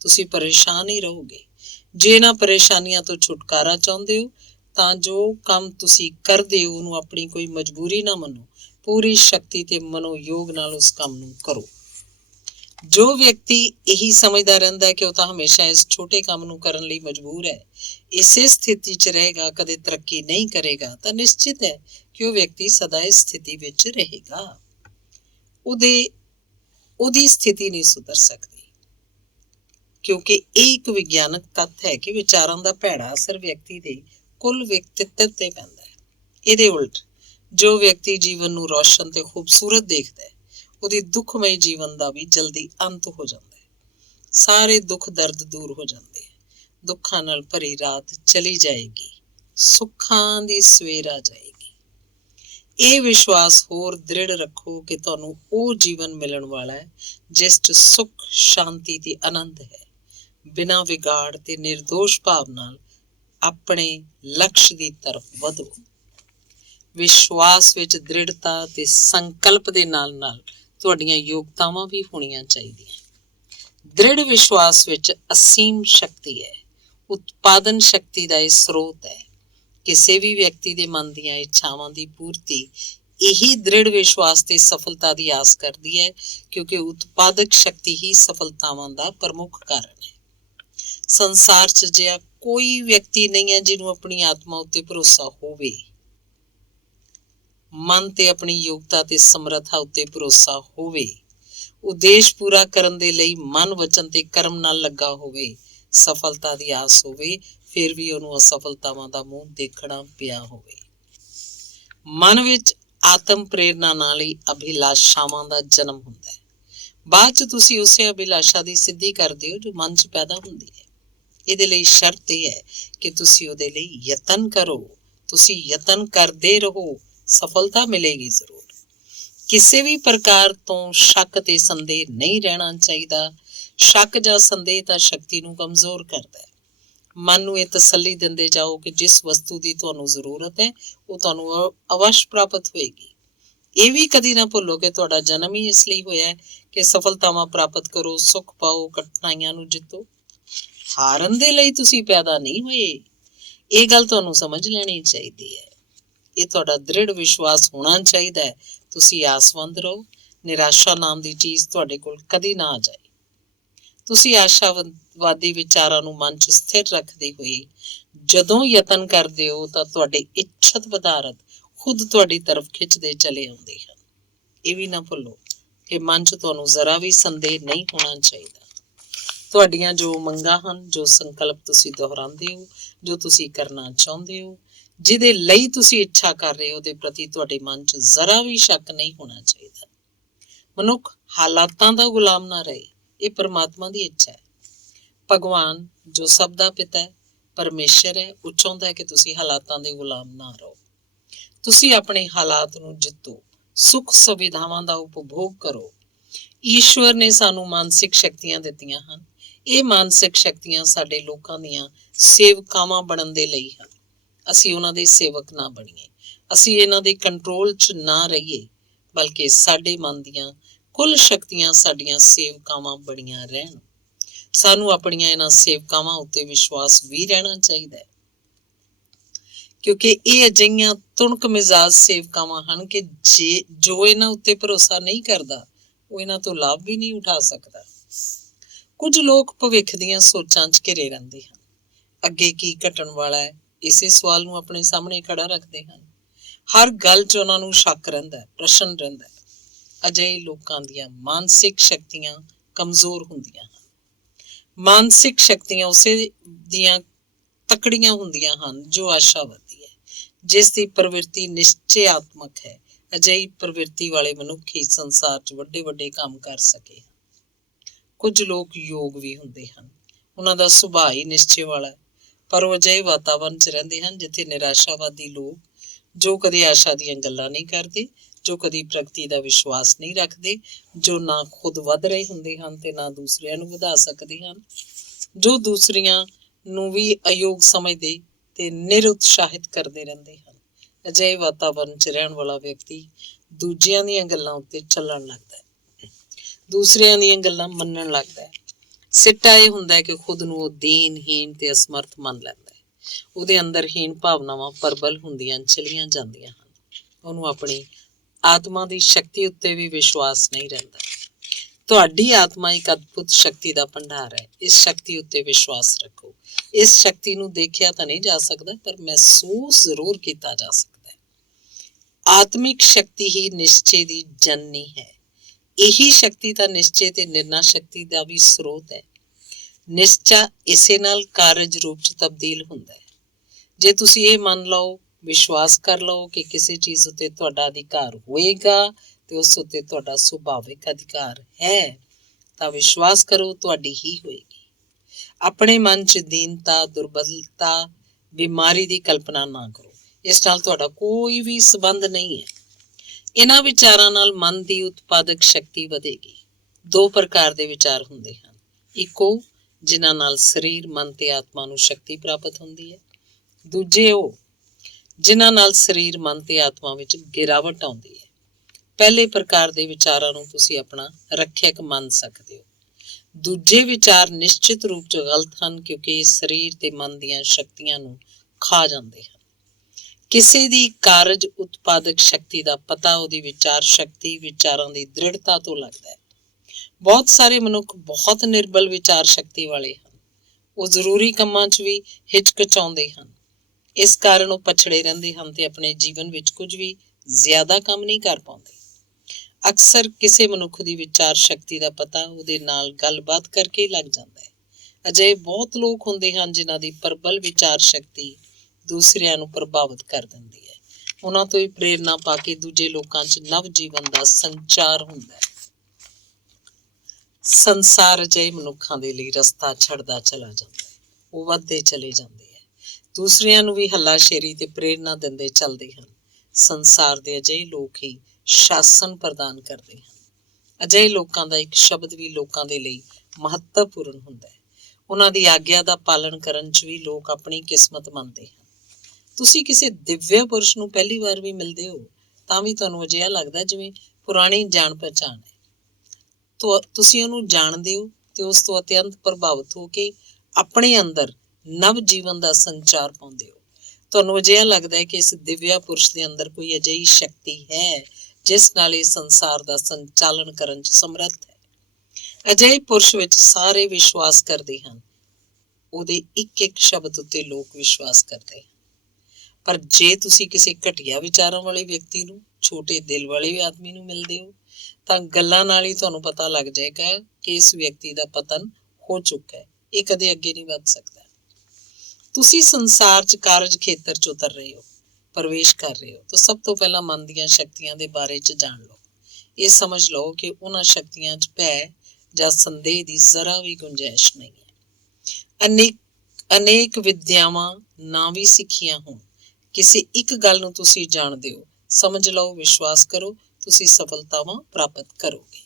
ਤੁਸੀਂ ਪਰੇਸ਼ਾਨ ਹੀ ਰਹੋਗੇ। ਜੇ ਇਹਨਾਂ ਪਰੇਸ਼ਾਨੀਆਂ ਤੋਂ ਛੁਟਕਾਰਾ ਚਾਹੁੰਦੇ ਹੋ ਤਾਂ ਜੋ ਕੰਮ ਤੁਸੀਂ ਕਰਦੇ ਹੋ ਉਹਨੂੰ ਆਪਣੀ ਕੋਈ ਮਜਬੂਰੀ ਨਾ ਮੰਨੋ, ਪੂਰੀ ਸ਼ਕਤੀ ਤੇ ਮਨੋਯੋਗ ਨਾਲ ਉਸ ਕੰਮ ਨੂੰ ਕਰੋ। ਜੋ ਵਿਅਕਤੀ ਇਹੀ ਸਮਝਦਾ ਰਹਿੰਦਾ ਹੈ ਕਿ ਉਹ ਤਾਂ ਹਮੇਸ਼ਾ ਇਸ ਛੋਟੇ ਕੰਮ ਨੂੰ ਕਰਨ ਲਈ ਮਜਬੂਰ ਹੈ, ਇਸੇ ਸਥਿਤੀ 'ਚ ਰਹੇਗਾ, ਕਦੇ ਤਰੱਕੀ ਨਹੀਂ ਕਰੇਗਾ, ਤਾਂ ਨਿਸ਼ਚਿਤ ਹੈ ਕਿ ਉਹ ਵਿਅਕਤੀ ਸਦਾ ਇਸ ਸਥਿਤੀ ਵਿੱਚ ਰਹੇਗਾ। ਉਹਦੀ ਸਥਿਤੀ ਨਹੀਂ ਸੁਧਰ ਸਕਦੀ, ਕਿਉਂਕਿ ਇਹ ਇੱਕ ਵਿਗਿਆਨਕ ਤੱਥ ਹੈ ਕਿ ਵਿਚਾਰਾਂ ਦਾ ਭੈੜਾ ਅਸਰ ਵਿਅਕਤੀ ਦੇ ਕੁੱਲ ਵਿਅਕਤਿਤਵ ਤੇ ਪੈਂਦਾ ਹੈ। ਇਹਦੇ ਉਲਟ ਜੋ ਵਿਅਕਤੀ ਜੀਵਨ ਨੂੰ ਰੌਸ਼ਨ ਤੇ ਖੂਬਸੂਰਤ ਦੇਖਦਾ ਹੈ, ਉਹਦੀ ਦੁੱਖਮਈ ਜੀਵਨ ਦਾ ਵੀ ਜਲਦੀ ਅੰਤ ਹੋ ਜਾਂਦਾ ਹੈ। ਸਾਰੇ ਦੁੱਖ ਦਰਦ ਦੂਰ ਹੋ ਜਾਂਦੇ ਹੈ, ਦੁੱਖਾਂ ਨਾਲ ਭਰੀ ਰਾਤ ਚਲੀ ਜਾਏਗੀ, ਸੁੱਖਾਂ ਦੀ ਸਵੇਰ ਆ ਜਾਏਗੀ। ਇਹ ਵਿਸ਼ਵਾਸ ਹੋਰ ਦ੍ਰਿੜ ਰੱਖੋ ਕਿ ਤੁਹਾਨੂੰ ਉਹ ਜੀਵਨ ਮਿਲਣ ਵਾਲਾ ਹੈ ਜਿਸ 'ਚ ਸੁੱਖ, ਸ਼ਾਂਤੀ ਤੇ ਆਨੰਦ ਹੈ। ਬਿਨਾਂ ਵਿਗਾੜ ਤੇ ਨਿਰਦੋਸ਼ ਭਾਵ ਨਾਲ ਆਪਣੇ ਲਕਸ਼ ਦੀ ਤਰਫ ਵਧੋ। ਵਿਸ਼ਵਾਸ ਵਿੱਚ ਦ੍ਰਿੜਤਾ ਤੇ ਸੰਕਲਪ ਦੇ ਨਾਲ ਨਾਲ ਤੁਹਾਡੀਆਂ ਯੋਗਤਾਵਾਂ ਵੀ ਹੋਣੀਆਂ ਚਾਹੀਦੀਆਂ। ਦ੍ਰਿੜ ਵਿਸ਼ਵਾਸ ਵਿੱਚ ਅਸੀਮ ਸ਼ਕਤੀ ਹੈ, ਉਤਪਾਦਨ ਸ਼ਕਤੀ ਦਾ ਇਹ ਸਰੋਤ ਹੈ। ਕਿਸੇ ਵੀ ਵਿਅਕਤੀ ਦੇ ਮਨ ਦੀਆਂ ਇੱਛਾਵਾਂ ਦੀ ਪੂਰਤੀ ਇਹੀ ਦ੍ਰਿੜ ਵਿਸ਼ਵਾਸ ਤੇ ਸਫਲਤਾ ਦੀ ਆਸ ਕਰਦੀ ਹੈ, ਕਿਉਂਕਿ ਉਤਪਾਦਕ ਸ਼ਕਤੀ ਹੀ ਸਫਲਤਾਵਾਂ ਦਾ ਪ੍ਰਮੁੱਖ ਕਾਰਨ ਹੈ। ਸੰਸਾਰ 'ਚ ਅਜਿਹਾ ਕੋਈ ਵਿਅਕਤੀ ਨਹੀਂ ਹੈ ਜਿਹਨੂੰ ਆਪਣੀ ਆਤਮਾ ਉੱਤੇ ਭਰੋਸਾ ਹੋਵੇ। ਮਨ ਤੇ ਆਪਣੀ ਯੋਗਤਾ ਤੇ ਸਮਰੱਥਾ ਉੱਤੇ ਭਰੋਸਾ ਹੋਵੇ, ਉਦੇਸ਼ ਪੂਰਾ ਕਰਨ ਦੇ ਲਈ ਮਨ, ਵਚਨ ਤੇ ਕਰਮ ਨਾਲ ਲੱਗਾ ਹੋਵੇ, ਸਫਲਤਾ ਦੀ ਆਸ ਹੋਵੇ, ਫਿਰ ਵੀ ਉਹਨੂੰ ਅਸਫਲਤਾਵਾਂ ਦਾ ਮੂੰਹ ਦੇਖਣਾ ਪਿਆ ਹੋਵੇ। ਮਨ ਵਿੱਚ ਆਤਮ ਪ੍ਰੇਰਨਾ ਨਾਲ ਹੀ ਅਭਿਲਾਸ਼ਾਵਾਂ ਦਾ ਜਨਮ ਹੁੰਦਾ ਹੈ। ਬਾਅਦ 'ਚ ਤੁਸੀਂ ਉਸੇ ਅਭਿਲਾਸ਼ਾ ਦੀ ਸਿੱਧੀ ਕਰਦੇ ਹੋ ਜੋ ਮਨ 'ਚ ਪੈਦਾ ਹੁੰਦੀ ਹੈ। ਇਹਦੇ ਲਈ ਸ਼ਰਤ ਇਹ ਹੈ ਕਿ ਤੁਸੀਂ ਉਹਦੇ ਲਈ ਯਤਨ ਕਰੋ। ਤੁਸੀਂ ਯਤਨ ਕਰਦੇ ਰਹੋ, ਸਫਲਤਾ ਮਿਲੇਗੀ ਜ਼ਰੂਰ। ਕਿਸੇ ਵੀ ਪ੍ਰਕਾਰ ਤੋਂ ਸ਼ੱਕ ਤੇ ਸੰਦੇਹ ਨਹੀਂ ਰਹਿਣਾ ਚਾਹੀਦਾ। ਸ਼ੱਕ ਜਾਂ ਸੰਦੇਹ ਤਾਂ ਸ਼ਕਤੀ ਨੂੰ ਕਮਜ਼ੋਰ ਕਰਦਾ ਹੈ। ਮਨ ਨੂੰ ਇਹ ਤਸੱਲੀ ਦਿੰਦੇ ਜਾਓ ਕਿ ਜਿਸ ਵਸਤੂ ਦੀ ਤੁਹਾਨੂੰ ਜ਼ਰੂਰਤ ਹੈ ਉਹ ਤੁਹਾਨੂੰ ਅਵਸ਼ ਪ੍ਰਾਪਤ ਹੋਏਗੀ। ਇਹ ਵੀ ਕਦੀ ਨਾ ਭੁੱਲੋ ਕਿ ਤੁਹਾਡਾ ਜਨਮ ਹੀ ਇਸ ਲਈ ਹੋਇਆ ਹੈ ਕਿ ਸਫਲਤਾਵਾਂ ਪ੍ਰਾਪਤ ਕਰੋ, ਸੁੱਖ ਪਾਓ, ਕਠਿਨਾਈਆਂ ਨੂੰ ਜਿੱਤੋ। ਹਾਰਨ ਦੇ ਲਈ ਤੁਸੀਂ ਪੈਦਾ ਨਹੀਂ ਹੋਏ। ਇਹ ਗੱਲ ਤੁਹਾਨੂੰ ਸਮਝ ਲੈਣੀ ਚਾਹੀਦੀ ਹੈ। ਇਹ ਤੁਹਾਡਾ ਦ੍ਰਿੜ ਵਿਸ਼ਵਾਸ ਹੋਣਾ ਚਾਹੀਦਾ ਹੈ। ਤੁਸੀਂ ਆਸਵੰਦ ਰਹੋ, ਨਿਰਾਸ਼ਾ ਨਾਮ ਦੀ ਚੀਜ਼ ਤੁਹਾਡੇ ਕੋਲ ਕਦੀ ਨਾ ਆ ਜਾਏ। ਤੁਸੀਂ ਆਸ਼ਾਵਾਦੀ ਵਿਚਾਰਾਂ ਨੂੰ ਮਨ 'ਚ ਸਥਿਰ ਰੱਖਦੇ ਹੋਏ ਜਦੋਂ ਯਤਨ ਕਰਦੇ ਹੋ ਤਾਂ ਤੁਹਾਡੇ ਇੱਛਤ ਪਦਾਰਥ ਖੁਦ ਤੁਹਾਡੀ ਤਰਫ ਖਿੱਚਦੇ ਚਲੇ ਆਉਂਦੇ ਹਨ। ਇਹ ਵੀ ਨਾ ਭੁੱਲੋ ਕਿ ਮਨ 'ਚ ਤੁਹਾਨੂੰ ਜ਼ਰਾ ਵੀ ਸੰਦੇਹ ਨਹੀਂ ਹੋਣਾ ਚਾਹੀਦਾ। ਤੁਹਾਡੀਆਂ ਜੋ ਮੰਗਾਂ ਹਨ, ਜੋ ਸੰਕਲਪ ਤੁਸੀਂ ਦੁਹਰਾਉਂਦੇ ਹੋ, ਜੋ ਤੁਸੀਂ ਕਰਨਾ ਚਾਹੁੰਦੇ ਹੋ, ਜਿਹਦੇ ਲਈ ਤੁਸੀਂ ਇੱਛਾ ਕਰ ਰਹੇ ਹੋ, ਉਹਦੇ ਪ੍ਰਤੀ ਤੁਹਾਡੇ ਮਨ 'ਚ ਜ਼ਰਾ ਵੀ ਸ਼ੱਕ ਨਹੀਂ ਹੋਣਾ ਚਾਹੀਦਾ। ਮਨੁੱਖ ਹਾਲਾਤਾਂ ਦਾ ਗੁਲਾਮ ਨਾ ਰਹੇ, ਇਹ ਪਰਮਾਤਮਾ ਦੀ ਇੱਛਾ ਹੈ। ਭਗਵਾਨ ਜੋ ਸਭ ਦਾ ਪਿਤਾ ਹੈ, ਪਰਮੇਸ਼ਰ ਹੈ, ਉਹ ਚਾਹੁੰਦਾ ਹੈ ਕਿ ਤੁਸੀਂ ਹਾਲਾਤਾਂ ਦੇ ਗੁਲਾਮ ਨਾ ਰਹੋ। ਤੁਸੀਂ ਆਪਣੇ ਹਾਲਾਤ ਨੂੰ ਜਿੱਤੋ, ਸੁੱਖ ਸੁਵਿਧਾਵਾਂ ਦਾ ਉਪਭੋਗ ਕਰੋ। ਈਸ਼ਵਰ ਨੇ ਸਾਨੂੰ ਮਾਨਸਿਕ ਸ਼ਕਤੀਆਂ ਦਿੱਤੀਆਂ ਹਨ। ਇਹ ਮਾਨਸਿਕ ਸ਼ਕਤੀਆਂ ਸਾਡੇ ਲੋਕਾਂ ਦੀਆਂ ਸੇਵਕਾਵਾਂ ਬਣਨ ਦੇ ਲਈ ਹਨ। ਅਸੀਂ ਉਹਨਾਂ ਦੇ ਸੇਵਕ ਨਾ ਬਣੀਏ, ਅਸੀਂ ਇਹਨਾਂ ਦੇ ਕੰਟਰੋਲ 'ਚ ਨਾ ਰਹੀਏ, ਬਲਕਿ ਸਾਡੇ ਮਨ ਦੀਆਂ ਕੁੱਲ ਸ਼ਕਤੀਆਂ ਸਾਡੀਆਂ ਸੇਵਕਾਵਾਂ ਬਣੀਆਂ ਰਹਿਣ। ਸਾਨੂੰ ਆਪਣੀਆਂ ਇਹਨਾਂ ਸੇਵਕਾਵਾਂ ਉੱਤੇ ਵਿਸ਼ਵਾਸ ਵੀ ਰਹਿਣਾ ਚਾਹੀਦਾ ਹੈ, ਕਿਉਂਕਿ ਇਹ ਅਜਿਹੀਆਂ ਤੁਣਕ ਮਿਜ਼ਾਜ ਸੇਵਕਾਵਾਂ ਹਨ ਕਿ ਜੋ ਇਹਨਾਂ ਉੱਤੇ ਭਰੋਸਾ ਨਹੀਂ ਕਰਦਾ ਉਹ ਇਹਨਾਂ ਤੋਂ ਲਾਭ ਵੀ ਨਹੀਂ ਉਠਾ ਸਕਦਾ। ਕੁਝ ਲੋਕ ਭਵਿੱਖ ਦੀਆਂ ਸੋਚਾਂ 'ਚ ਘਿਰੇ ਰਹਿੰਦੇ ਹਨ। ਅੱਗੇ ਕੀ ਘਟਣ ਵਾਲਾ ਹੈ, ਇਸੇ ਸਵਾਲ ਨੂੰ ਆਪਣੇ ਸਾਹਮਣੇ ਖੜਾ ਰੱਖਦੇ ਹਨ। ਹਰ ਗੱਲ 'ਚ ਉਹਨਾਂ ਨੂੰ ਸ਼ੱਕ ਰਹਿੰਦਾ, ਪ੍ਰਸ਼ਨ ਰਹਿੰਦਾ। ਅਜਿਹੇ ਲੋਕਾਂ ਦੀਆਂ ਮਾਨਸਿਕ ਸ਼ਕਤੀਆਂ ਕਮਜ਼ੋਰ ਹੁੰਦੀਆਂ ਹਨ। ਮਾਨਸਿਕ ਸ਼ਕਤੀਆਂ ਉਸੇ ਦੀਆਂ ਤਕੜੀਆਂ ਹੁੰਦੀਆਂ ਹਨ ਜੋ ਆਸ਼ਾਵਾਦੀ ਹੈ, ਜਿਸ ਦੀ ਪ੍ਰਵਿਰਤੀ ਨਿਸ਼ਚਿਆਤਮਕ ਹੈ। ਅਜਿਹੀ ਪ੍ਰਵਿਰਤੀ ਵਾਲੇ ਮਨੁੱਖ ਹੀ ਸੰਸਾਰ 'ਚ ਵੱਡੇ ਵੱਡੇ ਕੰਮ ਕਰ ਸਕੇ। ਕੁਝ ਲੋਕ ਯੋਗ ਵੀ ਹੁੰਦੇ ਹਨ, ਉਹਨਾਂ ਦਾ ਸੁਭਾਅ ਹੀ ਨਿਸ਼ਚੇ ਵਾਲਾ ਹੈ, ਪਰ ਉਹ ਅਜਿਹੇ ਵਾਤਾਵਰਨ 'ਚ ਰਹਿੰਦੇ ਹਨ ਜਿੱਥੇ ਨਿਰਾਸ਼ਾਵਾਦੀ ਲੋਕ ਜੋ ਕਦੇ ਆਸ਼ਾ ਦੀਆਂ ਗੱਲਾਂ ਨਹੀਂ ਕਰਦੇ, ਜੋ ਕਦੀ ਪ੍ਰਗਤੀ ਦਾ ਵਿਸ਼ਵਾਸ ਨਹੀਂ ਰੱਖਦੇ, ਜੋ ਨਾ ਖੁਦ ਵੱਧ ਰਹੇ ਹੁੰਦੇ ਹਨ ਤੇ ਨਾ ਦੂਸਰਿਆਂ ਨੂੰ ਵਧਾ ਸਕਦੇ ਹਨ, ਜੋ ਦੂਸਰਿਆਂ ਨੂੰ ਵੀ ਅਯੋਗ ਸਮਝਦੇ ਤੇ ਨਿਰਉਤਸ਼ਾਹਿਤ ਕਰਦੇ ਰਹਿੰਦੇ ਹਨ। ਅਜਿਹੇ ਵਾਤਾਵਰਨ 'ਚ ਰਹਿਣ ਵਾਲਾ ਵਿਅਕਤੀ ਦੂਜਿਆਂ ਦੀਆਂ ਗੱਲਾਂ ਉੱਤੇ ਚੱਲਣ ਲੱਗਦਾ ਹੈ, ਦੂਸਰਿਆਂ ਦੀਆਂ ਗੱਲਾਂ ਮੰਨਣ ਲੱਗਦਾ ਹੈ। ਸਿੱਟਾ ਇਹ ਹੁੰਦਾ ਹੈ ਕਿ ਖੁਦ ਨੂੰ ਉਹ ਦੀਨਹੀਣ ਤੇ ਅਸਮਰਥ ਮੰਨ ਲੈਂਦਾ ਹੈ। ਉਹਦੇ ਅੰਦਰ ਹੀਣ ਭਾਵਨਾਵਾਂ ਪ੍ਰਬਲ ਹੁੰਦੀਆਂ ਚਲੀਆਂ ਜਾਂਦੀਆਂ ਹਨ। ਉਹਨੂੰ ਆਪਣੀ ਆਤਮਾ ਦੀ ਸ਼ਕਤੀ ਉੱਤੇ ਵੀ ਵਿਸ਼ਵਾਸ ਨਹੀਂ ਰਹਿੰਦਾ। ਤੁਹਾਡੀ ਆਤਮਾ ਇੱਕ ਅਦਭੁਤ ਸ਼ਕਤੀ ਦਾ ਭੰਡਾਰ ਹੈ। ਇਸ ਸ਼ਕਤੀ ਉੱਤੇ ਵਿਸ਼ਵਾਸ ਰੱਖੋ। ਇਸ ਸ਼ਕਤੀ ਨੂੰ ਦੇਖਿਆ ਤਾਂ ਨਹੀਂ ਜਾ ਸਕਦਾ, ਪਰ ਮਹਿਸੂਸ ਜ਼ਰੂਰ ਕੀਤਾ ਜਾ ਸਕਦਾ ਹੈ। ਆਤਮਿਕ ਸ਼ਕਤੀ ਹੀ ਨਿਸ਼ਚੇ ਦੀ ਜਨਨੀ ਹੈ। ਇਹੀ ਸ਼ਕਤੀ ਤਾਂ ਨਿਸ਼ਚੇ ਤੇ ਨਿਰਣਾ ਸ਼ਕਤੀ ਦਾ ਵੀ ਸਰੋਤ ਹੈ। ਨਿਸ਼ਚਾ ਇਸੇ ਨਾਲ ਕਾਰਜ ਰੂਪ 'ਚ ਤਬਦੀਲ ਹੁੰਦਾ ਹੈ। ਜੇ ਤੁਸੀਂ ਇਹ ਮੰਨ ਲਓ, ਵਿਸ਼ਵਾਸ ਕਰ ਲਓ ਕਿ ਕਿਸੇ ਚੀਜ਼ ਉੱਤੇ ਤੁਹਾਡਾ ਅਧਿਕਾਰ ਹੋਏਗਾ ਤੇ ਉਸ ਉੱਤੇ ਤੁਹਾਡਾ ਸੁਭਾਵਿਕ ਅਧਿਕਾਰ ਹੈ, ਤਾਂ ਵਿਸ਼ਵਾਸ ਕਰੋ ਤੁਹਾਡੀ ਹੀ ਹੋਏਗੀ। ਆਪਣੇ ਮਨ 'ਚ ਦੀਨਤਾ, ਦੁਰਬਲਤਾ, ਬਿਮਾਰੀ ਦੀ ਕਲਪਨਾ ਨਾ ਕਰੋ। ਇਸ ਨਾਲ ਤੁਹਾਡਾ ਕੋਈ ਵੀ ਸੰਬੰਧ ਨਹੀਂ ਹੈ। ਇਹਨਾਂ ਵਿਚਾਰਾਂ ਨਾਲ ਮਨ ਦੀ ਉਤਪਾਦਕ ਸ਼ਕਤੀ ਵਧੇਗੀ। ਦੋ ਪ੍ਰਕਾਰ ਦੇ ਵਿਚਾਰ ਹੁੰਦੇ ਹਨ। ਇੱਕੋ ਜਿਨ੍ਹਾਂ ਨਾਲ ਸਰੀਰ, ਮਨ ਤੇ ਆਤਮਾ ਨੂੰ ਸ਼ਕਤੀ ਪ੍ਰਾਪਤ ਹੁੰਦੀ ਹੈ। ਦੂਜੇ ਉਹ ਜਿਨ੍ਹਾਂ ਨਾਲ ਸਰੀਰ, ਮਨ ਤੇ ਆਤਮਾ ਵਿੱਚ ਗਿਰਾਵਟ ਆਉਂਦੀ ਹੈ। ਪਹਿਲੇ ਪ੍ਰਕਾਰ ਦੇ ਵਿਚਾਰਾਂ ਨੂੰ ਤੁਸੀਂ ਆਪਣਾ ਰੱਖਿਅਕ ਮੰਨ ਸਕਦੇ ਹੋ। ਦੂਜੇ ਵਿਚਾਰ ਨਿਸ਼ਚਿਤ ਰੂਪ 'ਚ ਗਲਤ ਹਨ, ਕਿਉਂਕਿ ਇਹ ਸਰੀਰ ਤੇ ਮਨ ਦੀਆਂ ਸ਼ਕਤੀਆਂ ਨੂੰ ਖਾ ਜਾਂਦੇ ਹਨ। ਕਿਸੇ ਦੀ ਕਾਰਜ ਉਤਪਾਦਕ ਸ਼ਕਤੀ ਦਾ ਪਤਾ ਉਹਦੀ ਵਿਚਾਰ ਸ਼ਕਤੀ, ਵਿਚਾਰਾਂ ਦੀ ਦ੍ਰਿੜਤਾ ਤੋਂ ਲੱਗਦਾ ਹੈ। ਬਹੁਤ ਸਾਰੇ ਮਨੁੱਖ ਬਹੁਤ ਨਿਰਬਲ ਵਿਚਾਰ ਸ਼ਕਤੀ ਵਾਲੇ ਹਨ। ਉਹ ਜ਼ਰੂਰੀ ਕੰਮਾਂ 'ਚ ਵੀ ਹਿਚਕਚਾਉਂਦੇ ਹਨ। ਇਸ ਕਾਰਨ ਉਹ ਪਛੜੇ ਰਹਿੰਦੇ ਹਨ ਤੇ ਆਪਣੇ ਜੀਵਨ ਵਿੱਚ ਕੁਝ ਵੀ ਜ਼ਿਆਦਾ ਕੰਮ ਨਹੀਂ ਕਰ ਪਾਉਂਦੇ। ਅਕਸਰ ਕਿਸੇ ਮਨੁੱਖ ਦੀ ਵਿਚਾਰ ਸ਼ਕਤੀ ਦਾ ਪਤਾ ਉਹਦੇ ਨਾਲ ਗੱਲਬਾਤ ਕਰਕੇ ਹੀ ਲੱਗ ਜਾਂਦਾ ਹੈ। ਅਜਿਹੇ ਬਹੁਤ ਲੋਕ ਹੁੰਦੇ ਹਨ ਜਿਨ੍ਹਾਂ ਦੀ ਪ੍ਰਬਲ ਵਿਚਾਰ ਸ਼ਕਤੀ ਦੂਸਰਿਆਂ ਨੂੰ ਪ੍ਰਭਾਵਿਤ ਕਰ ਦਿੰਦੀ ਹੈ। ਉਹਨਾਂ ਤੋਂ ਹੀ ਪ੍ਰੇਰਨਾ ਪਾ ਕੇ ਦੂਜੇ ਲੋਕਾਂ 'ਚ ਨਵ ਜੀਵਨ ਦਾ ਸੰਚਾਰ ਹੁੰਦਾ ਹੈ। ਸੰਸਾਰ ਅਜਿਹੇ ਮਨੁੱਖਾਂ ਦੇ ਲਈ ਰਸਤਾ ਛੱਡਦਾ ਚਲਾ ਜਾਂਦਾ ਹੈ। ਉਹ ਵੱਧਦੇ ਚਲੇ ਜਾਂਦੇ ਹੈ, ਦੂਸਰਿਆਂ ਨੂੰ ਵੀ ਹੱਲਾਸ਼ੇਰੀ ਤੇ ਪ੍ਰੇਰਨਾ ਦਿੰਦੇ ਚੱਲਦੇ ਹਨ। ਸੰਸਾਰ ਦੇ ਅਜਿਹੇ ਲੋਕ ਹੀ ਸ਼ਾਸਨ ਪ੍ਰਦਾਨ ਕਰਦੇ ਹਨ। ਅਜਿਹੇ ਲੋਕਾਂ ਦਾ ਇੱਕ ਸ਼ਬਦ ਵੀ ਲੋਕਾਂ ਦੇ ਲਈ ਮਹੱਤਵਪੂਰਨ ਹੁੰਦਾ ਹੈ। ਉਹਨਾਂ ਦੀ ਆਗਿਆ ਦਾ ਪਾਲਣ ਕਰਨ 'ਚ ਵੀ ਲੋਕ ਆਪਣੀ ਕਿਸਮਤ ਮੰਨਦੇ ਹਨ। ਤੁਸੀਂ ਕਿਸੇ ਦਿਵਯ ਪੁਰਸ਼ ਨੂੰ ਪਹਿਲੀ ਵਾਰ ਵੀ ਮਿਲਦੇ ਹੋ ਤਾਂ ਵੀ ਤੁਹਾਨੂੰ ਅਜਿਹਾ ਲੱਗਦਾ ਜਿਵੇਂ ਪੁਰਾਣੀ ਜਾਣ ਪਛਾਣ ਹੈ। ਤੁਸੀਂ ਉਹਨੂੰ ਜਾਣਦੇ ਹੋ ਤੇ ਉਸ ਤੋਂ ਅਤਿਅੰਤ ਪ੍ਰਭਾਵਿਤ ਹੋ ਕੇ ਆਪਣੇ ਅੰਦਰ ਨਵ ਜੀਵਨ ਦਾ ਸੰਚਾਰ ਪਾਉਂਦੇ ਹੋ। ਤੁਹਾਨੂੰ ਅਜਿਹਾ ਲੱਗਦਾ ਹੈ ਕਿ ਇਸ ਦਿਵਯ ਪੁਰਸ਼ ਦੇ ਅੰਦਰ ਕੋਈ ਅਜਿਹੀ ਸ਼ਕਤੀ ਹੈ ਜਿਸ ਨਾਲ ਇਹ ਸੰਸਾਰ ਦਾ ਸੰਚਾਲਨ ਕਰਨ 'ਚ ਸਮਰੱਥ ਹੈ। ਅਜਿਹੇ ਪੁਰਸ਼ ਵਿੱਚ ਸਾਰੇ ਵਿਸ਼ਵਾਸ ਕਰਦੇ ਹਨ। ਉਹਦੇ ਇੱਕ ਇੱਕ ਸ਼ਬਦ ਉੱਤੇ ਲੋਕ ਵਿਸ਼ਵਾਸ ਕਰਦੇ ਹਨ। ਪਰ ਜੇ ਤੁਸੀਂ ਕਿਸੇ ਘਟੀਆ ਵਿਚਾਰਾਂ ਵਾਲੇ ਵਿਅਕਤੀ ਨੂੰ, ਛੋਟੇ ਦਿਲ ਵਾਲੇ ਆਦਮੀ ਨੂੰ ਮਿਲਦੇ ਹੋ, ਤਾਂ ਗੱਲਾਂ ਨਾਲ ਹੀ ਤੁਹਾਨੂੰ ਪਤਾ ਲੱਗ ਜਾਏਗਾ ਕਿ ਇਸ ਵਿਅਕਤੀ ਦਾ ਪਤਨ ਹੋ ਚੁੱਕਾ ਹੈ। ਇਹ ਕਦੇ ਅੱਗੇ ਨਹੀਂ ਵੱਧ ਸਕਦਾ। ਤੁਸੀਂ ਸੰਸਾਰ 'ਚ ਕਾਰਜ ਖੇਤਰ 'ਚ ਉਤਰ ਰਹੇ ਹੋ, ਪ੍ਰਵੇਸ਼ ਕਰ ਰਹੇ ਹੋ, ਤਾਂ ਸਭ ਤੋਂ ਪਹਿਲਾਂ ਮਨ ਦੀਆਂ ਸ਼ਕਤੀਆਂ ਦੇ ਬਾਰੇ 'ਚ ਜਾਣ ਲਓ। ਇਹ ਸਮਝ ਲਓ ਕਿ ਉਹਨਾਂ ਸ਼ਕਤੀਆਂ 'ਚ ਭੈ ਜਾਂ ਸੰਦੇਹ ਦੀ ਜ਼ਰਾ ਵੀ ਗੁੰਜਾਇਸ਼ ਨਹੀਂ ਹੈ। ਅਨੇਕ ਵਿਦਿਆਵਾਂ ਨਾ ਵੀ ਸਿੱਖੀਆਂ ਹੋਣ, ਕਿਸੇ ਇੱਕ ਗੱਲ ਨੂੰ ਤੁਸੀਂ ਜਾਣਦੇ ਹੋ, ਸਮਝ ਲਓ, ਵਿਸ਼ਵਾਸ ਕਰੋ, ਤੁਸੀਂ ਸਫਲਤਾਵਾਂ ਪ੍ਰਾਪਤ ਕਰੋਗੇ।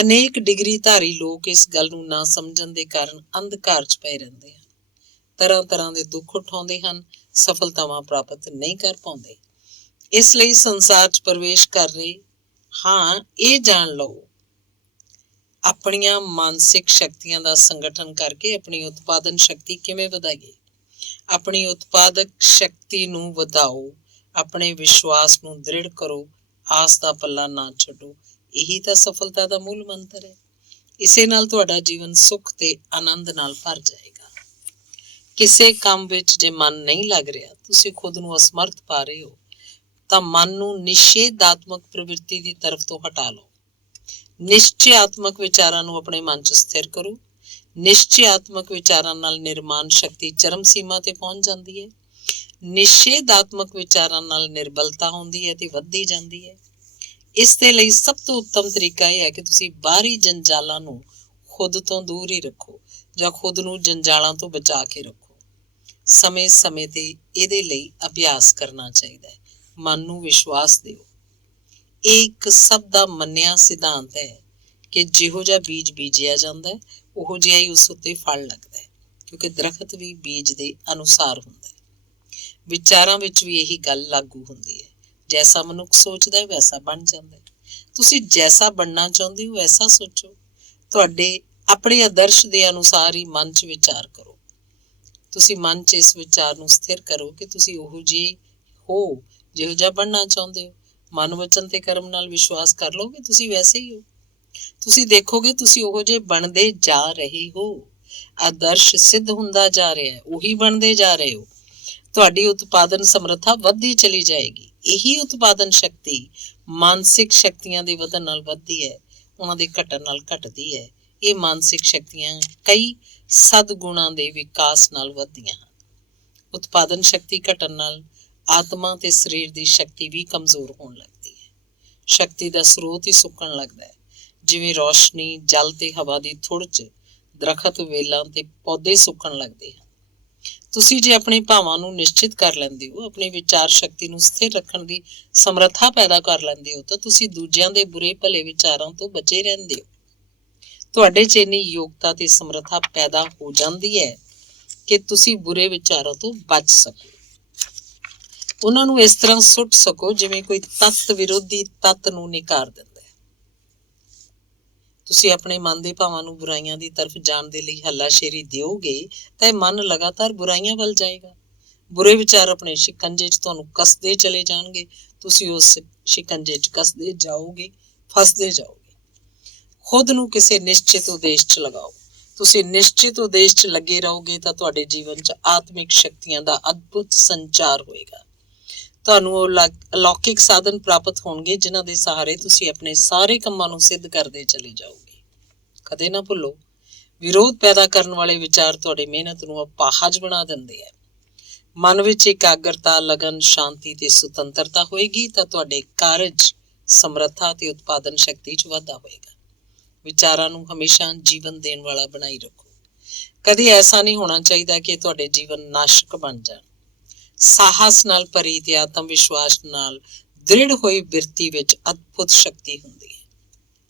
ਅਨੇਕ ਡਿਗਰੀਧਾਰੀ ਲੋਕ ਇਸ ਗੱਲ ਨੂੰ ਨਾ ਸਮਝਣ ਦੇ ਕਾਰਨ ਅੰਧਕਾਰ 'ਚ ਪਏ ਰਹਿੰਦੇ ਹਨ। ਤਰ੍ਹਾਂ ਤਰ੍ਹਾਂ ਦੇ ਦੁੱਖ ਉਠਾਉਂਦੇ ਹਨ, ਸਫਲਤਾਵਾਂ ਪ੍ਰਾਪਤ ਨਹੀਂ ਕਰ ਪਾਉਂਦੇ। ਇਸ ਲਈ ਸੰਸਾਰ 'ਚ ਪ੍ਰਵੇਸ਼ ਕਰ ਰਹੇ ਹਾਂ, ਇਹ ਜਾਣ ਲਓ, ਆਪਣੀਆਂ ਮਾਨਸਿਕ ਸ਼ਕਤੀਆਂ ਦਾ ਸੰਗਠਨ ਕਰਕੇ ਆਪਣੀ ਉਤਪਾਦਨ ਸ਼ਕਤੀ ਕਿਵੇਂ ਵਧਾਈਏ। ਆਪਣੀ ਉਤਪਾਦਕ ਸ਼ਕਤੀ ਨੂੰ ਵਧਾਓ, ਆਪਣੇ ਵਿਸ਼ਵਾਸ ਨੂੰ ਦ੍ਰਿੜ ਕਰੋ, ਆਸ ਦਾ ਪੱਲਾ ਨਾ ਛੱਡੋ। ਇਹੀ ਤਾਂ ਸਫਲਤਾ ਦਾ ਮੂਲ ਮੰਤਰ ਹੈ। ਇਸੇ ਨਾਲ ਤੁਹਾਡਾ ਜੀਵਨ ਸੁੱਖ ਤੇ ਆਨੰਦ ਨਾਲ ਭਰ ਜਾਏਗਾ। ਕਿਸੇ ਕੰਮ ਵਿੱਚ ਜੇ ਮਨ ਨਹੀਂ ਲੱਗ ਰਿਹਾ, ਤੁਸੀਂ ਖੁਦ ਨੂੰ ਅਸਮਰਥ ਪਾ ਰਹੇ ਹੋ, ਤਾਂ ਮਨ ਨੂੰ ਨਿਸ਼ੇਧਾਤਮਕ ਪ੍ਰਵਿਰਤੀ ਦੀ ਤਰਫ ਤੋਂ ਹਟਾ ਲਓ। ਨਿਸ਼ਚਿਆਤਮਕ ਵਿਚਾਰਾਂ ਨੂੰ ਆਪਣੇ ਮਨ 'ਚ ਸਥਿਰ ਕਰੋ। ਨਿਸ਼ਚਿਆਤਮਕ ਵਿਚਾਰਾਂ ਨਾਲ ਨਿਰਮਾਣ ਸ਼ਕਤੀ ਚਰਮ ਸੀਮਾ ਤੇ ਪਹੁੰਚ ਜਾਂਦੀ ਹੈ। ਨਿਸ਼ੇਧਾਤਮਕ ਵਿਚਾਰਾਂ ਨਾਲ ਨਿਰਬਲਤਾ ਹੁੰਦੀ ਹੈ ਤੇ ਵੱਧਦੀ ਜਾਂਦੀ ਹੈ। ਇਸ ਦੇ ਲਈ ਸਭ ਤੋਂ ਉੱਤਮ ਤਰੀਕਾ ਇਹ ਹੈ ਕਿ ਤੁਸੀਂ ਬਾਹਰੀ ਜੰਜਾਲਾਂ ਨੂੰ ਖੁਦ ਤੋਂ ਦੂਰ ਹੀ ਰੱਖੋ ਜਾਂ ਖੁਦ ਨੂੰ ਜੰਜਾਲਾਂ ਤੋਂ ਬਚਾ ਕੇ ਰੱਖੋ। ਸਮੇਂ ਸਮੇਂ ਤੇ ਇਹਦੇ ਲਈ ਅਭਿਆਸ ਕਰਨਾ ਚਾਹੀਦਾ ਹੈ। ਮਨ ਨੂੰ ਵਿਸ਼ਵਾਸ ਦਿਓ। ਇਹ ਇੱਕ ਸਭ ਦਾ ਮੰਨਿਆ ਸਿਧਾਂਤ ਹੈ ਕਿ ਜਿਹੋ ਜਿਹਾ ਬੀਜ ਬੀਜਿਆ ਜਾਂਦਾ ਹੈ, ਉਹੋ ਜਿਹਾ ਹੀ ਉਸ ਉੱਤੇ ਫਲ ਲੱਗਦਾ ਹੈ, ਕਿਉਂਕਿ ਦਰਖਤ ਵੀ ਬੀਜ ਦੇ ਅਨੁਸਾਰ ਹੁੰਦਾ ਹੈ। ਵਿਚਾਰਾਂ ਵਿੱਚ ਵੀ ਇਹੀ ਗੱਲ ਲਾਗੂ ਹੁੰਦੀ ਹੈ। ਜੈਸਾ ਮਨੁੱਖ ਸੋਚਦਾ ਹੈ ਵੈਸਾ ਬਣ ਜਾਂਦਾ ਹੈ। ਤੁਸੀਂ ਜੈਸਾ ਬਣਨਾ ਚਾਹੁੰਦੇ ਹੋ ਵੈਸਾ ਸੋਚੋ। ਤੁਹਾਡੇ ਆਪਣੇ ਆਦਰਸ਼ ਦੇ ਅਨੁਸਾਰ ਹੀ ਮਨ 'ਚ ਵਿਚਾਰ ਕਰੋ। ਤੁਸੀਂ ਮਨ 'ਚ ਇਸ ਵਿਚਾਰ ਨੂੰ ਸਥਿਰ ਕਰੋ ਕਿ ਤੁਸੀਂ ਉਹੋ ਜਿਹੇ ਹੋ ਜਿਹੋ ਜਿਹਾ ਬਣਨਾ ਚਾਹੁੰਦੇ ਹੋ। ਮਨ, ਵਚਨ ਤੇ ਕਰਮ ਨਾਲ ਵਿਸ਼ਵਾਸ ਕਰ ਲਓਗੇ, ਤੁਸੀਂ ਵੈਸੇ ਹੀ ਹੋ। ਤੁਸੀਂ ਦੇਖੋਗੇ ਤੁਸੀਂ ਉਹੋ ਜਿਹੇ ਬਣਦੇ ਜਾ ਰਹੇ ਹੋ। ਆਦਰਸ਼ ਸਿੱਧ ਹੁੰਦਾ ਜਾ ਰਿਹਾ ਹੈ, ਉਹੀ ਬਣਦੇ ਜਾ ਰਹੇ ਹੋ। ਤੁਹਾਡੀ ਉਤਪਾਦਨ ਸਮਰੱਥਾ ਵੱਧਦੀ ਚਲੀ ਜਾਏਗੀ। ਇਹੀ ਉਤਪਾਦਨ ਸ਼ਕਤੀ ਮਾਨਸਿਕ ਸ਼ਕਤੀਆਂ ਦੇ ਵਧਣ ਨਾਲ ਵੱਧਦੀ ਹੈ, ਉਹਨਾਂ ਦੇ ਘਟਣ ਨਾਲ ਘਟਦੀ ਹੈ। ਇਹ ਮਾਨਸਿਕ ਸ਼ਕਤੀਆਂ ਕਈ ਸਦਗੁਣਾਂ ਦੇ ਵਿਕਾਸ ਨਾਲ ਵੱਧਦੀਆਂ ਹਨ। ਉਤਪਾਦਨ ਸ਼ਕਤੀ ਘਟਣ ਨਾਲ ਆਤਮਾ ਤੇ ਸਰੀਰ ਦੀ ਸ਼ਕਤੀ ਵੀ ਕਮਜ਼ੋਰ ਹੋਣ ਲੱਗਦੀ ਹੈ। ਸ਼ਕਤੀ ਦਾ ਸਰੋਤ ਹੀ ਸੁੱਕਣ ਲੱਗਦਾ ਹੈ। ਜਿਵੇਂ ਰੌਸ਼ਨੀ, ਜਲ ਤੇ ਹਵਾ ਦੀ ਥੁੜ 'ਚ ਦਰਖਤ, ਵੇਲਾਂ ਤੇ ਪੌਦੇ ਸੁੱਕਣ ਲੱਗਦੇ ਹਨ। ਤੁਸੀਂ ਜੇ ਆਪਣੇ ਭਾਵਾਂ ਨੂੰ ਨਿਸ਼ਚਿਤ ਕਰ ਲੈਂਦੇ ਹੋ, ਆਪਣੀ ਵਿਚਾਰ ਸ਼ਕਤੀ ਨੂੰ ਸਥਿਰ ਰੱਖਣ ਦੀ ਸਮਰੱਥਾ ਪੈਦਾ ਕਰ ਲੈਂਦੇ ਹੋ, ਤਾਂ ਤੁਸੀਂ ਦੂਜਿਆਂ ਦੇ ਬੁਰੇ ਭਲੇ ਵਿਚਾਰਾਂ ਤੋਂ ਬਚੇ ਰਹਿੰਦੇ ਹੋ। ਤੁਹਾਡੇ 'ਚ ਇੰਨੀ ਯੋਗਤਾ ਤੇ ਸਮਰੱਥਾ ਪੈਦਾ ਹੋ ਜਾਂਦੀ ਹੈ ਕਿ ਤੁਸੀਂ ਬੁਰੇ ਵਿਚਾਰਾਂ ਤੋਂ ਬਚ ਸਕੋ, ਉਹਨਾਂ ਨੂੰ ਇਸ ਤਰ੍ਹਾਂ ਸੁੱਟ ਸਕੋ ਜਿਵੇਂ ਕੋਈ ਤੱਤ ਵਿਰੋਧੀ ਤੱਤ ਨੂੰ ਨਿਕਾਰ ਦਿੰਦਾ ਹੈ। ਤੁਸੀਂ ਆਪਣੇ ਮਨ ਦੇ ਭਾਵਾਂ ਨੂੰ ਬੁਰਾਈਆਂ ਦੀ ਤਰਫ ਜਾਣ ਦੇ ਲਈ ਹੱਲਾਸ਼ੇਰੀ ਦਿਓਗੇ ਤਾਂ ਇਹ ਮਨ ਲਗਾਤਾਰ ਬੁਰਾਈਆਂ ਵੱਲ ਜਾਏਗਾ। ਬੁਰੇ ਵਿਚਾਰ ਆਪਣੇ ਸ਼ਿਕੰਜੇ 'ਚ ਤੁਹਾਨੂੰ ਕੱਸਦੇ ਚਲੇ ਜਾਣਗੇ। ਤੁਸੀਂ ਉਸ ਸ਼ਿਕੰਜੇ 'ਚ ਕੱਸਦੇ ਜਾਓਗੇ, ਫਸਦੇ ਜਾਓਗੇ। ਖੁਦ ਨੂੰ ਕਿਸੇ ਨਿਸ਼ਚਿਤ ਉਦੇਸ਼ 'ਚ ਲਗਾਓ। ਤੁਸੀਂ ਨਿਸ਼ਚਿਤ ਉਦੇਸ਼ 'ਚ ਲੱਗੇ ਰਹੋਗੇ ਤਾਂ ਤੁਹਾਡੇ ਜੀਵਨ 'ਚ ਆਤਮਿਕ ਸ਼ਕਤੀਆਂ ਦਾ ਅਦਭੁਤ ਸੰਚਾਰ ਹੋਏਗਾ। ਤੁਹਾਨੂੰ ਉਹ ਅਲੌਕਿਕ ਸਾਧਨ ਪ੍ਰਾਪਤ ਹੋਣਗੇ ਜਿਨ੍ਹਾਂ ਦੇ ਸਹਾਰੇ ਤੁਸੀਂ ਆਪਣੇ ਸਾਰੇ ਕੰਮਾਂ ਨੂੰ ਸਿੱਧ ਕਰਦੇ ਚਲੇ ਜਾਓਗੇ। ਕਦੇ ਨਾ ਭੁੱਲੋ, ਵਿਰੋਧ ਪੈਦਾ ਕਰਨ ਵਾਲੇ ਵਿਚਾਰ ਤੁਹਾਡੀ ਮਿਹਨਤ ਨੂੰ ਅਪਾਹਜ ਬਣਾ ਦਿੰਦੇ ਆ। ਮਨ ਵਿੱਚ ਇਕਾਗਰਤਾ, ਲਗਨ, ਸ਼ਾਂਤੀ ਤੇ ਸੁਤੰਤਰਤਾ ਹੋਏਗੀ ਤਾਂ ਤੁਹਾਡੇ ਕਾਰਜ ਸਮਰੱਥਾ ਤੇ ਉਤਪਾਦਨ ਸ਼ਕਤੀ 'ਚ ਵਾਧਾ ਹੋਏਗਾ। ਵਿਚਾਰਾਂ ਨੂੰ ਹਮੇਸ਼ਾ ਜੀਵਨ ਦੇਣ ਵਾਲਾ ਬਣਾਈ ਰੱਖੋ। ਕਦੇ ਐਸਾ ਨਹੀਂ ਹੋਣਾ ਚਾਹੀਦਾ ਕਿ ਤੁਹਾਡੇ ਜੀਵਨ ਨਾਸ਼ਕ ਬਣ ਜਾਣ। ਸਾਹਸ ਨਾਲ ਭਰੀ ਤੇ ਆਤਮ ਵਿਸ਼ਵਾਸ ਨਾਲ ਦ੍ਰਿੜ ਹੋਈ ਬਿਰਤੀ ਵਿੱਚ ਅਦਭੁਤ ਸ਼ਕਤੀ ਹੁੰਦੀ ਹੈ।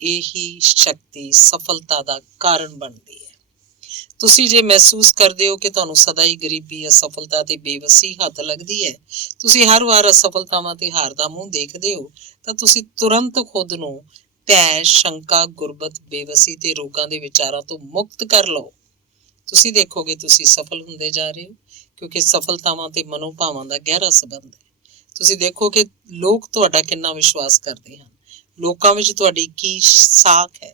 ਇਹੀ ਸ਼ਕਤੀ ਸਫਲਤਾ ਦਾ ਕਾਰਨ ਬਣਦੀ ਹੈ। ਤੁਸੀਂ ਜੇ ਮਹਿਸੂਸ ਕਰਦੇ ਹੋ ਕਿ ਤੁਹਾਨੂੰ ਸਦਾ ਹੀ ਗਰੀਬੀ, ਅਸਫਲਤਾ ਤੇ ਬੇਵਸੀ ਹੱਥ ਲੱਗਦੀ ਹੈ, ਤੁਸੀਂ ਹਰ ਵਾਰ ਅਸਫਲਤਾਵਾਂ ਤੇ ਹਾਰ ਦਾ ਮੂੰਹ ਦੇਖਦੇ ਹੋ, ਤਾਂ ਤੁਸੀਂ ਤੁਰੰਤ ਖੁਦ ਨੂੰ ਭੈ, ਸ਼ੰਕਾ, ਗੁਰਬਤ, ਬੇਵਸੀ ਤੇ ਰੋਗਾਂ ਦੇ ਵਿਚਾਰਾਂ ਤੋਂ ਮੁਕਤ ਕਰ ਲਓ। ਤੁਸੀਂ ਦੇਖੋਗੇ ਤੁਸੀਂ ਸਫਲ ਹੁੰਦੇ ਜਾ ਰਹੇ ਹੋ, ਕਿਉਂਕਿ ਸਫਲਤਾਵਾਂ ਤੇ ਮਨੋਭਾਵਾਂ ਦਾ ਗਹਿਰਾ ਸੰਬੰਧ ਹੈ। ਤੁਸੀਂ ਦੇਖੋ ਕਿ ਲੋਕ ਤੁਹਾਡਾ ਕਿੰਨਾ ਵਿਸ਼ਵਾਸ ਕਰਦੇ ਹਨ, ਲੋਕਾਂ ਵਿੱਚ ਤੁਹਾਡੀ ਕੀ ਸਾਖ ਹੈ।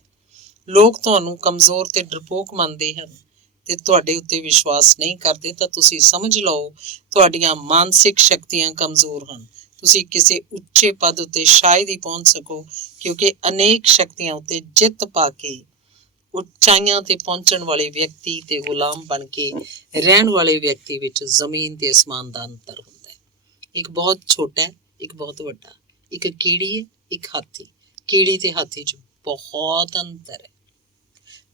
ਲੋਕ ਤੁਹਾਨੂੰ ਕਮਜ਼ੋਰ ਤੇ ਡਰਪੋਕ ਮੰਨਦੇ ਹਨ ਤੇ ਤੁਹਾਡੇ ਉੱਤੇ ਵਿਸ਼ਵਾਸ ਨਹੀਂ ਕਰਦੇ, ਤਾਂ ਤੁਸੀਂ ਸਮਝ ਲਓ ਤੁਹਾਡੀਆਂ ਮਾਨਸਿਕ ਸ਼ਕਤੀਆਂ ਕਮਜ਼ੋਰ ਹਨ। ਤੁਸੀਂ ਕਿਸੇ ਉੱਚੇ ਪਦ ਉੱਤੇ ਸ਼ਾਇਦ ਹੀ ਪਹੁੰਚ ਸਕੋ, ਕਿਉਂਕਿ ਅਨੇਕ ਸ਼ਕਤੀਆਂ ਉੱਤੇ ਜਿੱਤ ਪਾ ਕੇ ਉਚਾਈਆਂ ਤੇ ਪਹੁੰਚਣ ਵਾਲੇ ਵਿਅਕਤੀ ਤੇ ਗੁਲਾਮ ਬਣ ਕੇ ਰਹਿਣ ਵਾਲੇ ਵਿਅਕਤੀ ਵਿੱਚ ਜ਼ਮੀਨ ਤੇ ਅਸਮਾਨ ਦਾ ਅੰਤਰ ਹੁੰਦਾ ਹੈ। ਇੱਕ ਬਹੁਤ ਛੋਟਾ ਹੈ, ਇੱਕ ਬਹੁਤ ਵੱਡਾ। ਇੱਕ ਕੀੜੀ ਹੈ, ਇੱਕ ਹਾਥੀ। ਕੀੜੀ ਤੇ ਹਾਥੀ 'ਚ ਬਹੁਤ ਅੰਤਰ ਹੈ।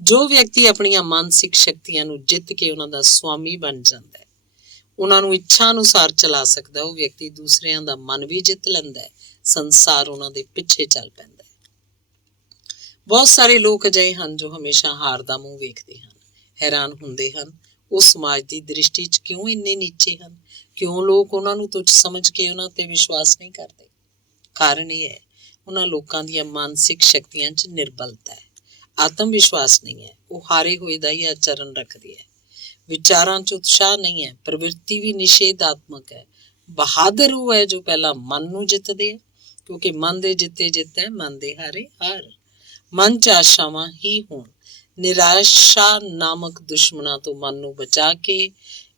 ਜੋ ਵਿਅਕਤੀ ਆਪਣੀਆਂ ਮਾਨਸਿਕ ਸ਼ਕਤੀਆਂ ਨੂੰ ਜਿੱਤ ਕੇ ਉਹਨਾਂ ਦਾ ਸੁਆਮੀ ਬਣ ਜਾਂਦਾ ਹੈ, ਉਹਨਾਂ ਨੂੰ ਇੱਛਾ ਅਨੁਸਾਰ ਚਲਾ ਸਕਦਾ, ਉਹ ਵਿਅਕਤੀ ਦੂਸਰਿਆਂ ਦਾ ਮਨ ਵੀ ਜਿੱਤ ਲੈਂਦਾ ਹੈ। ਸੰਸਾਰ ਉਹਨਾਂ ਦੇ ਪਿੱਛੇ ਚੱਲ ਪੈਂਦਾ ਹੈ। ਬਹੁਤ ਸਾਰੇ ਲੋਕ ਅਜਿਹੇ ਹਨ ਜੋ ਹਮੇਸ਼ਾ ਹਾਰ ਦਾ ਮੂੰਹ ਵੇਖਦੇ ਹਨ, ਹੈਰਾਨ ਹੁੰਦੇ ਹਨ ਉਹ ਸਮਾਜ ਦੀ ਦ੍ਰਿਸ਼ਟੀ 'ਚ ਕਿਉਂ ਇੰਨੇ ਨੀਚੇ ਹਨ, ਕਿਉਂ ਲੋਕ ਉਹਨਾਂ ਨੂੰ ਤੁੱਛ ਸਮਝ ਕੇ ਉਹਨਾਂ ਤੇ ਵਿਸ਼ਵਾਸ ਨਹੀਂ ਕਰਦੇ। ਕਾਰਨ ਇਹ ਹੈ, ਉਹਨਾਂ ਲੋਕਾਂ ਦੀਆਂ ਮਾਨਸਿਕ ਸ਼ਕਤੀਆਂ 'ਚ ਨਿਰਬਲਤਾ ਹੈ, ਆਤਮ ਵਿਸ਼ਵਾਸ ਨਹੀਂ ਹੈ। ਉਹ ਹਾਰੇ ਹੋਏ ਦਾ ਹੀ ਆਚਰਣ ਰੱਖਦੇ ਹੈ। ਵਿਚਾਰਾਂ 'ਚ ਉਤਸ਼ਾਹ ਨਹੀਂ ਹੈ, ਪ੍ਰਵਿਰਤੀ ਵੀ ਨਿਸ਼ੇਧਾਤਮਕ ਹੈ। ਬਹਾਦਰ ਉਹ ਹੈ ਜੋ ਪਹਿਲਾਂ ਮਨ ਨੂੰ ਜਿੱਤਦੇ ਹੈ, ਕਿਉਂਕਿ ਮਨ ਦੇ ਜਿੱਤੇ ਜਿੱਤ ਹੈ, ਮਨ ਦੇ ਹਾਰੇ ਹਾਰ। ਮਨ 'ਚ ਆਸ਼ਾਵਾਂ ਹੀ ਹੋਣ। ਨਿਰਾਸ਼ਾ ਨਾਮਕ ਦੁਸ਼ਮਣਾਂ ਤੋਂ ਮਨ ਨੂੰ ਬਚਾ ਕੇ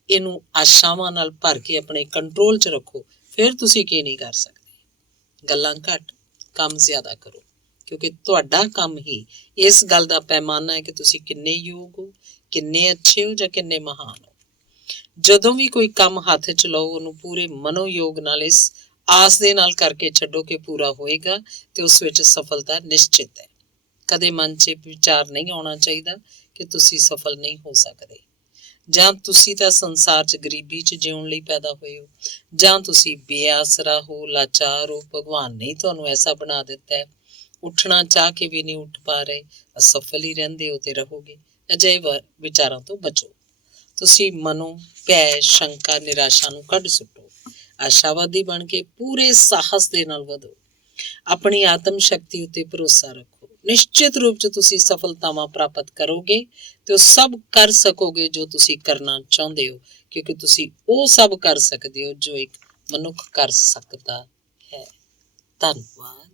ਇਹਨੂੰ ਆਸ਼ਾਵਾਂ ਨਾਲ ਭਰ ਕੇ ਆਪਣੇ ਕੰਟਰੋਲ 'ਚ ਰੱਖੋ। ਫਿਰ ਤੁਸੀਂ ਕੀ ਨਹੀਂ ਕਰ ਸਕਦੇ। ਗੱਲਾਂ ਘੱਟ, ਕੰਮ ਜ਼ਿਆਦਾ ਕਰੋ, ਕਿਉਂਕਿ ਤੁਹਾਡਾ ਕੰਮ ਹੀ ਇਸ ਗੱਲ ਦਾ ਪੈਮਾਨਾ ਹੈ ਕਿ ਤੁਸੀਂ ਕਿੰਨੇ ਯੋਗ ਹੋ, ਕਿੰਨੇ ਅੱਛੇ ਹੋ ਜਾਂ ਕਿੰਨੇ ਮਹਾਨ ਹੋ। ਜਦੋਂ ਵੀ ਕੋਈ ਕੰਮ ਹੱਥ 'ਚ ਲਓ, ਉਹਨੂੰ ਪੂਰੇ ਮਨੋਯੋਗ ਨਾਲ ਇਸ ਆਸ ਦੇ ਨਾਲ ਕਰਕੇ ਛੱਡੋ ਕਿ ਪੂਰਾ ਹੋਏਗਾ ਤੇ ਉਸ ਵਿੱਚ ਸਫਲਤਾ ਨਿਸ਼ਚਿਤ ਹੈ। ਕਦੇ ਮਨ 'ਚ ਵਿਚਾਰ ਨਹੀਂ ਆਉਣਾ ਚਾਹੀਦਾ ਕਿ ਤੁਸੀਂ ਸਫਲ ਨਹੀਂ ਹੋ ਸਕਦੇ। ਜਾਂ ਤੁਸੀਂ ਤਾਂ ਸੰਸਾਰ 'ਚ ਗਰੀਬੀ 'ਚ ਜਿਉਣ ਲਈ ਪੈਦਾ ਹੋਏ ਹੋ, ਜਾਂ ਤੁਸੀਂ ਬੇਆਸਰਾ ਹੋ, ਲਾਚਾਰ ਹੋ। ਭਗਵਾਨ ਨੇ ਤੁਹਾਨੂੰ ਐਸਾ ਬਣਾ ਦਿੱਤਾ ਹੈ, ਉੱਠਣਾ ਚਾਹ ਕੇ ਵੀ ਨਹੀਂ ਉੱਠ ਪਾ ਰਹੇ, ਅਸਫਲ ਹੀ ਰਹਿੰਦੇ ਹੋ ਤੇ ਰਹੋਗੇ। ਅਜਿਹੇ ਵਿਚਾਰਾਂ ਤੋਂ ਬਚੋ। ਤੁਸੀਂ ਮਨੋਂ ਭੈ, ਸ਼ੰਕਾ, ਨਿਰਾਸ਼ਾ ਨੂੰ ਕੱਢ ਸੁੱਟੋ। ਆਸ਼ਾਵਾਦੀ ਬਣ ਕੇ ਪੂਰੇ ਸਾਹਸ ਦੇ ਨਾਲ ਵਧੋ। ਆਪਣੀ ਆਤਮ ਸ਼ਕਤੀ ਉੱਤੇ ਭਰੋਸਾ ਰੱਖੋ। ਨਿਸ਼ਚਿਤ ਰੂਪ 'ਚ ਤੁਸੀਂ ਸਫਲਤਾਵਾਂ ਪ੍ਰਾਪਤ ਕਰੋਗੇ ਤੇ ਉਹ ਸਭ ਕਰ ਸਕੋਗੇ ਜੋ ਤੁਸੀਂ ਕਰਨਾ ਚਾਹੁੰਦੇ ਹੋ, ਕਿਉਂਕਿ ਤੁਸੀਂ ਉਹ ਸਭ ਕਰ ਸਕਦੇ ਹੋ ਜੋ ਇੱਕ ਮਨੁੱਖ ਕਰ ਸਕਦਾ ਹੈ। ਧੰਨਵਾਦ।